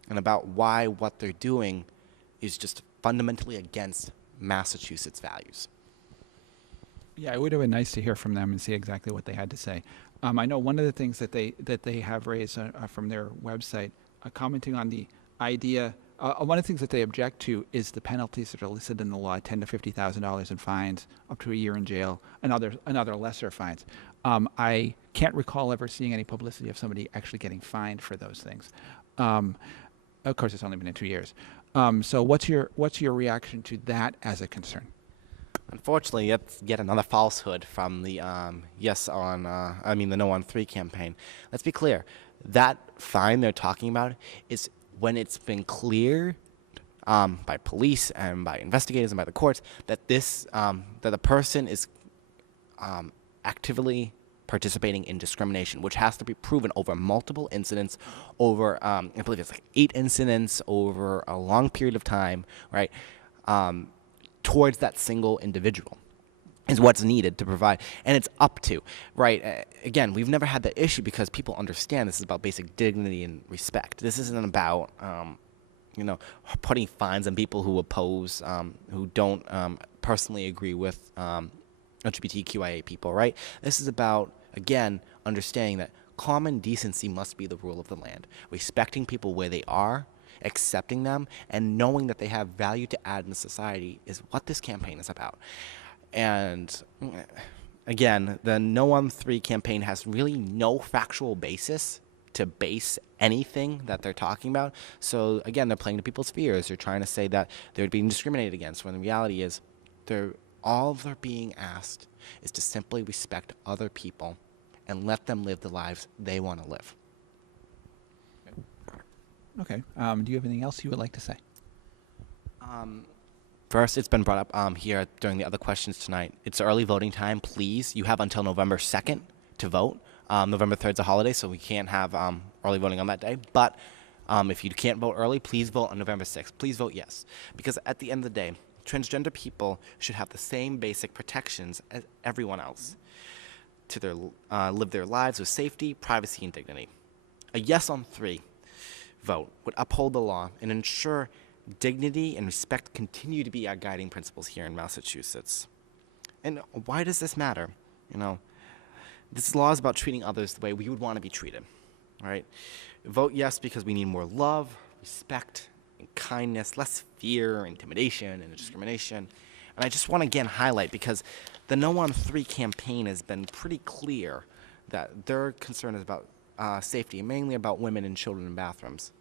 about why what they're doing is just fundamentally against Massachusetts values. Yeah, it would have been nice to hear from them and see exactly what they had to say. I know one of the things that they have raised from their website, commenting on the idea. One of the things that they object to is the penalties that are listed in the law: $10,000 to $50,000 in fines, up to a year in jail, and other lesser fines. I can't recall ever seeing any publicity of somebody actually getting fined for those things. Of course, it's only been in 2 years. So what's your reaction to that as a concern? Unfortunately, that's yet another falsehood from the the No on 3 campaign. Let's be clear. That fine they're talking about is when it's been cleared by police and by investigators and by the courts that that the person is actively participating in discrimination, which has to be proven over multiple incidents, over I believe it's like 8 incidents over a long period of time, right? Towards that single individual is what's needed to provide, and it's up to, right? Again, we've never had that issue because people understand this is about basic dignity and respect. This isn't about putting fines on people who oppose, who don't personally agree with LGBTQIA people, right? This is about, again, understanding that common decency must be the rule of the land. Respecting people where they are, accepting them, and knowing that they have value to add in society is what this campaign is about. And again, the No on 3 campaign has really no factual basis to base anything that they're talking about. So again, they're playing to people's fears. They're trying to say that they're being discriminated against, when the reality is all they're being asked is to simply respect other people and let them live the lives they want to live. Okay. Do you have anything else you would like to say? First, it's been brought up here during the other questions tonight. It's early voting time. Please, you have until November 2nd to vote. November 3rd is a holiday, so we can't have early voting on that day. But if you can't vote early, please vote on November 6th. Please vote yes. Because at the end of the day, transgender people should have the same basic protections as everyone else to live their lives with safety, privacy, and dignity. A yes on 3 vote would uphold the law and ensure dignity and respect continue to be our guiding principles here in Massachusetts. And why does this matter? You know, this law is about treating others the way we would want to be treated, right? Vote yes because we need more love, respect, and kindness, less fear, intimidation, and discrimination. And I just want to again highlight, because the No on 3 campaign has been pretty clear that their concern is about safety, mainly about women and children in bathrooms.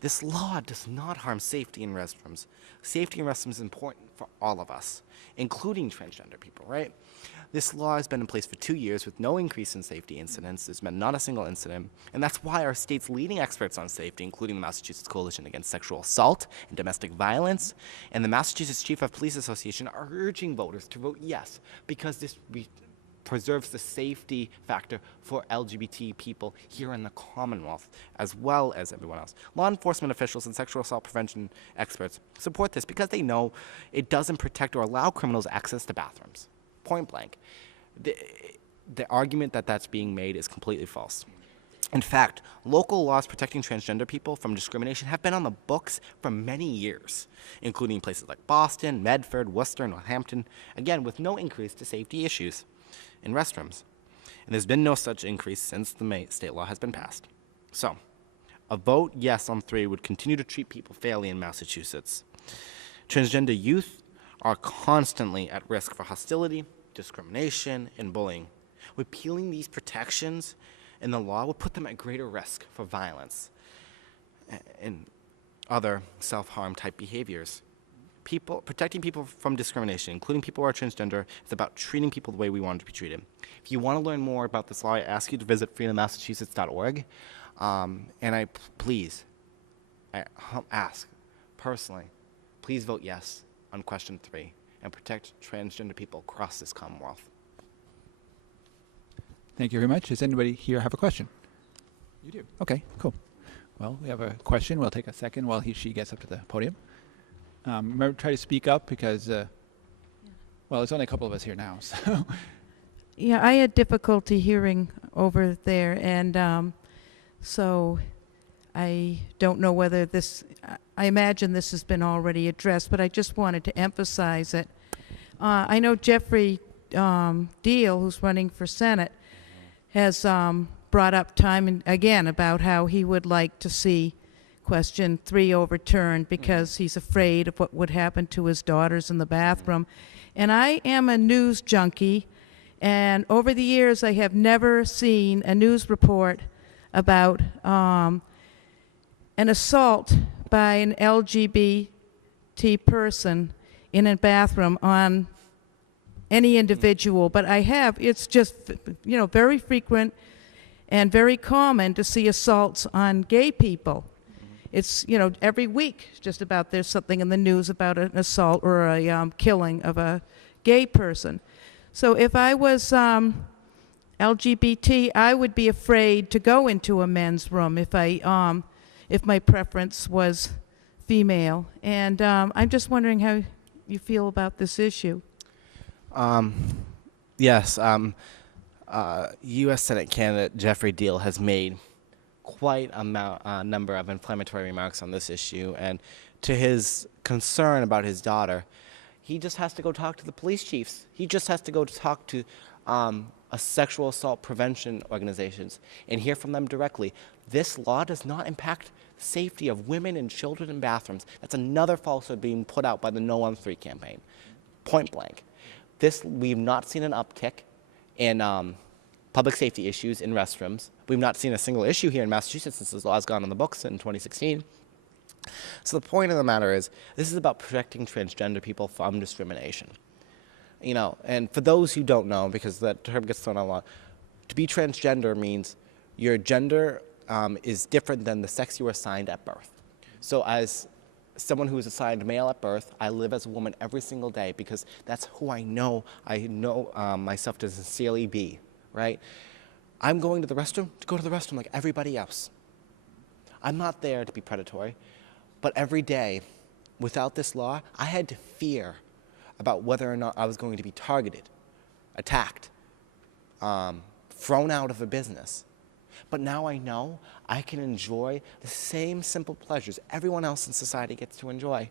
This law does not harm safety in restrooms. Safety in restrooms is important for all of us, including transgender people, right? This law has been in place for 2 years with no increase in safety incidents. There's been not a single incident, and that's why our state's leading experts on safety, including the Massachusetts Coalition Against Sexual Assault and Domestic Violence, and the Massachusetts Chief of Police Association are urging voters to vote yes, because this preserves the safety factor for LGBT people here in the Commonwealth, as well as everyone else. Law enforcement officials and sexual assault prevention experts support this because they know it doesn't protect or allow criminals access to bathrooms. Point blank. The argument that that's being made is completely false. In fact, local laws protecting transgender people from discrimination have been on the books for many years, including places like Boston, Medford, Worcester, Northampton, again, with no increase to safety issues in restrooms. And there's been no such increase since the state law has been passed. So, a vote yes on 3 would continue to treat people fairly in Massachusetts. Transgender youth are constantly at risk for hostility, discrimination, and bullying. Repealing these protections in the law would put them at greater risk for violence and other self-harm type behaviors. Protecting people from discrimination, including people who are transgender, is about treating people the way we want to be treated. If you want to learn more about this law, I ask you to visit freedommassachusetts.org. And I ask personally, please vote yes on question 3 and protect transgender people across this Commonwealth. Thank you very much. Does anybody here have a question? You do. Okay, cool. Well, we have a question. We'll take a second while she gets up to the podium. Remember, try to speak up because, well, there's only a couple of us here now. So, Yeah, I had difficulty hearing over there, and so I don't know whether this, I imagine this has been already addressed, but I just wanted to emphasize it. I know Jeffrey Deal, who's running for Senate, has brought up time and again about how he would like to see question 3 overturned because he's afraid of what would happen to his daughters in the bathroom. And I am a news junkie, and over the years I have never seen a news report about an assault by an LGBT person in a bathroom on any individual, but I have. It's just, you know, very frequent and very common to see assaults on gay people. It's, you know, every week just about there's something in the news about an assault or a killing of a gay person. So if I was LGBT, I would be afraid to go into a men's room if my preference was female. And I'm just wondering how you feel about this issue. Yes, U.S. Senate candidate Jeffrey Deal has made quite a number of inflammatory remarks on this issue, and to his concern about his daughter, he just has to go talk to the police chiefs. He just has to go talk to sexual assault prevention organizations and hear from them directly. This law does not impact safety of women and children in bathrooms. That's another falsehood being put out by the No on 3 campaign. Point blank. We've not seen an uptick in public safety issues in restrooms. We've not seen a single issue here in Massachusetts since this law has gone on the books in 2016. So the point of the matter is, this is about protecting transgender people from discrimination. You know, and for those who don't know, because that term gets thrown out a lot, to be transgender means your gender is different than the sex you were assigned at birth. So as someone who is assigned male at birth, I live as a woman every single day because that's who I know myself to sincerely be, right? I'm going to the restroom to go to the restroom like everybody else. I'm not there to be predatory, but every day, without this law, I had to fear about whether or not I was going to be targeted, attacked, thrown out of a business. But now I know I can enjoy the same simple pleasures everyone else in society gets to enjoy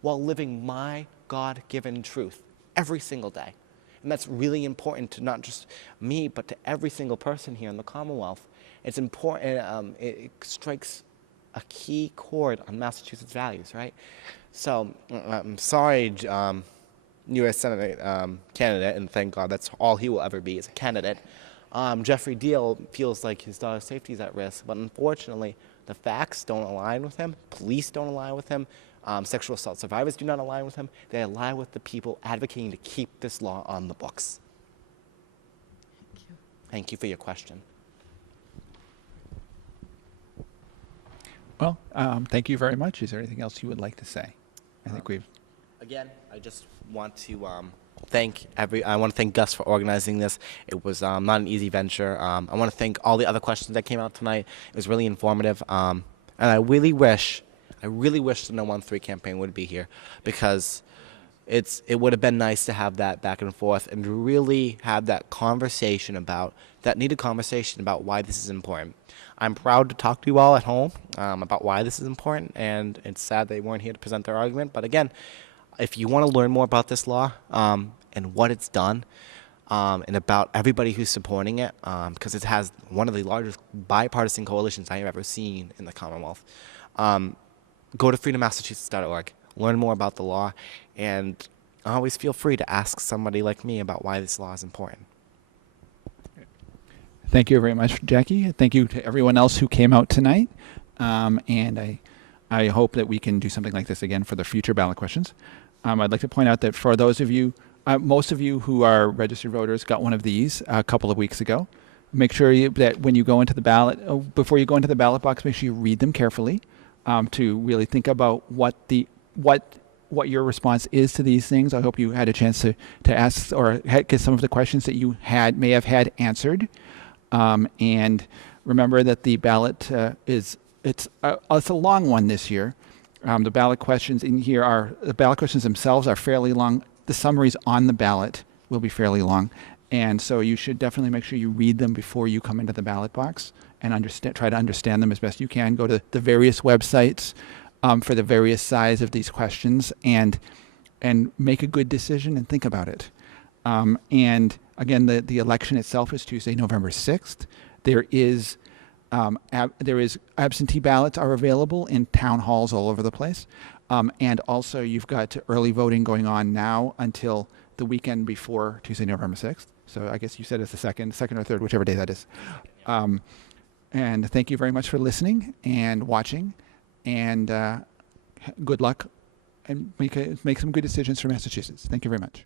while living my God-given truth every single day. And that's really important to not just me, but to every single person here in the Commonwealth. It's important, it strikes a key chord on Massachusetts values, right? So I'm sorry, U.S. Senate candidate, and thank God that's all he will ever be as a candidate. Jeffrey Deal feels like his daughter's safety is at risk, but unfortunately, the facts don't align with him. Police don't align with him. Sexual assault survivors do not align with him. They align with the people advocating to keep this law on the books. Thank you. Thank you for your question. Well, thank you very much. Is there anything else you would like to say? I think we've... Again, I just want to I want to thank Gus for organizing this. It was not an easy venture. I want to thank all the other questions that came out tonight. It was really informative. And I really wish the No 1-3 campaign would be here, because it would have been nice to have that back and forth and really have that needed conversation about why this is important. I'm proud to talk to you all at home about why this is important, and it's sad they weren't here to present their argument. But again, if you want to learn more about this law and what it's done, and about everybody who's supporting it, because it has one of the largest bipartisan coalitions I have ever seen in the Commonwealth, go to freedommassachusetts.org, learn more about the law, and always feel free to ask somebody like me about why this law is important. Thank you very much, Jackie. Thank you to everyone else who came out tonight. And I hope that we can do something like this again for the future ballot questions. I'd like to point out that for those of you, most of you who are registered voters got one of these a couple of weeks ago. Make sure that when you go into the ballot, before you go into the ballot box, make sure you read them carefully to really think about what your response is to these things. I hope you had a chance to ask or get some of the questions that you may have had answered. And remember that the ballot it's a long one this year. The ballot questions in here the ballot questions themselves are fairly long. The summaries on the ballot will be fairly long, and so you should definitely make sure you read them before you come into the ballot box and try to understand them as best you can. Go to the various websites for the various sides of these questions and make a good decision and think about it. And again, the election itself is Tuesday, November 6th. There is absentee ballots are available in town halls all over the place. And also you've got early voting going on now until the weekend before Tuesday, November 6th. So I guess you said it's the second or third, whichever day that is. And thank you very much for listening and watching, and good luck, and make some good decisions for Massachusetts. Thank you very much.